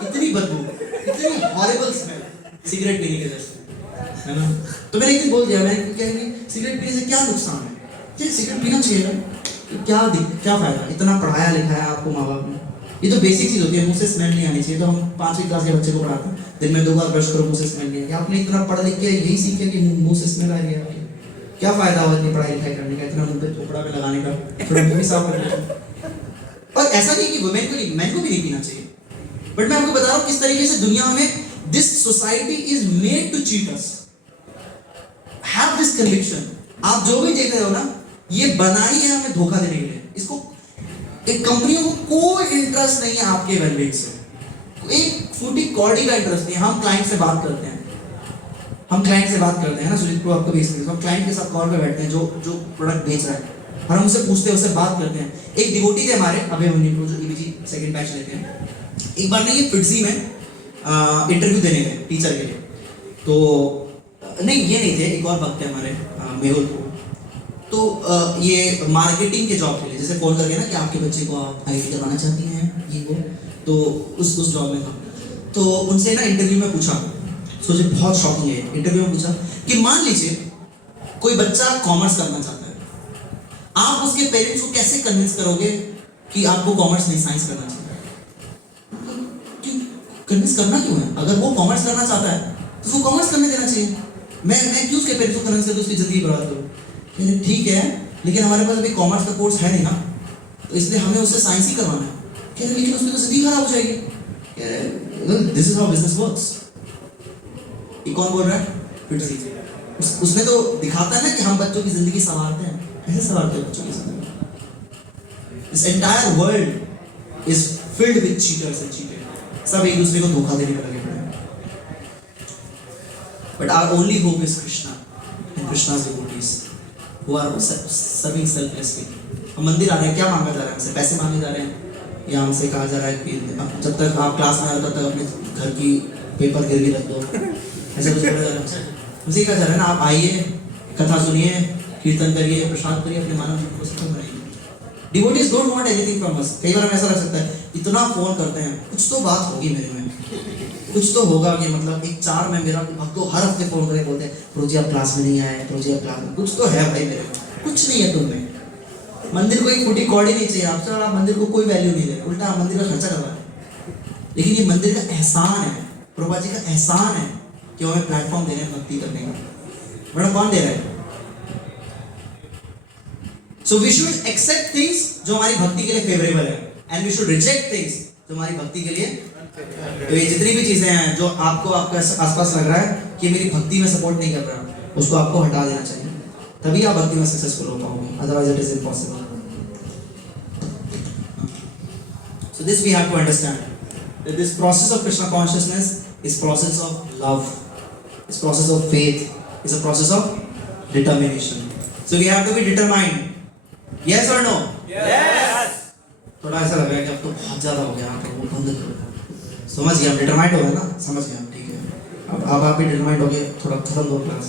इतनी बदबू, इतनी हॉरिबल स्मेल सिगरेट पीने के जैसे, है ना. तो मैंने एक दिन बोल दिया, मैंने क्या कि सिगरेट पीने से क्या नुकसान है, क्या सिगरेट पीना चाहिए ना, क्या फायदा, इतना पढ़ाया लिखाया आपको माँ बाप ने. ये तो बेसिक चीज होती है, मुंह से स्मेल नहीं आनी चाहिए. तो हम 5वीं क्लास के बच्चे को पढ़ाते हैं, दिन में 2 बार ब्रश करो, मुंह से स्मेल नहीं आएगी. आपने इतना पढ़ लिख के यही सीखे कि मुंह से स्मेल आ रही है, क्या फायदा हो इतनी पढ़ाई लिखाई करने का, इतना मुंह पे थोपड़ा पे लगाने का, थोड़ा मुंह भी साफ करने का. और ऐसा नहीं कि वुमेन को नहीं, मैन को भी नहीं पीना चाहिए. बट मैं आपको बता रहा हूँ किस तरीके से दुनिया में this society is made to cheat us. Have this conviction. आप जो भी देख रहे हो ना, ये बनाई है हमें धोखा देने के लिए. इसको एक कंपनियों को कोई इंटरेस्ट नहीं है आपके वेलबींग से, एक फूटी कौड़ी का इंटरेस्ट नहीं. हम क्लाइंट से बात करते हैं, हम क्लाइंट से बात करते हैं ना, सुजीत को आपको भी इसलिए हम क्लाइंट के साथ कॉल पे बैठते हैं, जो प्रोडक्ट बेच रहा है, और हम उससे पूछते हैं, उससे बात करते हैं। एक डिवोटी थे हमारे अभय जो EBG सेकंड बैच लेते हैं, एक बार ना ये फिटजी में इंटरव्यू देने गए टीचर के लिए। तो नहीं ये नहीं थे, एक और भक्त थे हमारे मेहुल को। तो ये मार्केटिंग के जॉब के लिए, जैसे कॉल करके ना कि आपके बच्चे को आप IIT करवाना चाहती हैं ये वो, तो उस जॉब में था। तो उनसे ना इंटरव्यू में पूछा, सोचे बहुत शॉकिंग है, इंटरव्यू में पूछा कि मान लीजिए कोई बच्चा कॉमर्स करना चाहता है, आप उसके पेरेंट्स को कैसे कन्विंस करोगे कि आपको कॉमर्स नहीं साइंस करना चाहिए? क्यों कन्विंस करना क्यों है? अगर वो कॉमर्स करना चाहता है तो उसको कॉमर्स करने देना चाहिए। मैं क्यों उसके पेरेंट्स को कन्विंस करूँ उसकी जिंदगी बर्बाद करूँ? कहते ठीक है, लेकिन हमारे पास अभी कॉमर्स का कोर्स है नहीं ना, तो इसलिए हमें उससे साइंस ही करवाना है। कह रहे लेकिन उसकी तो जिंदगी खराब हो जाएगी। कह रहे this is how business works. ये कौन बोल रहा है? फिटजी। उसने तो दिखाता है ना कि हम बच्चों की जिंदगी संवारते हैं, ऐसे संवारते हैं बच्चों की जिंदगी। This entire world is filled with cheaters and cheated. सब एक दूसरे को धोखा देने में लगे पड़े हैं। But our only hope is Krishna and Krishna's devotees who are serving selflessly। हम मंदिर आ रहे हैं, क्या मांगा जा रहा है हमसे? पैसे मांगे जा रहे हैं या हमसे कहा जा रहा है कि जब तक आप क्लास में आ रहे तब तक अपने घर की पेपर गिरवी रख दो, ऐसा कुछ बोला जा रहा है? मुझे कहा जा रहा है ना आप आइए, कथा सुनिए, कीर्तन करिए, प्रसाद करिए, अपने मानव जीवन को सफल बनाइए। Devotees don't want anything from us. कई बार हमें ऐसा लग सकता है, इतना फोन करते हैं, कुछ तो बात होगी मेरे में, कुछ तो होगा कि मतलब एक 4 में मेरा भक्त तो हर हफ्ते फोन करके बोलते हैं प्रोजी आप क्लास में नहीं आए, प्रोजी आप क्लास में, कुछ तो है भाई मेरे में। कुछ नहीं है तुम में। मंदिर को एक फुटी कौड़ी नहीं चाहिए आपसे, और आप मंदिर को कोई वैल्यू नहीं दे रहे, उल्टा आप मंदिर का खर्चा करवा रहे हैं। लेकिन ये मंदिर का एहसान है, प्रभुपाद जी का एहसान है कि हमें प्लेटफॉर्म दे रहे हैं भक्ति करने का। बड़ा कौन दे रहा है? So we should accept things जो हमारी भक्ति के लिए फेवरेबल है, and we should reject things जो हमारी भक्ति के लिए। तो ये जितनी भी चीजें हैं जो आपको आपके आसपास लग रहा है कि मेरी भक्ति में सपोर्ट नहीं कर रहा, उसको आपको हटा देना चाहिए, तभी आप भक्ति में सक्सेसफुल हो पाओगे, otherwise it is impossible. So this we have to understand that this process of Krishna consciousness is process of love, is process of faith, is a process of determination. So we have to be determined. Yes or no? Yes. थोड़ा ऐसा लग रहा है कि अब तो बहुत ज्यादा हो गया, आप वो बंद करो। समझ गया, हम डिटरमाइंड हो गए ना, समझ गया, ठीक है। अब आप भी डिटरमाइंड हो गए, थोड़ा खत्म दो class.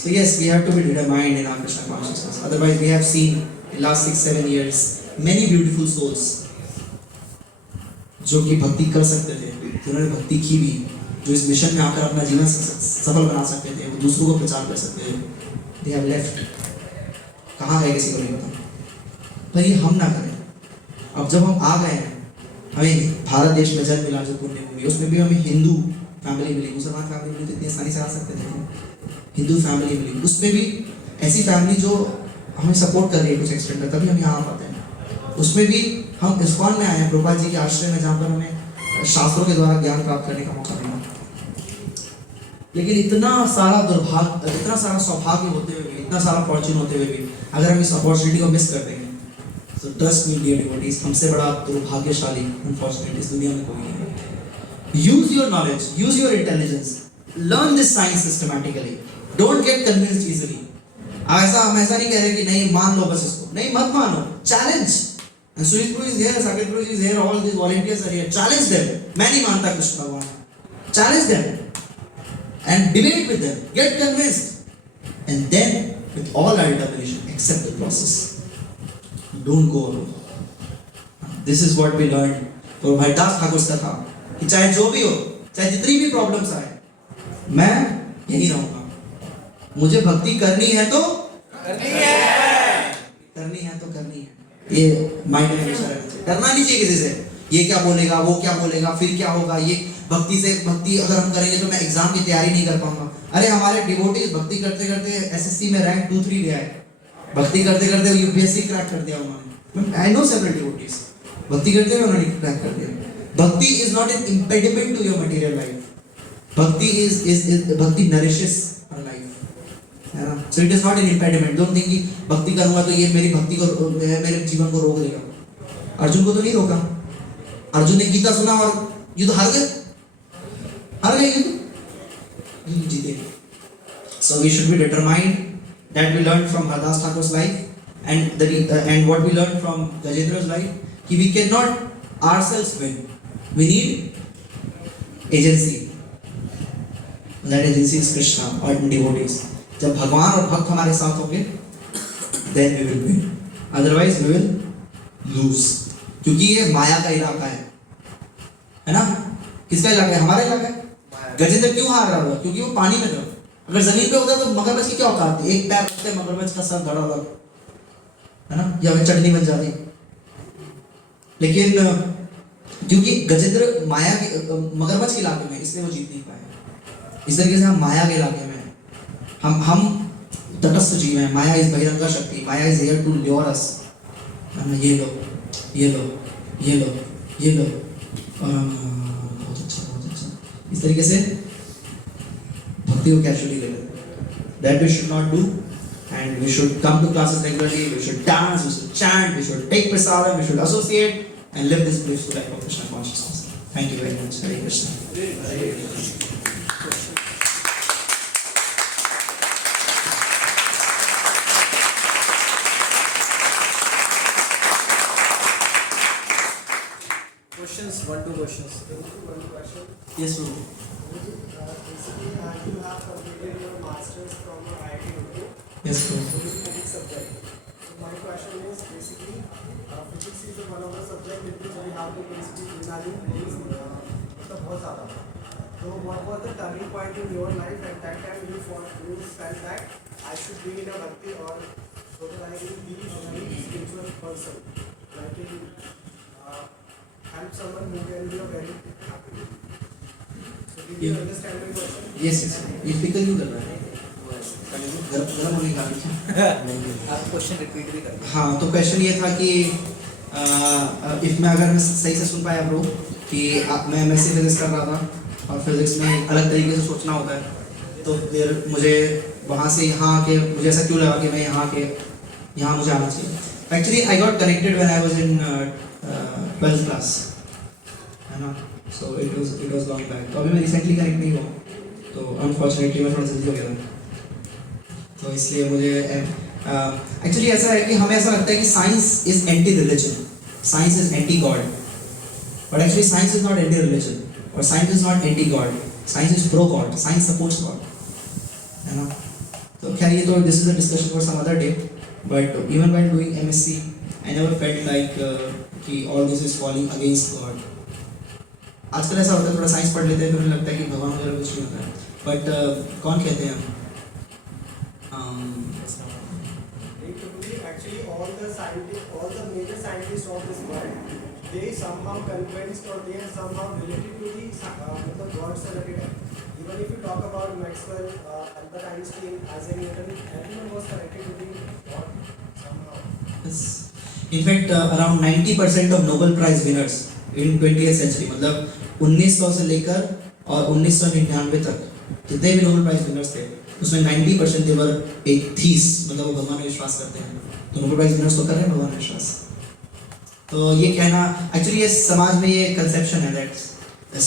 So yes, we have to be determined in our Krishna consciousness. Otherwise, we have seen in last 6-7 years many beautiful souls जो कि भक्ति कर सकते थे, जिन्होंने भक्ति की भी, जो इस मिशन में आकर अपना जीवन सफल बना सकते थे, वो दूसरों को प्रचार कर सकते थे। They have left. कहाँ है किसी को नहीं पता। पर ये हम ना करें। अब जब हम आ गए हैं, हमें भारत देश में जन्म मिला जो पुण्य भूमि, उसमें भी हमें हिंदू फैमिली मिली, मुसलमान फैमिली मिली तो इतनी आसानी से आ सकते थे। हिंदू फैमिली मिली, उसमें भी ऐसी फैमिली जो हमें सपोर्ट कर रही है कुछ एक्सटेंड तक, तभी हम यहाँ आ पाते हैं। उसमें भी हम इस्कॉन में आए हैं, प्रभुपाद जी के आश्रय में, जहाँ पर हमें शास्त्रों के द्वारा ज्ञान प्राप्त करने का मौका मिला। लेकिन इतना सारा दुर्भाग्य, इतना सारा सौभाग्य होते हुए भी, इतना सारा फॉर्चून होते हुए भी अगर हम इस अपॉर्चुनिटी को मिस कर देंगे, तो ट्रस्ट मी डियर डिवोटीज, हमसे बड़ा दुर्भाग्यशाली अनफॉर्चुनेटली इस दुनिया में कोई नहीं है। Use your knowledge, use your intelligence, learn this science systematically, don't get convinced easily. हम ऐसा नहीं कह रहे कि नहीं मान लो बस इसको, नहीं मत मानो, challenge. Sujit Guru is here, Saket Guru is here, all this volunteers are here, challenge them. मैं नहीं मानता कृष्ण भगवान, challenge them and debate with them, get convinced, and then with all our determination accept the process. Don't go alone. This is what we learned from Haridas Thakur's कथा, कि चाहे जो भी हो, चाहे जितनी भी प्रॉब्लम्स आए, मैं यही रहूंगा। मुझे भक्ति करनी है तो करनी है, करनी है तो करनी है। ये माइंड में हमेशा रहना चाहिए। डरना नहीं चाहिए किसी से, ये क्या बोलेगा, वो क्या बोलेगा, फिर क्या होगा। ये भक्ति अगर हम करेंगे तो मैं एग्जाम की तैयारी नहीं कर पाऊंगा। अरे हमारे डिवोटीज भक्ति करते करते एसएससी में रैंक 2-3 ले आए, भक्ति करते करते यूपीएससी क्रैक कर दिया उन्होंने। आई नो सेवरल डिवोटीज, भक्ति करते हुए उन्होंने क्रैक कर दिया। Bhakti is not an impediment to your material life. Bhakti nourishes our life, है ना। So it is not an impediment. Don't think कि भक्ति करूंगा तो ये मेरी भक्ति को, मेरे जीवन को रोक देगा। अर्जुन को तो नहीं रोका। अर्जुन ने गीता सुना और युद्ध हार गए, युद्ध जीते। So we should be determined that we learned from Hardas Thakur's life and what we learned from Gajendra's life, कि we cannot ourselves win. We need agency. That agency is Krishna or devotees. जब भगवान और भक्त हमारे साथ होंगे, then we will win. Otherwise we will lose. क्योंकि ये माया का इलाका है ना? किसका इलाका है? हमारा इलाका है. गजेंद्र क्यों हार रहा होगा? क्योंकि वो पानी में था. अगर जमीन पे होता तो मगरमच्छ की क्या औकात थी? एक पैर रखते मगरमच्छ का सर धड़ा हुआ, है ना? या फिर चटनी बन जाती. लेकिन क्योंकि गजेंद्र माया के मगरमच्छ के इलाके में, इसलिए वो जीत नहीं पाए. इस तरीके से हम माया के इलाके में हम तटस्थ जीव हैं. माया इज बहिरंगा शक्ति. माया इज हियर टू ल्योर अस. ये लो, ये लो, ये लो, ये लो. बहुत अच्छा, बहुत अच्छा. इस तरीके से भक्ति को कैजुअली ले लेते. That we should not do, and we should come to classes regularly. We should dance, we should chant, we should take prasadam, we should associate and live this blissful life of Krishna consciousness. Thank you very much. Hare Krishna. Questions, one, two questions. One question. Yes, Prabhu. Basically, you have completed your masters from IIT Roorkee. Yes, Prabhu. In physics subject. So my question is basically, physics is one of the subject with which we have to basically imagine things बहुत ज़्यादा. So what was the turning point in your life at that time you felt that I should be in a bhakti or so that I will be a very spiritual person, like in help someone who can be a very happy. So did you understand my question? Yes, yes. ये फिक्र क्यों कर रहा है? गरम होने का क्या? आप क्वेश्चन रिपीट भी करें. हाँ, तो क्वेश्चन ये था कि इफ मैं अगर सही से सुन पाया ब्रो कि मैं एमएससी फिजिक्स कर रहा था और फिजिक्स में अलग तरीके से सोचना होता है, तो फिर मुझे वहाँ से यहाँ आके मुझे ऐसा क्यों लगा कि मैं यहाँ मुझे आना चाहिए. Actually I got connected when I was in 12th class, है ना. So it was long back. तो अभी मैं रिसेंटली कनेक्ट नहीं हुआ, तो अनफॉर्चुनेटली मैं थोड़ा जल्दी हो गया था. तो इसलिए मुझे एक्चुअली ऐसा है कि हमें ऐसा लगता है कि science is anti religion, science is anti God, but actually science is not anti religion और science is not anti God. Science is pro God. Science supports God, है ना. तो खैर ये तो this is a discussion for some other day. But even while doing MSc I never felt like कि all this is falling against God. आजकल ऐसा होता है, थोड़ा साइंस पढ़ लेते हैं, फिर उन्हें लगता है कि भगवान वगैरह कुछ नहीं होता है. बट कौन कहते हैं हम? Actually, all the major scientists of this world, they somehow convinced or they are somehow related to the God से related है. Even if you talk about Maxwell, Albert Einstein, Isaac Newton, everyone was connected to the God somehow. Yes. In fact, around 90% of Nobel Prize winners in 20th century, मतलब 1900 से लेकर और 1999 तक जितने भी Nobel prize winners थे, उसमें 90% देवर atheist, मतलब वो भगवान में विश्वास करते हैं. तो नोबेल प्राइज विनर्स तो कर रहे हैं भगवान में विश्वास. तो ये कहना एक्चुअली ये समाज में ये कंसेप्शन है that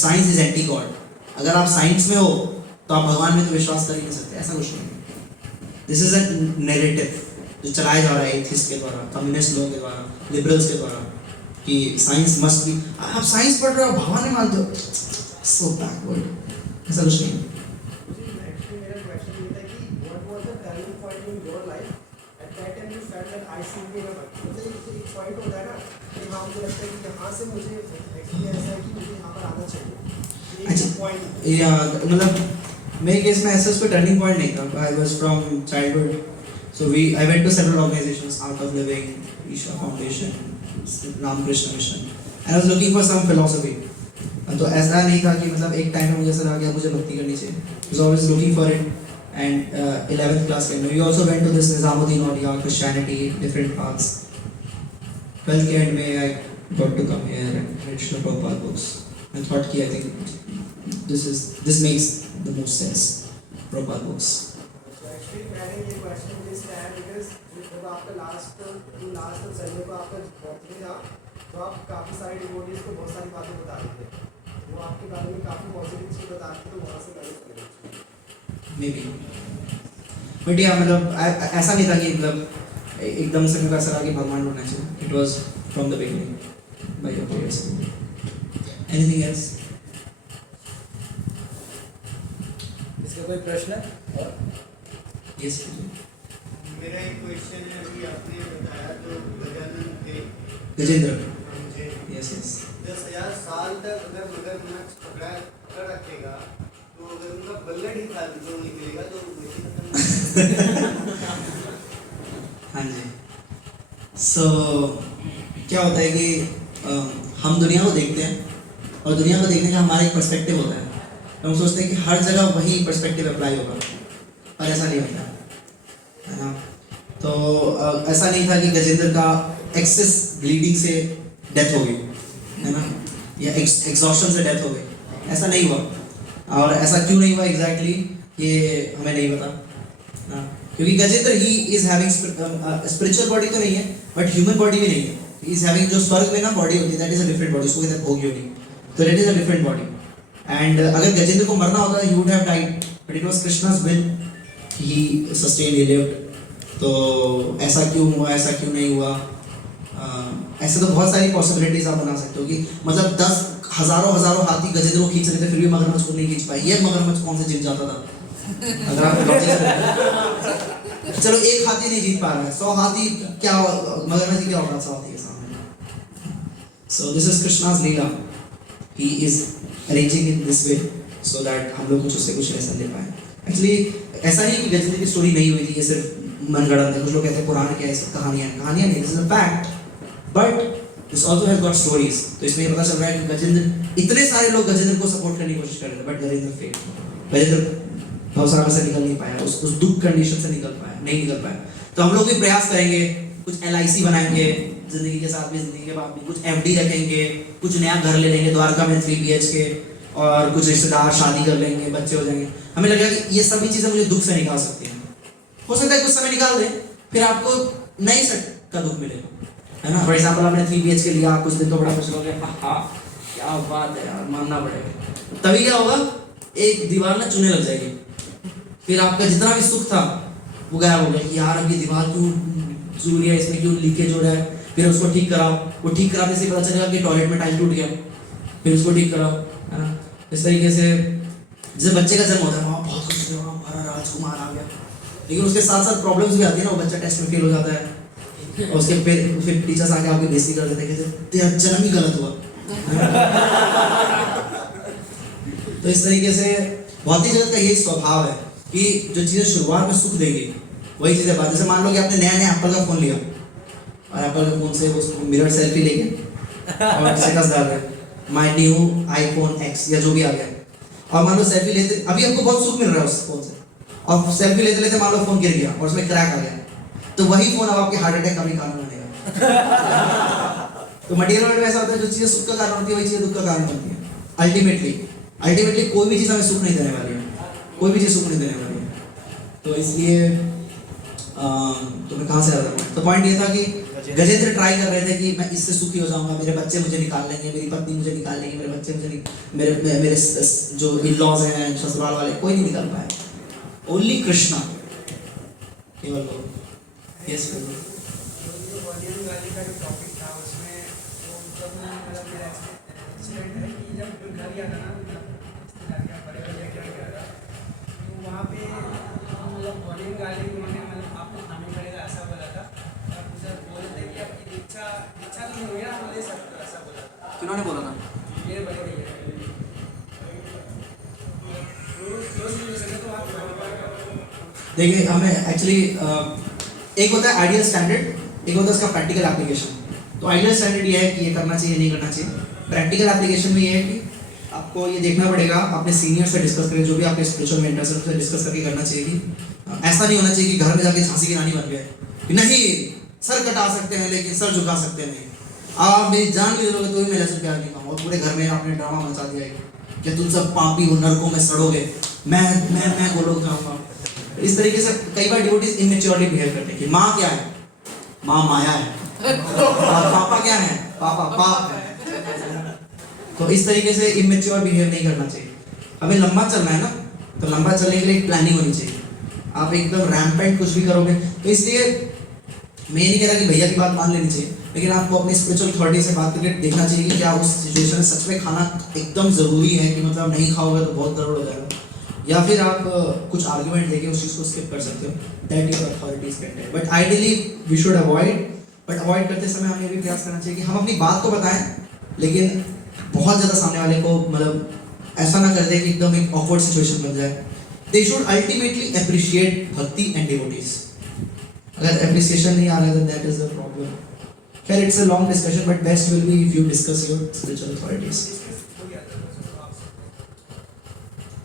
science is anti God. अगर आप साइंस में हो तो आप भगवान में तो विश्वास कर ही नहीं सकते. ऐसा कुछ नहीं. दिस इज अ नैरेटिव जो चलाया जा रहा है एथिस्ट के द्वारा, कम्युनिस्ट लोगों के द्वारा, लिबरल्स के द्वारा, कि साइंस मस्ट बी. आप साइंस पढ़ रहे हो, भगवान में मानते हो, सो बैकवर्ड. ऐसा कुछ नहीं. Actually, मेरा question ये था कि what was the turning point in your life at that time you felt that I should be in a bhakti. मतलब एक point होता है ना कि हाँ मुझे लगता है कि यहाँ से मुझे actually ऐसा है कि मुझे यहाँ पर आना चाहिए. एक point. या मतलब मेरे केस में ऐसा कोई टर्निंग पॉइंट नहीं था. I was from childhood, so I went to several organisations, Art of Living, Isha Foundation, Ramakrishna Mission, and I was looking for some philosophy. तो ऐसा नहीं था कि मतलब एक टाइम में मुझे ऐसा लगा कि मुझे भक्ति करनी चाहिए. I was always looking for it. And 11th class के में we also went to this Nizamuddin Auliya, Christianity, different paths. 12th के एंड में I got to come here and read Srila Prabhupada books and thought कि I think this makes the most sense. Prabhupada books. Actually, मैंने ये question इसलिए आया because जब आपका last Sunday को आपका बर्थडे था, तो आप काफ़ी सारे डिवोटीज को बहुत सारी बातें बता रहे थे. वो आपके बारे में काफ़ी पॉजिटिव चीज़ बता रहे थे, तो वहाँ से मैंने Maybe. बट या मतलब ऐसा नहीं था कि मतलब एकदम से मेरे को ऐसा लगा कि भगवान होना चाहिए. It was from the beginning by your prayers. Anything else? इसका कोई प्रश्न है? यस. मेरा एक क्वेश्चन है, अभी आपने बताया तो गजानन थे गजेंद्र. मुझे यस यस. 10,000 साल तक अगर मगरमच्छ पकड़ रखेगा तो अगर उनका बल्ला निकलेगा तो वैसे खत्म. हाँ जी. सो क्या होता है कि हम दुनिया को देखते हैं और दुनिया को देखने का हमारा एक पर्सपेक्टिव होता है. हम सोचते हैं कि हर जगह वही पर्सपेक्टिव अप्लाई होगा, पर ऐसा नहीं होता है ना. तो ऐसा नहीं था कि गजेंद्र का एक्सेस ब्लीडिंग से डेथ हो गई है ना, या एग्जॉस्शन से डेथ हो गई. ऐसा नहीं हुआ. और ऐसा क्यों नहीं हुआ एग्जैक्टली ये हमें नहीं पता ना, क्योंकि Gajendra he is having spiritual body तो नहीं है बट ह्यूमन बॉडी भी नहीं है. ही इज हैविंग जो स्वर्ग में ना बॉडी होती है, that is a different body. उसको कहते हैं भोग योनि. तो that is a different body. And अगर गजेंद्र को मरना होता he would have died, but it was Krishna's will. He sustained, he lived. तो ऐसा क्यों हुआ, ऐसा क्यों नहीं हुआ, ऐसे तो बहुत सारी पॉसिबिलिटीज आप बना सकते हो कि मतलब 10 हजारों हाथी गजेंद्र को खींच रहे थे फिर भी मगरमच्छ को नहीं खींच पाए. ये मगरमच्छ कौन से जीत जाता था अगर आप चलो एक हाथी नहीं जीत पा रहा है, 100 हाथी क्या मगरमच्छ क्या होगा 100 हाथी के सामने. So this is Krishna's Leela. He is arranging in this way so that हम लोग कुछ उससे कुछ लेसन ले पाए. एक्चुअली ऐसा नहीं कि गजेंद्र की स्टोरी नहीं हुई थी, ये सिर्फ मनगढ़ंत है. कुछ लोग कहते हैं पुराण क्या है, सब कहानियां नहीं, this is a fact. But this also has got stories. तो इसमें ये पता चल रहा है कि गजेंद्र, इतने सारे लोग गजेंद्र को सपोर्ट करने की कोशिश कर रहे थे बट गजेंद्र फेल. गजेंद्र भवसागर से निकल नहीं पाया, उस दुख कंडीशन से नहीं निकल पाया. तो हम लोग भी प्रयास करेंगे, कुछ LIC बनाएंगे जिंदगी के साथ भी, जिंदगी के बाद भी कुछ FD रखेंगे, कुछ नया घर ले लेंगे द्वारका में 3 BHK, और कुछ रिश्तेदार शादी कर लेंगे, बच्चे हो जाएंगे. हमें लगेगा कि ये सभी चीजें मुझे दुख से निकाल सकती हैं. हो सकता है कुछ समय निकाल दें, फिर आपको नई सेट का दुख मिलेगा, है ना. फॉर एग्जाम्पल आपने 3 BHK लिया, कुछ दिन तो बड़ा खुश हो गया, हाँ क्या बात है यार, मानना पड़ेगा. तभी क्या होगा, एक दीवार ना चुने लग जाएगी. फिर आपका जितना भी सुख था वो गायब हो गया कि यार अब ये दीवार क्यों जरूरी है, इसमें क्यों लीकेज हो रहा है. फिर उसको ठीक कराओ. वो ठीक कराने से पता चलेगा कि टॉयलेट में टाइल टूट गया, फिर उसको ठीक कराओ, है ना. इस तरीके से जैसे बच्चे का जन्म होता है, वहाँ बहुत खुश होगा, हमारा राजकुमार आ गया. लेकिन उसके साथ साथ प्रॉब्लम्स भी आती है ना. वो बच्चा टेस्ट में फेल हो जाता है और उसके फिर टीचर्स आके आपकी बेइज्जती कर देते हैं कि तेरा जन्म ही गलत हुआ. तो इस तरीके से भौतिक जगत का यही स्वभाव है कि जो चीज़ें शुरुआत में सुख देगी वही चीज़ें बाद. जैसे मान लो कि आपने नया एप्पल का फ़ोन लिया और एप्पल के फ़ोन से वो मिरर सेल्फी लेके और स्टेटस डाल रहे माय न्यू iPhone X या जो भी आ गया, और मान लो सेल्फी लेते, अभी हमको बहुत सुख मिल रहा है उस फ़ोन से, और सेल्फी लेते लेते मान लो फ़ोन गिर गया और उसमें क्रैक आ गया, तो वही फ़ोन अब आपके हार्ट अटैक का भी कारण बनेगा. तो मटेरियल वर्ल्ड में ऐसा होता है, जो चीज़ें सुख का कारण होती है वही चीज़ें दुख का कारण बनती है. अल्टीमेटली कोई भी चीज़ हमें सुख नहीं देने वाली है, कोई भी चीज़ सुख नहीं देने वाली है. तो इसलिए तो मैं कहाँ से आ रहा था. तो पॉइंट ये था कि गजेंद्र ट्राई कर रहे थे कि मैं इससे सुखी हो जाऊंगा, मेरे बच्चे मुझे निकाल लेंगे, मेरी पत्नी मुझे निकाल लेंगे, मेरे बच्चे मुझे मेरे जो इन-लॉज हैं, ससुराल वाले, कोई नहीं निकाल पाया. ओनली कृष्णा, केवल वो. यस का जो टॉपिक था उसमें वो मतलब मेरा एक्सीडेंट है कि जब घर गया था ना, बड़े भैया क्या गया था, तो वहाँ पे मतलब बॉलिंग गाली उन्होंने मतलब आपको खाने पड़ेगा ऐसा बोला था. और सर बोले थे कि आपकी इच्छा तो नहीं हुई, आप ले सकते हो ऐसा बोला था. किन्होंने बोला था? मेरे बड़े भैया क्लोज रिलेशन है. तो आप देखिए हमें एक्चुअली एक होता है आइडियल स्टैंडर्ड, एक होता है उसका प्रैक्टिकल एप्लीकेशन. तो आइडियल स्टैंडर्ड ये है कि ये करना चाहिए, नहीं करना चाहिए. प्रैक्टिकल एप्लीकेशन में ये है कि आपको ये देखना पड़ेगा, अपने सीनियर से डिस्कस करें, जो भी आपके स्पिरिचुअल मेंटर से उनसे डिस्कस करके करना चाहिए. कि ऐसा नहीं होना चाहिए कि घर में जाके झांसी की रानी बन गए कि नहीं सर कटा सकते हैं लेकिन सर झुका सकते नहीं. आप मेरी जान भी लोगे तो भी मैं लहसुन प्याज नहीं खाऊंगा, और पूरे घर में आपने ड्रामा मचा दिया है कि तुम सब पापी हो, नरकों में सड़ोगे, मैं गोलोक जाऊंगा. इस तरीके से कई बार डिवोटीज इमेच्योरली बिहेव करते हैं कि माँ क्या है, माँ माया है, और पापा क्या है, पापा पाप है. तो इस तरीके से इमेच्योर बिहेव नहीं करना चाहिए. हमें लंबा चलना है ना, तो लंबा चलने के लिए एक प्लानिंग होनी चाहिए. आप एकदम रैम्पेंट कुछ भी करोगे। तो इसलिए मैं ये नहीं कह रहा कि भैया की बात मान लेनी चाहिए, लेकिन आपको अपनी स्पिरिचुअल अथॉरिटी से बात करके देखना चाहिए कि क्या उस सिचुएशन में सच में खाना एकदम ज़रूरी है कि मतलब नहीं खाओगे तो बहुत गड़बड़ हो जाएगा, या फिर आप कुछ आर्ग्यूमेंट लेके उस चीज़ को स्किप कर सकते हो। That your authorities can tell, but ideally we should avoid. But avoid करते समय हमें ये भी प्रयास करना चाहिए कि हम अपनी बात तो बताएं, लेकिन बहुत ज़्यादा सामने वाले को मतलब ऐसा ना कर दे कि एकदम एक ऑकवर्ड सिचुएशन बन जाए। दे शुड अल्टीमेटली अप्रिशिएट भक्ति एंड डिवोटीज। अगर अप्रिसिएशन नहीं आ रहा है दैट इज द प्रॉब्लम। खैर it's a long discussion, but best will be if you discuss your spiritual authorities.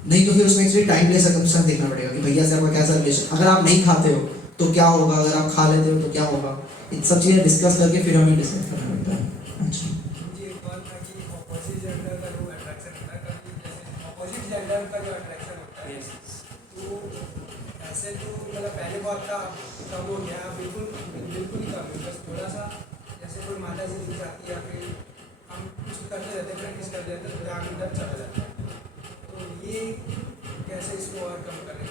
नहीं तो फिर उसमें एक्चुअली टाइम ले सर्कमस्टेंस देखना पड़ेगा कि भैया से आपका कैसा रिलेशन, अगर आप नहीं खाते हो तो क्या होगा, अगर आप खा लेते हो तो क्या होगा, इन सब चीज़ें डिस्कस करके फिर हमें डिसाइड करना पड़ता है। अच्छा, मुझे एक बात था कि ऑपोजिट जेंडर का जो अट्रैक्शन होता है, कभी जैसे ऑपोजिट जेंडर का जो अट्रैक्शन होता है, तो ऐसे तो मतलब पहले बहुत था, कम हो गया, बिल्कुल बिल्कुल ही कम है। बस थोड़ा सा जैसे कोई माता जी दिख जाती है या फिर हम कुछ करते रहते हैं, प्रैक्टिस करते रहते हैं, तो ध्यान इधर चला जाता है। तो ये कैसे इसको ओवरकम करें?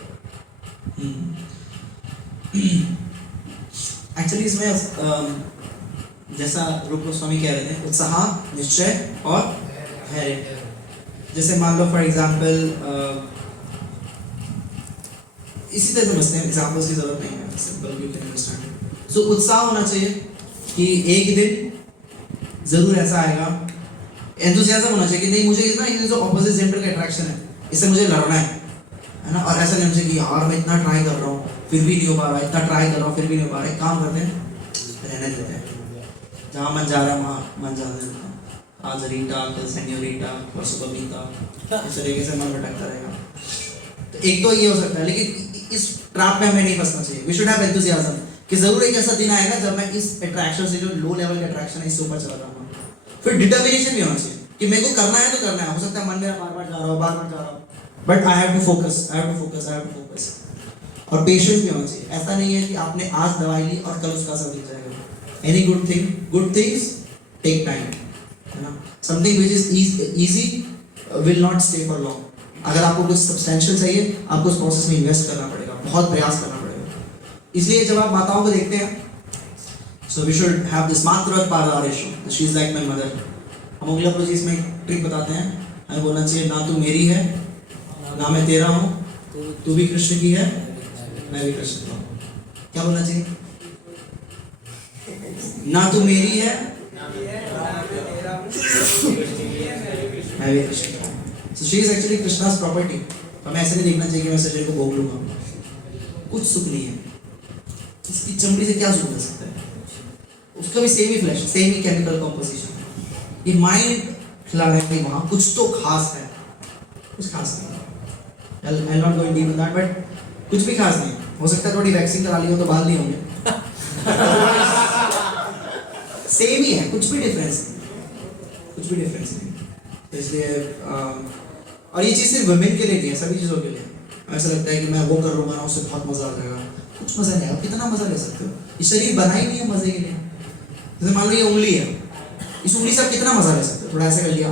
एक्चुअली इसमें जैसा रूप गोस्वामी कह रहे थे, उत्साह, निश्चय और धैर्य। जैसे मान लो फॉर एग्जाम्पल इसी तरह समझते हैं, एग्जाम्पल्स की जरूरत नहीं है, सिंपल यू कैन अंडरस्टैंड। सो उत्साह होना चाहिए कि एक दिन जरूर ऐसा आएगा, एंथुसियाज्म होना चाहिए कि नहीं मुझे ना ये जो ऑपोजिट जेंडर का अट्रैक्शन है इससे मुझे लड़ना है ना। और ऐसा नहीं होना चाहिए कि यार मैं इतना ट्राई कर रहा हूँ फिर भी नहीं हो पा रहा, इतना ट्राई कर रहा हूँ फिर भी नहीं हो पा रहा। एक काम करते हैं, रहने देते हैं, जहाँ मन जा रहा है वहाँ मन जाने देते हैं। आज रीटा, कल सेन्योरिटा, परसों बबीता, इस तरीके से मन भटकता रहेगा। तो एक तो ये हो सकता है, लेकिन इस ट्रैप में हमें नहीं फंसना चाहिए। वी शुड हैव एंथुसियाज्म कि जरूर एक ऐसा दिन आएगा जब मैं इस अट्रैक्शन से, जो लो लेवल का अट्रैक्शन है, इससे ऊपर चला जाऊंगा। फिर डिटर्मिनेशन भी होना चाहिए कि मेरे को करना है तो करना है। हो सकता है मन मेरा बार बार जा रहा हो, बार बार जा रहा हो, but I have to focus, I have to focus, I have to focus. और पेशेंस भी होना चाहिए। ऐसा नहीं है कि आपने आज दवाई ली और कल उसका असर दिख जाएगा। Any good things take time, है ना। Something which is easy will not stay for long. अगर आपको कुछ सब्सटेंशियल चाहिए, आपको उस प्रोसेस में इन्वेस्ट करना पड़ेगा, बहुत प्रयास करना पड़ेगा। इसलिए जब आप माताओं को देखते हैं, so we should have this मातृवत पारदारेशु, she is like my mother. हम अगला प्रोजेक्ट इसमें एक ट्रिक बताते हैं, हमें बोलना चाहिए ना तू मेरी है ना मैं तेरा हूँ, तू भी कृष्ण की है मैं भी कृष्ण का हूँ। क्या बोलना चाहिए? ना तू मेरी है मैं भी कृष्ण का हूँ। So she is actually Krishna's property। हमें ऐसे नहीं देखना चाहिए कि मैं शरीर को भोग लूंगा, कुछ सुख नहीं है। इसकी चमड़ी से क्या सुख मिल सकता है? उसका भी सेम ही फ्लैश, सेम ही केमिकल कॉम्पोजिशन। ये माइंड खिला रहा है कि वहाँ कुछ तो खास है, कुछ खास नहीं। I'll not go in deep in that, but कुछ भी खास नहीं। हो सकता है थोड़ी वैक्सीन करा ली हो तो बाल नहीं होंगे। सेम ही है, कुछ भी डिफरेंस नहीं, कुछ भी डिफरेंस नहीं। इसलिए और ये चीज़ सिर्फ वुमेन के लिए नहीं है, सभी चीज़ों के लिए। ऐसा लगता है कि मैं वो कर लूँगा ना, उससे बहुत मज़ा आ जाएगा। कुछ मज़ा नहीं है। आप कितना मज़ा ले सकते हो? ये शरीर बना ही नहीं है मज़े के लिए। जैसे मान लो ये उंगली है, इस उंगली से आप कितना मज़ा ले सकते हो? थोड़ा ऐसे कर लिया,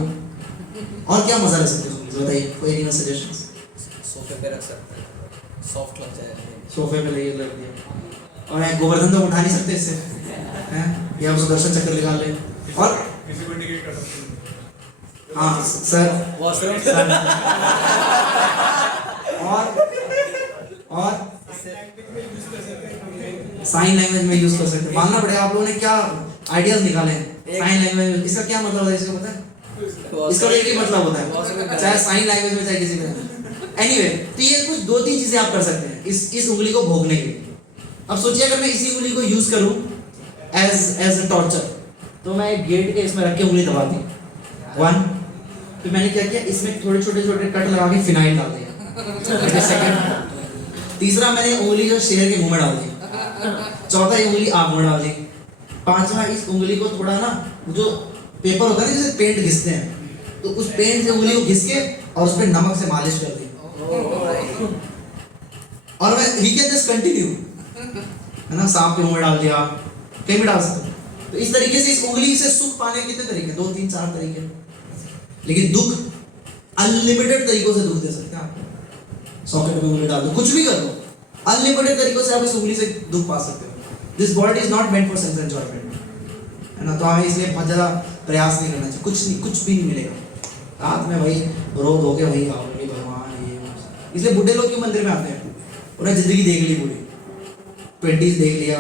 और क्या मज़ा ले सकते हो उंगली से? बताइए, कोई एनी सजेशंस? सोफे पे रख सकते हैं, सॉफ्ट लग जाएगा। सोफे पे ले लग दिया, और गोवर्धन तो उठा नहीं सकते इससे, हैं? या सुदर्शन चक्र निकाल ले, और किसी को इंडिकेट कर सकते हैं। हाँ सर, वॉशरूम और साइन लैंग्वेज में यूज कर सकते हैं। मानना पड़ेगा आप लोगों ने क्या आइडियाज निकाले हैं साइन लैंग्वेज में। इसका क्या मतलब होता है? इसका पता है? इसका एक ही मतलब होता है, चाहे साइन लैंग्वेज में चाहे किसी में। एनीवे, तो ये कुछ दो तीन चीजें आप कर सकते हैं इस उंगली को भोगने के लिए। अब सोचिए अगर मैं इसी उंगली को यूज करूं एज अ टॉर्चर, तो मैं एक गेट के इसमें रख के उंगली दबा दी, वन। फिर मैंने क्या किया, इसमें थोड़े छोटे छोटे कट लगा के फिनाइल डाल दिया, सेकंड। तीसरा मैंने उंगली जो शेर के मुंह में डाल दी, चौथा ये उंगली आँख में डाल दी, पांचवा इस उंगली को थोड़ा ना, जो पेपर होता है ना जिसे पेंट घिसते हैं, तो उस पेंट से उंगली को घिस के और उस पर नमक से मालिश कर दी। और मैं वी कैन जस्ट कंटिन्यू, है ना। सांप के मुंह में डाल दिया, कहीं भी डाल सकते। तो इस तरीके से इस उंगली से सुख पाने के कितने तरीके? 2 3 4 तरीके। लेकिन दुख अनलिमिटेड तरीकों से दुख दे सकते हैं आपको। सॉकेट में उंगली डाल दो, कुछ भी कर दो, अनलिमिटेड तरीकों से आप इस उंगली से दुख पा सकते हो। This body is not meant for sense enjoyment, है ना। तो हमें इसलिए बहुत ज़्यादा प्रयास नहीं करना चाहिए, कुछ भी नहीं मिलेगा। रात में वही रो धो के वही आओगे भगवान ये। इसलिए बुढ़े लोग क्यों मंदिर में आते हैं? उन्हें जिंदगी देख ली पूरी, 20s देख लिया।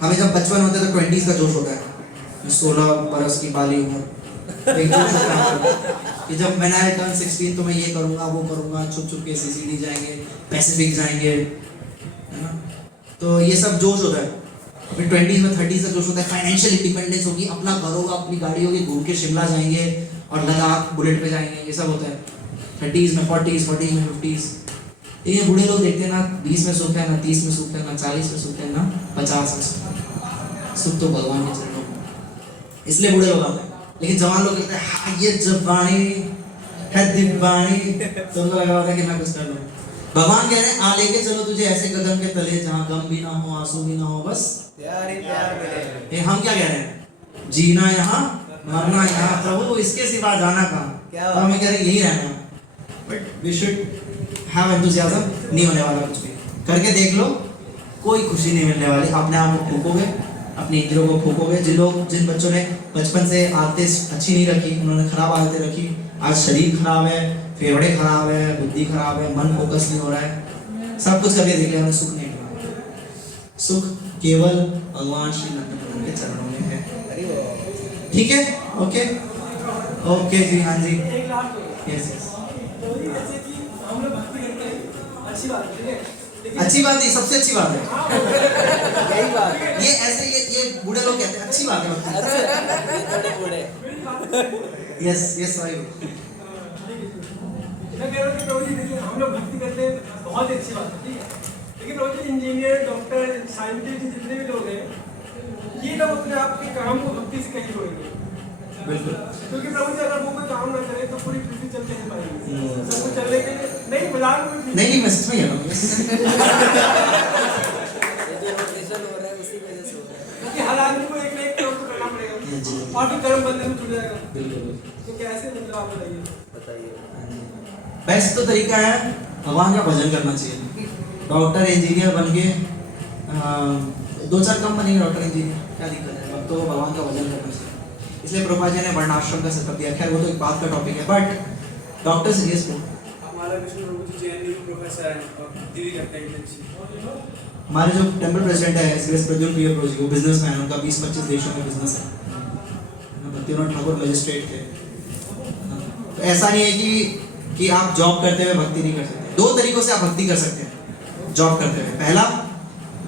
हमें जब बचपन होता है तो 20s का जोश होता है, 16 बरस की बाली उम्र, एक जोश होता है कि जब मैंने आई टर्न 16 तो मैं ये करूँगा वो करूँगा, छुप छुप के CCD जाएंगे, पैसिफिक जाएंगे, है ना। तो ये सब जोश होता है। फिर 20s में 30s का जोश होता है, फाइनेंशियल इंडिपेंडेंस होगी, अपना घर होगा, अपनी गाड़ी होगी, घूम के शिमला जाएंगे और लद्दाख बुलेट पे जाएंगे, ये सब होता है 30s में, 40s में, 50s। ये बूढ़े लोग देखते हैं ना 20 में सुख है, ना 30 में सुख है, ना 40 में सुख है, ना 50 में सुख है। सुख तो भगवान के चरणों में, इसलिए बूढ़े लोग आते हैं। लेकिन जवान लोग कहते हैं हाँ ये जवानी है दीवानी, तो उनको लगा होता है कि मैं कुछ कर लूँ। भगवान कह रहे हैं आ लेके चलो तुझे ऐसे कदम के तले जहाँ गम भी ना हो, आंसू भी ना हो, बस प्यार ही प्यार मिले। ये हम क्या कह रहे हैं? जीना यहाँ मरना यहाँ, प्रभु इसके सिवा जाना कहाँ। क्या तो हमें कह रहे हैं यही रहना, but we should have enthusiasm. नहीं होने वाला कुछ भी, करके देख लो, कोई खुशी नहीं मिलने वाली। अपने आप को फूकोगे, अपनी इंद्रियों को फूकोगे। जिन बच्चों ने बचपन से आदतें अच्छी नहीं रखी, उन्होंने खराब आदतें रखी, आज शरीर खराब है, फेफड़े खराब है, बुद्धि खराब है, मन फोकस नहीं हो रहा है, सब कुछ करके देख लिया, हमें सुख नहीं मिला। सुख केवल भगवान श्री नंदन के चरणों में है। ठीक है, ओके ओके जी, हाँ जी, एक लास्ट हो यस यस। जैसे कि हम लोग भक्ति करते हैं, अच्छी बात है, ठीक है, लेकिन अच्छी बात नहीं, सबसे अच्छी बात है यही बात है। ये। ऐसे ये बूढ़े लोग कहते हैं अच्छी बात है। मेरी बात यस यस सॉरी। मैं कह रहा हूँ कि प्रभु जी देखिए हम लोग भक्ति करते हैं, बहुत ही अच्छी बात है, ठीक है, लेकिन प्रभु जी इंजीनियर, डॉक्टर, साइंटिस्ट जितने भी लोग हैं, ये लोग अपने आप के काम को भक्ति से कहीं जोड़ेंगे। बिल्कुल। क्योंकि प्रभु जी अगर वो कोई काम ना करे तो पूरी पृथ्वी चल कैसे पाएगी? सब कुछ चलने के लिए नहीं, मजाक में नहीं मैं सच में कह रहा हूँ। ये जो रोटेशन हो रहा है उसी वजह से हो रहा है। क्योंकि हर आदमी को एक ना एक कर्म तो करना पड़ेगा जी। और फिर कर्म बंधन में छूट जाएगा। बिल्कुल। तो कैसे मतलब आप बताइए? बताइए। बेस्ट तो तरीका है भगवान का भजन करना चाहिए। डॉक्टर इंजीनियर बन के 2-4 कम बनेंगे डॉक्टर इंजीनियर, क्या दिक्कत है? अब तो भगवान का भजन करना चाहिए। इसलिए प्रभुपाद जी ने वर्णाश्रम का सेटअप दिया। खैर वो तो एक बात का टॉपिक है, बट डॉक्टर सीरियस को हमारा विष्णु प्रभु जी JNU के प्रोफेसर हैं और भक्ति भी करते हैं अच्छी। हमारे जो टेम्पल प्रेसिडेंट है श्री प्रद्युम्न प्रिय प्रभु जी, वो बिजनेसमैन है, उनका 20-25 देशों में बिजनेस है। भक्तिनाथ ठाकुर मजिस्ट्रेट थे। तो ऐसा नहीं है कि आप जॉब करते हुए भक्ति नहीं कर सकते। 2 तरीकों से आप भक्ति कर सकते हैं जॉब करते हुए। पहला,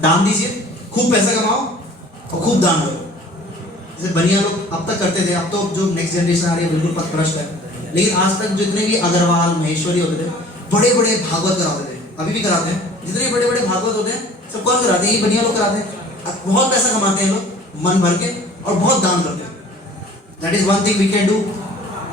दान दीजिए, खूब पैसा कमाओ और खूब दान दो। जैसे बनिया लोग अब तक करते थे, अब तो जो नेक्स्ट जनरेशन आ रही है बिल्कुल पथभ्रष्ट है, लेकिन आज तक जितने भी अग्रवाल, महेश्वरी होते थे, बड़े बड़े भागवत कराते थे, अभी भी कराते हैं। जितने बड़े बड़े भागवत होते हैं सब कौन कराते हैं? ये बनिया लोग कराते हैं। बहुत पैसा कमाते हैं लोग मन भर के और बहुत दान करते हैं। That is one thing we can do.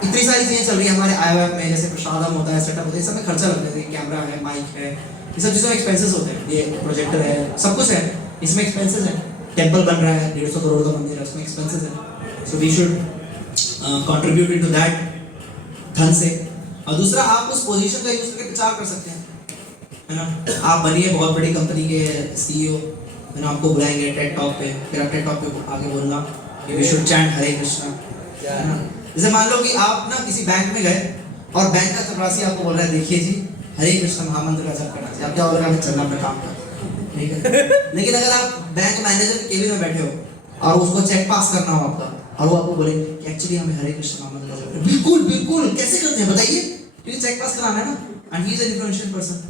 इतनी सारी चीजें चल रही है हमारे IOF में, जैसे प्रसादम होता है, सेटअप होता है, सब में खर्चा लगता है। कैमरा है, माइक है, ये सब चीज़ों में एक्सपेंसेस होते हैं। ये प्रोजेक्टर है, सब कुछ है, इसमें एक्सपेंसेस है। टेम्पल बन रहा है, 150 करोड़ का मंदिर है, उसमें एक्सपेंसेस है। So we should contribute into that धन से। और दूसरा, आप उस पोजीशन का यूज करके प्रचार कर सकते हैं, है ना। आप बनिए बहुत बड़ी कंपनी के CEO, है ना, आपको बुलाएंगे टेड टॉक पे, फिर आप टेड टॉक पे आगे बोलना कि वी शुड चैंट हरे कृष्णा, है ना। जैसे मान लो कि आप ना किसी बैंक में गए और बैंक का चपरासी आपको बोल रहा है देखिए जी हरे कृष्ण महामंत्र का जप करना चाहिए, आप क्या बोल रहे हैं? चलना अपना काम कर, ठीक है। लेकिन अगर आप बैंक मैनेजर के केबिन में बैठे हो और उसको चेक पास करना हो आपका, और वो आपको बोले कि एक्चुअली हमें हरे कृष्ण महामंत्र का जप, बिल्कुल बिल्कुल कैसे करते हैं बताइए, क्योंकि चेक पास कराना है ना, and he is an influential person,